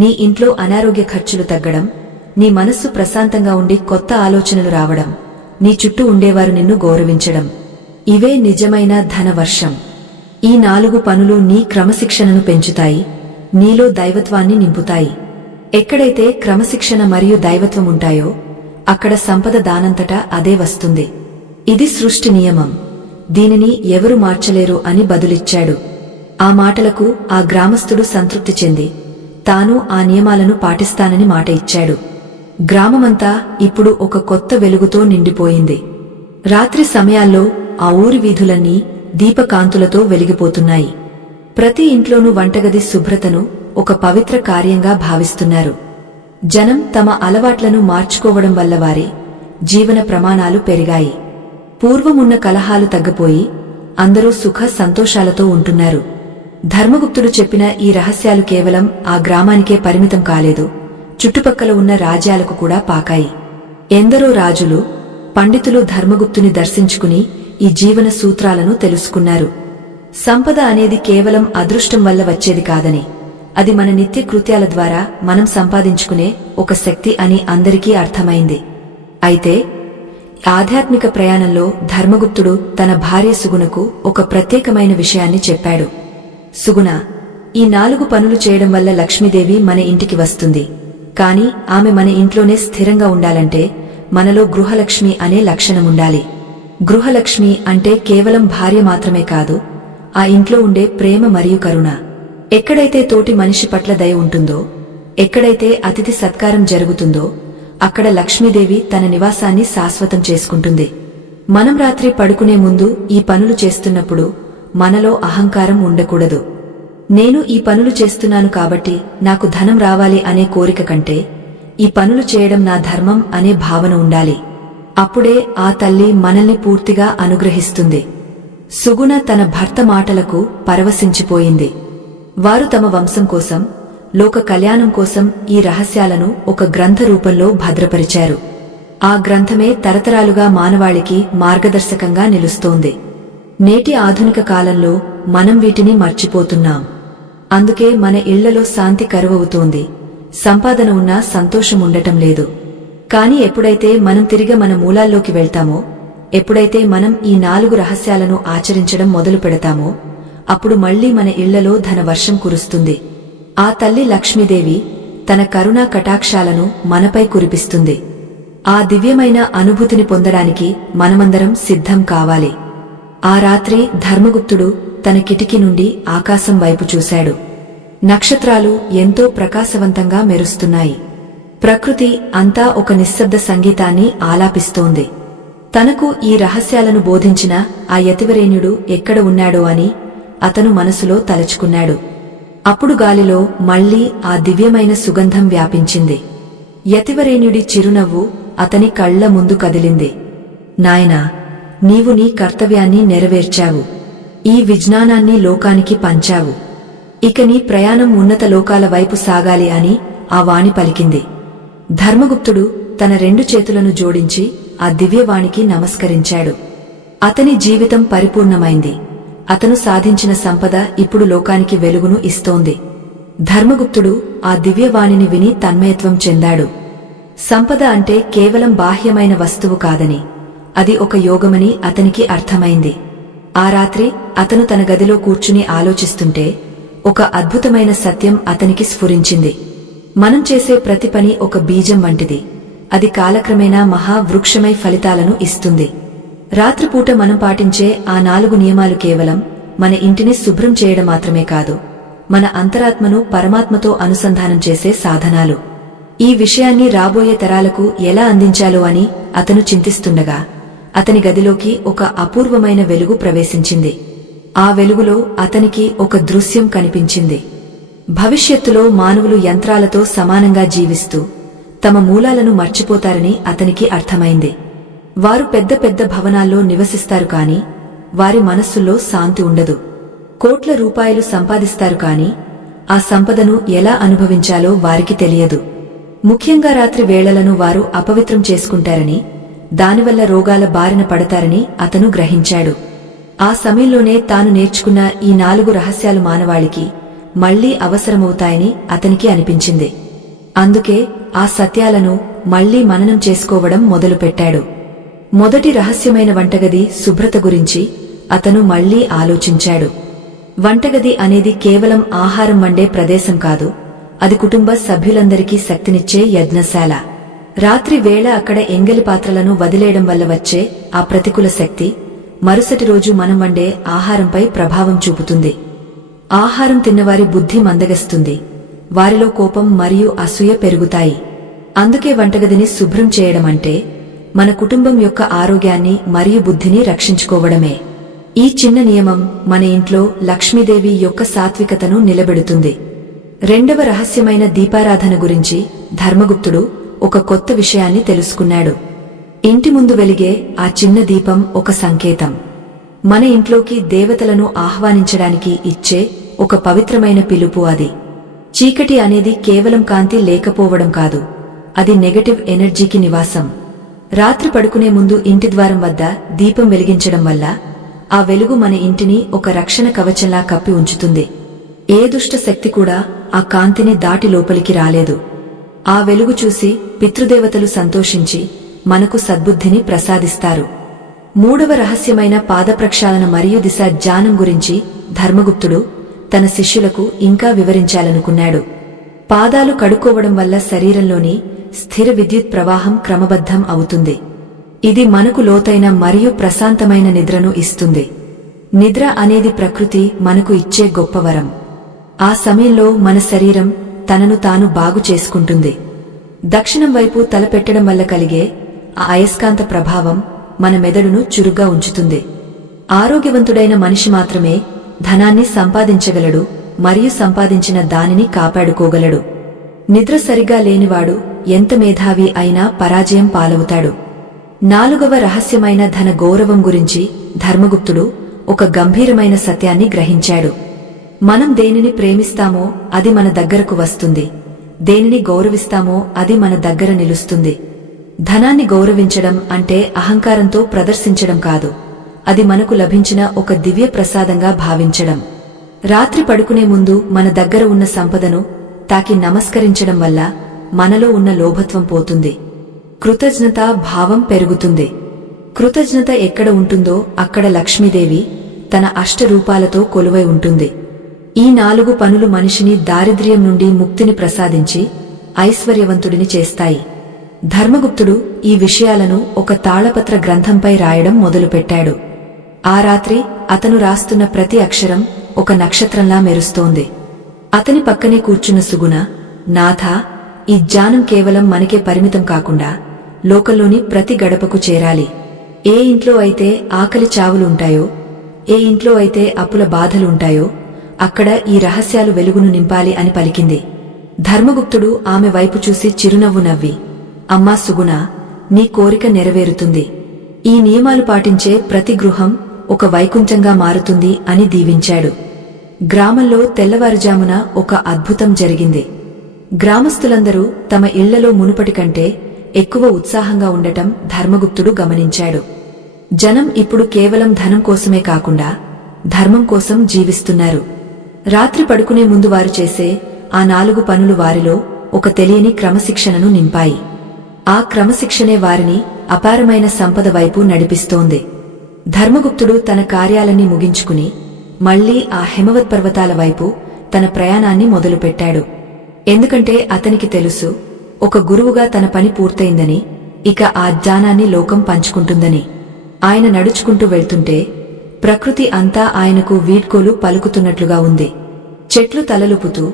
నీ ఇంట్లో అనారోగ్య ఖర్చులు తగ్గడం, నీ మనస్సు ప్రశాంతంగా ఉండి కొత్త ఆలోచనలు రావడం, నీ చుట్టూ ఉండేవారు నిన్ను గౌరవించడం, ఇవే నిజమైన ధనవర్షం. ఈ 4 పనులు నీ క్రమశిక్షణను పెంచుతాయి, నీలో దైవత్వాన్ని నింపుతాయి. ఎక్కడైతే క్రమశిక్షణ మరియు దైవత్వం ఉంటాయో అక్కడ సంపద దానంతటా అదే వస్తుంది. ఇది సృష్టి నియమం, దీనిని ఎవరు మార్చలేరు అని బదులిచ్చాడు. ఆ మాటలకు ఆ గ్రామస్థుడు సంతృప్తి చెంది తాను ఆ నియమాలను పాటిస్తానని మాట ఇచ్చాడు. గ్రామమంతా ఇప్పుడు ఒక కొత్త వెలుగుతో నిండిపోయింది. రాత్రి సమయాల్లో ఆ ఊరి వీధులన్నీ దీపకాంతులతో వెలిగిపోతున్నాయి. ప్రతి ఇంట్లోనూ వంటగది శుభ్రతను ఒక పవిత్ర కార్యంగా భావిస్తున్నారు. జనం తమ అలవాట్లను మార్చుకోవడం వల్ల వారి జీవన ప్రమాణాలు పెరిగాయి. పూర్వమున్న కలహాలు తగ్గపోయి అందరూ సుఖ సంతోషాలతో ఉంటున్నారు. ధర్మగుప్తుడు చెప్పిన ఈ రహస్యాలు కేవలం ఆ గ్రామానికే పరిమితం కాలేదు, చుట్టుపక్కల ఉన్న రాజ్యాలకు కూడా పాకాయి. ఎందరో రాజులు, పండితులు ధర్మగుప్తుని దర్శించుకుని ఈ జీవన సూత్రాలను తెలుసుకున్నారు. సంపద అనేది కేవలం అదృష్టం వల్ల వచ్చేది కాదని, అది మన నిత్య కృత్యాల ద్వారా మనం సంపాదించుకునే ఒక శక్తి అని అందరికీ అర్థమైంది. అయితే ఆధ్యాత్మిక ప్రయాణంలో ధర్మగుప్తుడు తన భార్య సుగుణకు ఒక ప్రత్యేకమైన విషయాన్ని చెప్పాడు. సుగుణ, ఈ 4 పనులు చేయడం వల్ల లక్ష్మీదేవి మన ఇంటికి వస్తుంది. కాని ఆమె మన ఇంట్లోనే స్థిరంగా ఉండాలంటే మనలో గృహలక్ష్మి అనే లక్షణముండాలి. గృహలక్ష్మి అంటే కేవలం భార్య మాత్రమే కాదు, ఆ ఇంట్లో ఉండే ప్రేమ మరియు కరుణ. ఎక్కడైతే తోటి మనిషి పట్ల దయ ఉంటుందో, ఎక్కడైతే అతిథి సత్కారం జరుగుతుందో అక్కడ లక్ష్మీదేవి తన నివాసాన్ని శాశ్వతం చేసుకుంటుంది. మనం రాత్రి పడుకునే ముందు ఈ పనులు చేస్తున్నప్పుడు మనలో అహంకారం ఉండకూడదు. నేను ఈ పనులు చేస్తున్నాను కాబట్టి నాకు ధనం రావాలి అనే కోరిక కంటే ఈ పనులు చేయడం నా ధర్మం అనే భావన ఉండాలి. అప్పుడే ఆ తల్లి మనల్ని పూర్తిగా అనుగ్రహిస్తుంది. సుగుణ తన భర్త మాటలకు పరవశించిపోయింది. వారు తమ వంశం కోసం, లోక కళ్యాణం కోసం ఈ రహస్యాలను ఒక గ్రంథ రూపంలో భద్రపరిచారు. ఆ గ్రంథమే తరతరాలుగా మానవాళికి మార్గదర్శకంగా నిలుస్తోంది. నేటి ఆధునిక కాలంలో మనం వీటిని మర్చిపోతున్నాం. అందుకే మన ఇళ్లలో శాంతి కరువవుతోంది, సంపాదన ఉన్నా సంతోషం ఉండటం లేదు. కాని ఎప్పుడైతే మనం తిరిగి మన మూలాల్లోకి వెళ్తామో, ఎప్పుడైతే మనం ఈ 4 రహస్యాలను ఆచరించడం మొదలు పెడతామో, అప్పుడు మళ్లీ మన ఇళ్లలో ధన వర్షం కురుస్తుంది. ఆ తల్లి లక్ష్మీదేవి తన కరుణా కటాక్షాలను మనపై కురిపిస్తుంది. ఆ దివ్యమైన అనుభూతిని పొందడానికి మనమందరం సిద్ధం కావాలి. ఆ రాత్రి ధర్మగుప్తుడు తన కిటికీ నుండి ఆకాశం వైపు చూశాడు. నక్షత్రాలు ఎంతో ప్రకాశవంతంగా మెరుస్తున్నాయి. ప్రకృతి అంతా ఒక నిశ్శబ్ద సంగీతాన్ని ఆలాపిస్తోంది. తనకు ఈ రహస్యాలను బోధించిన ఆ యతివరేణ్యుడు ఎక్కడ ఉన్నాడో అని అతను మనసులో తలచుకున్నాడు. అప్పుడు గాలిలో మళ్లీ ఆ దివ్యమైన సుగంధం వ్యాపించింది. యతివరేణ్యుడి చిరునవ్వు అతని కళ్ల ముందు కదిలింది. నాయనా, నీవు నీ కర్తవ్యాన్ని నెరవేర్చావు. ఈ విజ్ఞానాన్ని లోకానికి పంచావు. ఇక నీ ప్రయాణం ఉన్నత లోకాల వైపు సాగాలి అని ఆ వాణి పలికింది. ధర్మగుప్తుడు తన 2 చేతులను జోడించి ఆ దివ్యవాణికి నమస్కరించాడు. అతని జీవితం పరిపూర్ణమైంది. అతను సాధించిన సంపద ఇప్పుడు లోకానికి వెలుగును ఇస్తోంది. ధర్మగుప్తుడు ఆ దివ్యవాణిని విని తన్మయత్వం చెందాడు. సంపద అంటే కేవలం బాహ్యమైన వస్తువు కాదని, అది ఒక యోగమని అతనికి అర్థమైంది. ఆ రాత్రి అతను తన గదిలో కూర్చుని ఆలోచిస్తుంటే ఒక అద్భుతమైన సత్యం అతనికి స్ఫురించింది. మనం చేసే ప్రతి పని ఒక బీజం వంటిది. అది కాలక్రమేణా మహావృక్షమై ఫలితాలను ఇస్తుంది. రాత్రిపూట మనం పాటించే ఆ 4 నియమాలు కేవలం మన ఇంటిని శుభ్రం చేయడం మాత్రమే కాదు, మన అంతరాత్మను పరమాత్మతో అనుసంధానం చేసే సాధనాలు. ఈ విషయాన్ని రాబోయే తరాలకు ఎలా అందించాలో అని అతను చింతిస్తుండగా అతని గదిలోకి ఒక అపూర్వమైన వెలుగు ప్రవేశించింది. ఆ వెలుగులో అతనికి ఒక దృశ్యం కనిపించింది. భవిష్యత్తులో మానవులు యంత్రాలతో సమానంగా జీవిస్తూ తమ మూలాలను మర్చిపోతారని అతనికి అర్థమైంది. వారు పెద్ద పెద్ద భవనాల్లో నివసిస్తారు కాని వారి మనస్సుల్లో శాంతి ఉండదు. కోట్ల రూపాయలు సంపాదిస్తారు కాని ఆ సంపదను ఎలా అనుభవించాలో వారికి తెలియదు. ముఖ్యంగా రాత్రి వేళలను వారు అపవిత్రం చేసుకుంటారని, దానివల్ల రోగాల బారిన పడతారని అతను గ్రహించాడు. ఆ సమయంలోనే తాను నేర్చుకున్న ఈ 4 రహస్యాలు మానవాళికి మళ్లీ అవసరమవుతాయని అతనికి అనిపించింది. అందుకే ఆ సత్యాలను మళ్లీ మననం చేసుకోవడం మొదలుపెట్టాడు. మొదటి రహస్యమైన వంటగది శుభ్రత గురించి అతను మళ్లీ ఆలోచించాడు. వంటగది అనేది కేవలం ఆహారం వండే ప్రదేశం కాదు, అది కుటుంబ సభ్యులందరికీ శక్తినిచ్చే యజ్ఞశాల. రాత్రి వేళ అక్కడ ఎంగలి పాత్రలను వదిలేయడం వల్ల వచ్చే ఆ ప్రతికూల శక్తి మరుసటి రోజు మనం వండే ఆహారంపై ప్రభావం చూపుతుంది. ఆహారం తిన్నవారి బుద్ధి మందగస్తుంది, వారిలో కోపం మరియు అసూయ పెరుగుతాయి. అందుకే వంటగదిని శుభ్రం చేయడమంటే మన కుటుంబం యొక్క ఆరోగ్యాన్ని మరియు బుద్ధిని రక్షించుకోవడమే. ఈ చిన్న నియమం మన ఇంట్లో లక్ష్మీదేవి యొక్క సాత్వికతను నిలబెడుతుంది. 2వ రహస్యమైన దీపారాధన గురించి ధర్మగుప్తుడు ఒక కొత్త విషయాన్ని తెలుసుకున్నాడు. ఇంటి ముందు వెలిగే ఆ చిన్న దీపం ఒక సంకేతం. మన ఇంట్లోకి దేవతలను ఆహ్వానించడానికి ఇచ్చే ఒక పవిత్రమైన పిలుపు అది. చీకటి అనేది కేవలం కాంతి లేకపోవడం కాదు, అది నెగటివ్ ఎనర్జీకి నివాసం. రాత్రి పడుకునే ముందు ఇంటి ద్వారం వద్ద దీపం వెలిగించడం వల్ల ఆ వెలుగు మన ఇంటిని ఒక రక్షణ కవచంలా కప్పి ఉంచుతుంది. ఏ దుష్ట శక్తి కూడా ఆ కాంతిని దాటి లోపలికి రాలేదు. ఆ వెలుగు చూసి పితృదేవతలు సంతోషించి మనకు సద్బుద్ధిని ప్రసాదిస్తారు. 3వ రహస్యమైన పాదప్రక్షాళన మరియు దిశ ధ్యానం గురించి ధర్మగుప్తుడు తన శిష్యులకు ఇంకా వివరించాలనుకున్నాడు. పాదాలు కడుక్కోవడం వల్ల శరీరంలోని స్థిర విద్యుత్ ప్రవాహం క్రమబద్ధం అవుతుంది. ఇది మనకు లోతైన మరియు ప్రశాంతమైన నిద్రను ఇస్తుంది. నిద్ర అనేది ప్రకృతి మనకు ఇచ్చే గొప్ప వరం. ఆ సమయంలో మన శరీరం తనను తాను బాగు చేసుకుంటుంది. దక్షిణం వైపు తలపెట్టడం వల్ల కలిగే ఆ అయస్కాంత ప్రభావం మన మెదడును చురుగ్గా ఉంచుతుంది. ఆరోగ్యవంతుడైన మనిషి మాత్రమే ధనాన్ని సంపాదించగలడు మరియు సంపాదించిన దానిని కాపాడుకోగలడు. నిద్ర సరిగా లేనివాడు ఎంత మేధావి అయినా పరాజయం పాలవుతాడు. 4వ రహస్యమైన ధన గౌరవం గురించి ధర్మగుప్తుడు ఒక గంభీరమైన సత్యాన్ని గ్రహించాడు. మనం దేనిని ప్రేమిస్తామో అది మన దగ్గరకు వస్తుంది, దేనిని గౌరవిస్తామో అది మన దగ్గర నిలుస్తుంది. ధనాన్ని గౌరవించడం అంటే అహంకారంతో ప్రదర్శించడం కాదు, అది మనకు లభించిన ఒక దివ్య ప్రసాదంగా భావించడం. రాత్రి పడుకునే ముందు మన దగ్గర ఉన్న సంపదను తాకి నమస్కరించడం వల్ల మనలో ఉన్న లోభత్వం పోతుంది, కృతజ్ఞతా భావం పెరుగుతుంది. కృతజ్ఞత ఎక్కడ ఉంటుందో అక్కడ లక్ష్మీదేవి తన అష్టరూపాలతో కొలువై ఉంటుంది. ఈ 4 పనులు మనిషిని దారిద్ర్యం నుండి ముక్తిని ప్రసాదించి ఐశ్వర్యవంతుడిని చేస్తాయి. ధర్మగుప్తుడు ఈ విషయాలను ఒక తాళపత్ర గ్రంథంపై రాయడం మొదలుపెట్టాడు. ఆ రాత్రి అతను రాస్తున్న ప్రతి అక్షరం ఒక నక్షత్రంలా మెరుస్తోంది. అతని పక్కనే కూర్చున్న సుగుణ, నాథా, ఈ జ్ఞానం కేవలం మనకే పరిమితం కాకుండా లోకంలోని ప్రతి గడపకు చేరాలి. ఏ ఇంట్లో అయితే ఆకలి చావులుంటాయో, ఏ ఇంట్లో అయితే అప్పుల బాధలుంటాయో అక్కడ ఈ రహస్యాలు వెలుగును నింపాలి అని పలికింది. ధర్మగుప్తుడు ఆమె వైపు చూసి చిరునవ్వు నవ్వి, అమ్మా సుగుణ, నీ కోరిక నెరవేరుతుంది. ఈ నియమాలు పాటించే ప్రతి గృహం ఒక వైకుంఠంగా మారుతుంది అని దీవించాడు. గ్రామంలో తెల్లవారుజామున ఒక అద్భుతం జరిగింది. గ్రామస్తులందరూ తమ ఇళ్లలో మునుపటి కంటే ఎక్కువ ఉత్సాహంగా ఉండటం ధర్మగుప్తుడు గమనించాడు. జనం ఇప్పుడు కేవలం ధనం కోసమే కాకుండా ధర్మం కోసం జీవిస్తున్నారు. రాత్రి పడుకునే ముందు వారు చేసే ఆ 4 పనులు వారిలో ఒక తెలియని క్రమశిక్షణను నింపాయి. ఆ క్రమశిక్షణే వారిని అపారమైన సంపద వైపు నడిపిస్తోంది. ధర్మగుప్తుడు తన కార్యాలన్నీ ముగించుకుని మళ్లీ ఆ హిమవత్ పర్వతాల వైపు తన ప్రయాణాన్ని మొదలుపెట్టాడు. ఎందుకంటే అతనికి తెలుసు, ఒక గురువుగా తన పని పూర్తయిందని, ఇక ఆ జ్ఞానాన్ని లోకం పంచుకుంటుందని. ఆయన నడుచుకుంటూ వెళ్తుంటే ప్రకృతి అంతా ఆయనకు వీడ్కోలు పలుకుతున్నట్లుగా ఉంది. చెట్లు తలలుపుతూ,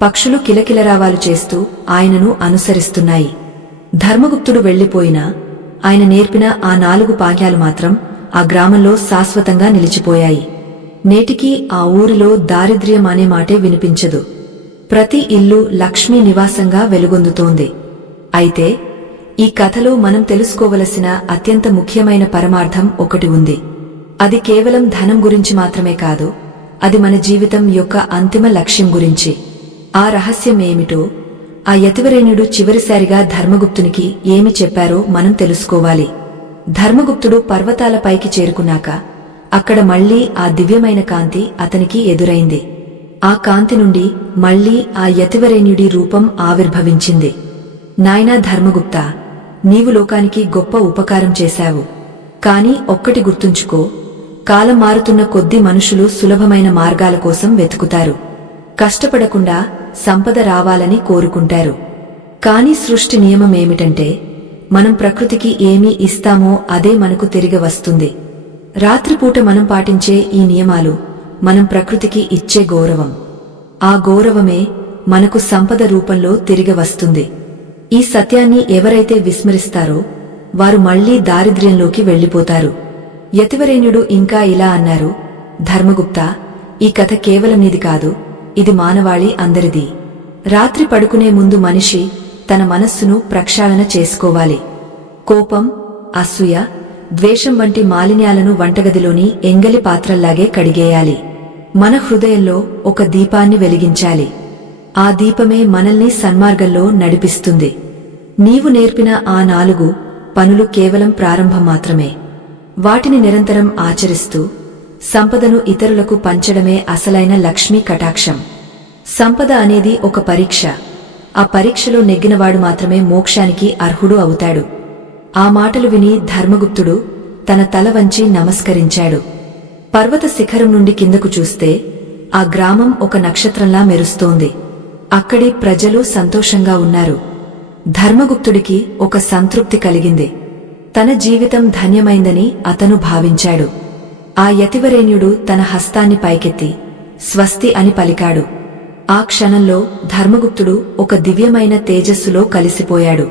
పక్షులు కిలకిలరావాలు చేస్తూ ఆయనను అనుసరిస్తున్నాయి. ధర్మగుప్తుడు వెళ్లిపోయినా ఆయన నేర్పిన ఆ 4 పాఠ్యాలు మాత్రం ఆ గ్రామంలో శాశ్వతంగా నిలిచిపోయాయి. నేటికీ ఆ ఊరిలో దారిద్ర్యం అనే మాటే వినిపించదు. ప్రతి ఇల్లు లక్ష్మీ నివాసంగా వెలుగొందుతోంది. అయితే ఈ కథలో మనం తెలుసుకోవలసిన అత్యంత ముఖ్యమైన పరమార్థం ఒకటి ఉంది. అది కేవలం ధనం గురించి మాత్రమే కాదు, అది మన జీవితం యొక్క అంతిమ లక్ష్యం గురించి. ఆ రహస్యం ఏమిటో ఆ యతివరేణ్యుడు చివరిసారిగా ధర్మగుప్తునికి ఏమి చెప్పారో మనం తెలుసుకోవాలి. ధర్మగుప్తుడు పర్వతాల పైకి చేరుకున్నాక అక్కడ మళ్లీ ఆ దివ్యమైన కాంతి అతనికి ఎదురైంది. ఆ కాంతి నుండి మళ్లీ ఆ యతివరేణ్యుడి రూపం ఆవిర్భవించింది. నాయనా ధర్మగుప్తా, నీవు లోకానికి గొప్ప ఉపకారం చేశావు. కాని ఒక్కటి గుర్తుంచుకో, కాలం మారుతున్న కొద్దీ మనుషులు సులభమైన మార్గాల కోసం వెతుకుతారు. కష్టపడకుండా సంపద రావాలని కోరుకుంటారు. కాని సృష్టి నియమమేమిటంటే, మనం ప్రకృతికి ఏమి ఇస్తామో అదే మనకు తిరిగి వస్తుంది. రాత్రిపూట మనం పాటించే ఈ నియమాలు మనం ప్రకృతికి ఇచ్చే గౌరవం. ఆ గౌరవమే మనకు సంపద రూపంలో తిరిగి వస్తుంది. ఈ సత్యాన్ని ఎవరైతే విస్మరిస్తారో వారు మళ్లీ దారిద్ర్యంలోకి వెళ్లిపోతారు. యతివరేణ్యుడు ఇంకా ఇలా అన్నారు, ధర్మగుప్తా, ఈ కథ కేవలం నీది కాదు, ఇది మానవాళి అందరిది. రాత్రి పడుకునే ముందు మనిషి తన మనస్సును ప్రక్షాళన చేసుకోవాలి. కోపం, అసూయ, ద్వేషం వంటి మాలిన్యాలను వంటగదిలోని ఎంగలి పాత్రల్లాగే కడిగేయాలి. మన హృదయంలో ఒక దీపాన్ని వెలిగించాలి. ఆ దీపమే మనల్ని సన్మార్గంలో నడిపిస్తుంది. నీవు నేర్పిన ఆ 4 పనులు కేవలం ప్రారంభం మాత్రమే. వాటిని నిరంతరం ఆచరిస్తూ సంపదను ఇతరులకు పంచడమే అసలైన లక్ష్మీ కటాక్షం. సంపద అనేది ఒక పరీక్ష. ఆ పరీక్షలో నెగ్గినవాడు మాత్రమే మోక్షానికి అర్హుడు అవుతాడు. ఆ మాటలు విని ధర్మగుప్తుడు తన తల వంచి నమస్కరించాడు. పర్వత శిఖరం నుండి కిందకు చూస్తే ఆ గ్రామం ఒక నక్షత్రంలా మెరుస్తోంది. అక్కడి ప్రజలు సంతోషంగా ఉన్నారు. ధర్మగుప్తుడికి ఒక సంతృప్తి కలిగింది. తన జీవితం ధన్యమైందని అతను భావించాడు. ఆ యతివరేణ్యుడు తన హస్తాన్ని పైకెత్తి స్వస్తి అని పలికాడు. ఆ క్షణంలో ధర్మగుప్తుడు ఒక దివ్యమైన తేజస్సులో కలిసిపోయాడు.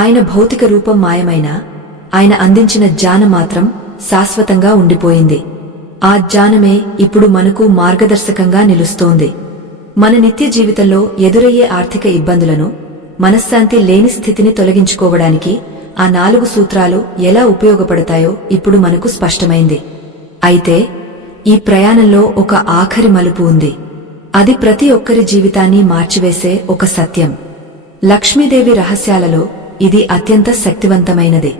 ఆయన భౌతిక రూపం మాయమైనా ఆయన అందించిన జ్ఞానం మాత్రం శాశ్వతంగా ఉండిపోయింది. ఆ జ్ఞానమే ఇప్పుడు మనకు మార్గదర్శకంగా నిలుస్తోంది. మన నిత్య జీవితంలో ఎదురయ్యే ఆర్థిక ఇబ్బందులను, మనశ్శాంతి లేని స్థితిని తొలగించుకోవడానికి ఆ 4 సూత్రాలు ఎలా ఉపయోగపడతాయో ఇప్పుడు మనకు స్పష్టమైంది. అయితే ఈ ప్రయాణంలో ఒక ఆఖరి మలుపు ఉంది. అది ప్రతి ఒక్కరి జీవితాన్ని మార్చివేసే ఒక సత్యం. లక్ష్మీదేవి రహస్యాలలో ఇది అత్యంత శక్తివంతమైనది.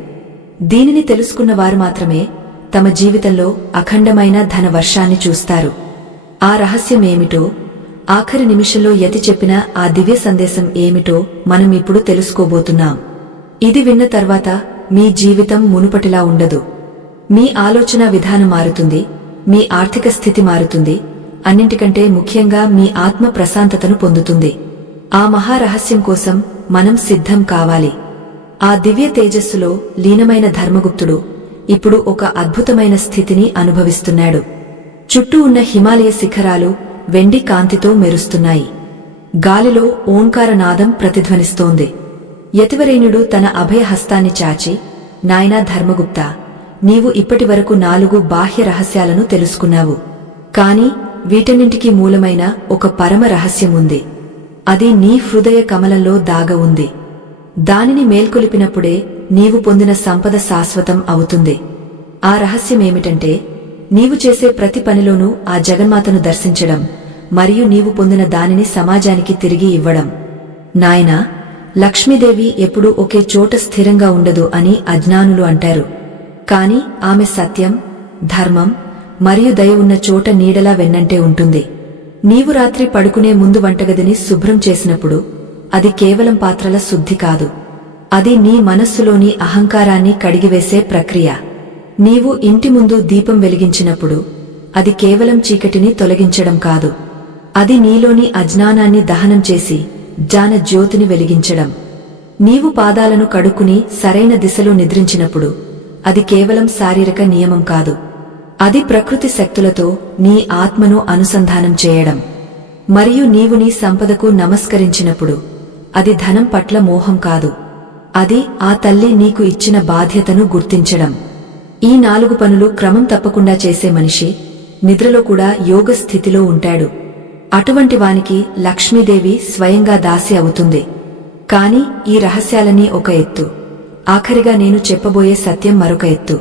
దీనిని తెలుసుకున్నవారు మాత్రమే తమ జీవితంలో అఖండమైన ధన వర్షాన్ని చూస్తారు. ఆ రహస్యం ఏమిటో, ఆఖరి నిమిషంలో యతి చెప్పిన ఆ దివ్య సందేశం ఏమిటో మనం ఇప్పుడు తెలుసుకోబోతున్నాం. ఇది విన్న తర్వాత మీ జీవితం మునుపటిలా ఉండదు. మీ ఆలోచన విధానం మారుతుంది, మీ ఆర్థిక స్థితి మారుతుంది, అన్నింటికంటే ముఖ్యంగా మీ ఆత్మ ప్రశాంతతను పొందుతుంది. ఆ మహారహస్యం కోసం మనం సిద్ధం కావాలి. ఆ దివ్య తేజస్సులో లీనమైన ధర్మగుప్తుడు ఇప్పుడు ఒక అద్భుతమైన స్థితిని అనుభవిస్తున్నాడు. చుట్టూ ఉన్న హిమాలయ శిఖరాలు వెండి కాంతితో మెరుస్తున్నాయి. గాలిలో ఓంకారనాదం ప్రతిధ్వనిస్తోంది. యతివరేణ్యుడు తన అభయహస్తాన్ని చాచి, నాయనా ధర్మగుప్త, నీవు ఇప్పటివరకు 4 బాహ్య రహస్యాలను తెలుసుకున్నావు. కాని వీటన్నింటికీ మూలమైన ఒక పరమ రహస్యముంది. అది నీ హృదయ కమలంలో దాగ ఉంది. దానిని మేల్కొలిపినప్పుడే నీవు పొందిన సంపద శాశ్వతం అవుతుంది. ఆ రహస్యమేమిటంటే, నీవు చేసే ప్రతి పనిలోనూ ఆ జగన్మాతను దర్శించడం మరియు నీవు పొందిన దానిని సమాజానికి తిరిగి ఇవ్వడం. నాయనా, లక్ష్మీదేవి ఎప్పుడూ ఒకే చోట స్థిరంగా ఉండదు అని అజ్ఞానులు అంటారు. కాని ఆమె సత్యం, ధర్మం మరియు దయ ఉన్న చోట నీడలా వెన్నంటే ఉంటుంది. నీవు రాత్రి పడుకునే ముందు వంటగదిని శుభ్రం చేసినప్పుడు అది కేవలం పాత్రల శుద్ధి కాదు. అది నీ మనస్సులోని అహంకారాన్ని కడిగివేసే ప్రక్రియ. నీవు ఇంటి ముందు దీపం వెలిగించినప్పుడు అది కేవలం చీకటిని తొలగించడం కాదు. అది నీలోని అజ్ఞానాన్ని దహనం చేసి జ్ఞాన జ్యోతిని వెలిగించడం. నీవు పాదాలను కడుక్కుని సరైన దిశలో నిద్రించినప్పుడు అది కేవలం శారీరక నియమం కాదు. అది ప్రకృతి శక్తులతో నీ ఆత్మను అనుసంధానం చేయడం. మరియు నీవు నీ సంపదకు నమస్కరించినప్పుడు అది ధనం పట్ల మోహం కాదు. అది ఆ తల్లి నీకు ఇచ్చిన బాధ్యతను గుర్తించడం. ఈ 4 పనులు క్రమం తప్పకుండా చేసే మనిషి నిద్రలో కూడా యోగ స్థితిలో ఉంటాడు. అటువంటి వానికి లక్ష్మీదేవి స్వయంగా దాసి అవుతుంది. కాని ఈ రహస్యాలన్నీ ఒక ఎత్తు. ఆఖరిగా నేను చెప్పబోయే సత్యం మరొక ఎత్తు.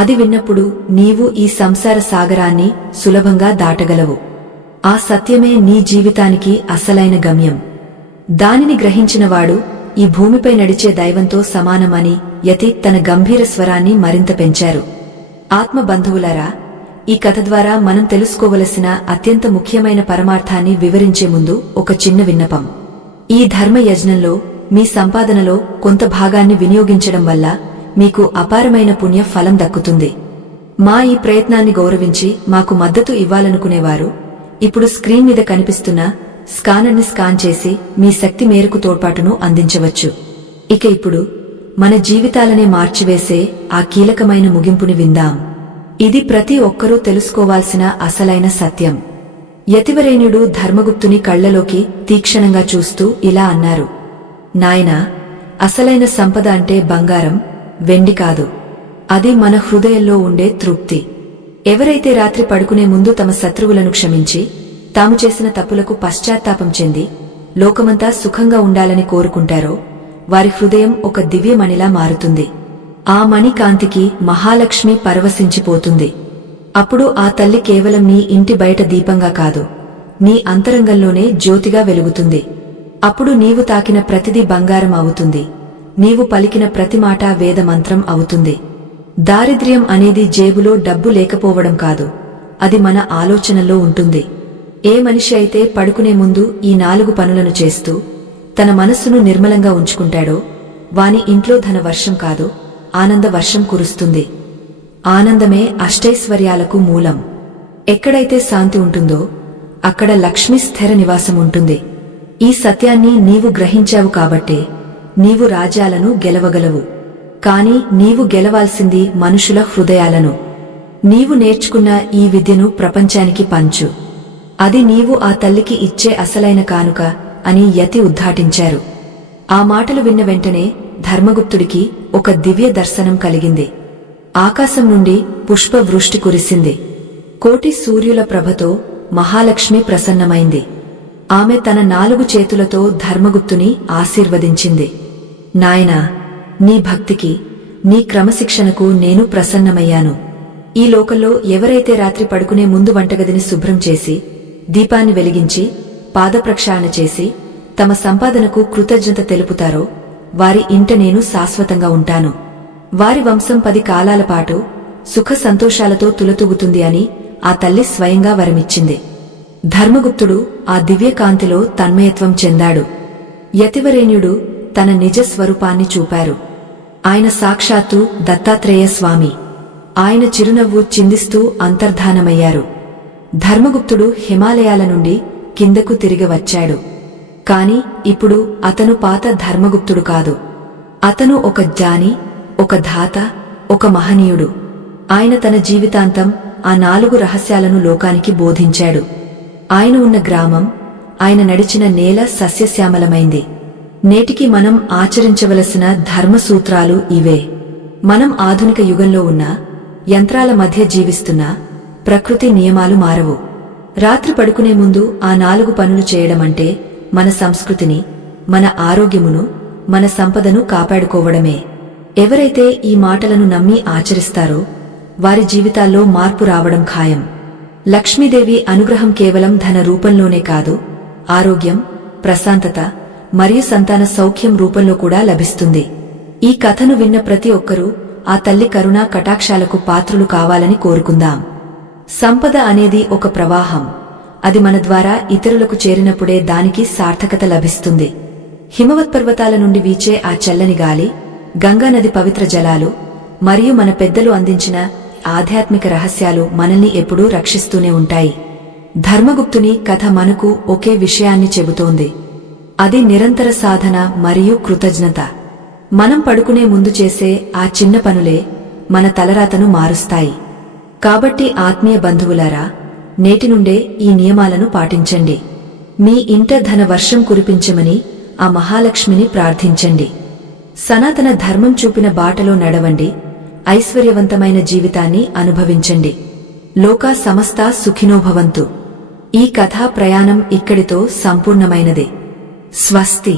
అది విన్నప్పుడు నీవు ఈ సంసార సాగరాన్ని సులభంగా దాటగలవు. ఆ సత్యమే నీ జీవితానికి అసలైన గమ్యం. దానిని గ్రహించినవాడు ఈ భూమిపై నడిచే దైవంతో సమానమని యతి తన గంభీర స్వరాన్ని మరింత పెంచారు. ఆత్మ బంధువులారా, ఈ కథ ద్వారా మనం తెలుసుకోవలసిన అత్యంత ముఖ్యమైన పరమార్థాన్ని వివరించే ముందు ఒక చిన్న విన్నపం. ఈ ధర్మ యజ్ఞంలో మీ సంపాదనలో కొంత భాగాన్ని వినియోగించడం వల్ల మీకు అపారమైన పుణ్య ఫలం దక్కుతుంది. మా ఈ ప్రయత్నాన్ని గౌరవించి మాకు మద్దతు ఇవ్వాలనుకునేవారు ఇప్పుడు స్క్రీన్ మీద కనిపిస్తున్న స్కానర్ని స్కాన్ చేసి మీ శక్తి మేరకు తోడ్పాటును అందించవచ్చు. ఇక ఇప్పుడు మన జీవితాలనే మార్చివేసే ఆ కీలకమైన ముగింపుని విందాం. ఇది ప్రతి ఒక్కరూ తెలుసుకోవాల్సిన అసలైన సత్యం. యతివరేణ్యుడు ధర్మగుప్తుని కళ్లలోకి తీక్షణంగా చూస్తూ ఇలా అన్నారు, నాయనా, అసలైన సంపద అంటే బంగారం, వెండి కాదు. అది మన హృదయంలో ఉండే తృప్తి. ఎవరైతే రాత్రి పడుకునే ముందు తమ శత్రువులను క్షమించి తాము చేసిన తప్పులకు పశ్చాత్తాపం చెంది లోకమంతా సుఖంగా ఉండాలని కోరుకుంటారో వారి హృదయం ఒక దివ్యమణిలా మారుతుంది. ఆ మణి కాంతికి మహాలక్ష్మి పరవశించిపోతుంది. అప్పుడు ఆ తల్లి కేవలం నీ ఇంటి బయట దీపంగా కాదు, నీ అంతరంగంలోనే జ్యోతిగా వెలుగుతుంది. అప్పుడు నీవు తాకిన ప్రతిదీ బంగారం అవుతుంది. నీవు పలికిన ప్రతి మాట వేదమంత్రం అవుతుంది. దారిద్ర్యం అనేది జేబులో డబ్బు లేకపోవడం కాదు, అది మన ఆలోచనలో ఉంటుంది. ఏ మనిషి అయితే పడుకునే ముందు ఈ 4 పనులను చేస్తూ తన మనస్సును నిర్మలంగా ఉంచుకుంటాడో వాని ఇంట్లో ధన వర్షం కాదు, ఆనంద వర్షం కురుస్తుంది. ఆనందమే అష్టైశ్వర్యాలకు మూలం. ఎక్కడైతే శాంతి ఉంటుందో అక్కడ లక్ష్మి స్థిర నివాసం ఉంటుంది. ఈ సత్యాన్ని నీవు గ్రహించావు కాబట్టే నీవు రాజ్యాలను గెలవగలవు. కాని నీవు గెలవాల్సింది మనుషుల హృదయాలను. నీవు నేర్చుకున్న ఈ విద్యను ప్రపంచానికి పంచు. అది నీవు ఆ తల్లికి ఇచ్చే అసలైన కానుక అని యతి ఉద్ఘాటించారు. ఆ మాటలు విన్న వెంటనే ధర్మగుప్తుడికి ఒక దివ్య దర్శనం కలిగింది. ఆకాశం నుండి పుష్ప వృష్టి కురిసింది. కోటి సూర్యుల ప్రభతో మహాలక్ష్మి ప్రసన్నమైంది. ఆమె తన 4 చేతులతో ధర్మగుప్తుని ఆశీర్వదించింది. నాయనా, నీ భక్తికి, నీ క్రమశిక్షణకు నేను ప్రసన్నమయ్యాను. ఈ లోకంలో ఎవరైతే రాత్రి పడుకునే ముందు వంటగదిని శుభ్రం చేసి దీపాన్ని వెలిగించి పాదప్రక్షాళన చేసి తమ సంపాదనకు కృతజ్ఞత తెలుపుతారో వారి ఇంట నేను శాశ్వతంగా ఉంటాను. వారి వంశం 10 కాలాల పాటు సుఖ సంతోషాలతో తులతూగుతుంది అని ఆ తల్లి స్వయంగా వరమిచ్చింది. ధర్మగుప్తుడు ఆ దివ్యకాంతిలో తన్మయత్వం చెందాడు. యతివరేణ్యుడు తన నిజ స్వరూపాన్ని చూపారు. ఆయన సాక్షాత్తు దత్తాత్రేయ స్వామి. ఆయన చిరునవ్వు చిందిస్తూ అంతర్ధానమయ్యారు. ధర్మగుప్తుడు హిమాలయాల నుండి కిందకు తిరిగి వచ్చాడు. కాని ఇప్పుడు అతను పాత ధర్మగుప్తుడు కాదు. అతను ఒక జ్ఞాని, ఒక ధాత, ఒక మహనీయుడు. ఆయన తన జీవితాంతం ఆ 4 రహస్యాలను లోకానికి బోధించాడు. ఆయన ఉన్న గ్రామం, ఆయన నడిచిన నేల సస్యశ్యామలమైంది. నేటికి మనం ఆచరించవలసిన ధర్మసూత్రాలు ఇవే. మనం ఆధునిక యుగంలో ఉన్న యంత్రాల మధ్య జీవిస్తున్నా ప్రకృతి నియమాలు మారవు. రాత్రి పడుకునే ముందు ఆ 4 పనులు చేయడమంటే మన సంస్కృతిని, మన ఆరోగ్యమును, మన సంపదను కాపాడుకోవడమే. ఎవరైతే ఈ మాటలను నమ్మి ఆచరిస్తారో వారి జీవితాల్లో మార్పు రావడం ఖాయం. లక్ష్మీదేవి అనుగ్రహం కేవలం ధన రూపంలోనే కాదు, ఆరోగ్యం, ప్రశాంతత మరియు సంతాన సౌఖ్యం రూపంలో కూడా లభిస్తుంది. ఈ కథను విన్న ప్రతి ఒక్కరూ ఆ తల్లి కరుణా కటాక్షాలకు పాత్రులు కావాలని కోరుకుందాం. సంపద అనేది ఒక ప్రవాహం. అది మన ద్వారా ఇతరులకు చేరినప్పుడే దానికి సార్థకత లభిస్తుంది. హిమవత్పర్వతాల నుండి వీచే ఆ చల్లని గాలి, గంగానది పవిత్ర జలాలు మరియు మన పెద్దలు అందించిన ఆధ్యాత్మిక రహస్యాలు మనల్ని ఎప్పుడూ రక్షిస్తూనే ఉంటాయి. ధర్మగుప్తుని కథ మనకు ఒకే విషయాన్ని చెబుతోంది. అది నిరంతర సాధన మరియు కృతజ్ఞత. మనం పడుకునే ముందు చేసే ఆ చిన్న పనులే మన తలరాతను మారుస్తాయి. కాబట్టి ఆత్మీయ బంధువులారా, నేటి నుండే ఈ నియమాలను పాటించండి. మీ ఇంట ధన వర్షం కురిపించమని ఆ మహాలక్ష్మిని ప్రార్థించండి. సనాతన ధర్మం చూపిన బాటలో నడవండి. ఐశ్వర్యవంతమైన జీవితాన్ని అనుభవించండి. లోకా సమస్తా సుఖినోభవంతు. ఈ కథా ప్రయాణం ఇక్కడితో సంపూర్ణమైనదే. స్వస్తి.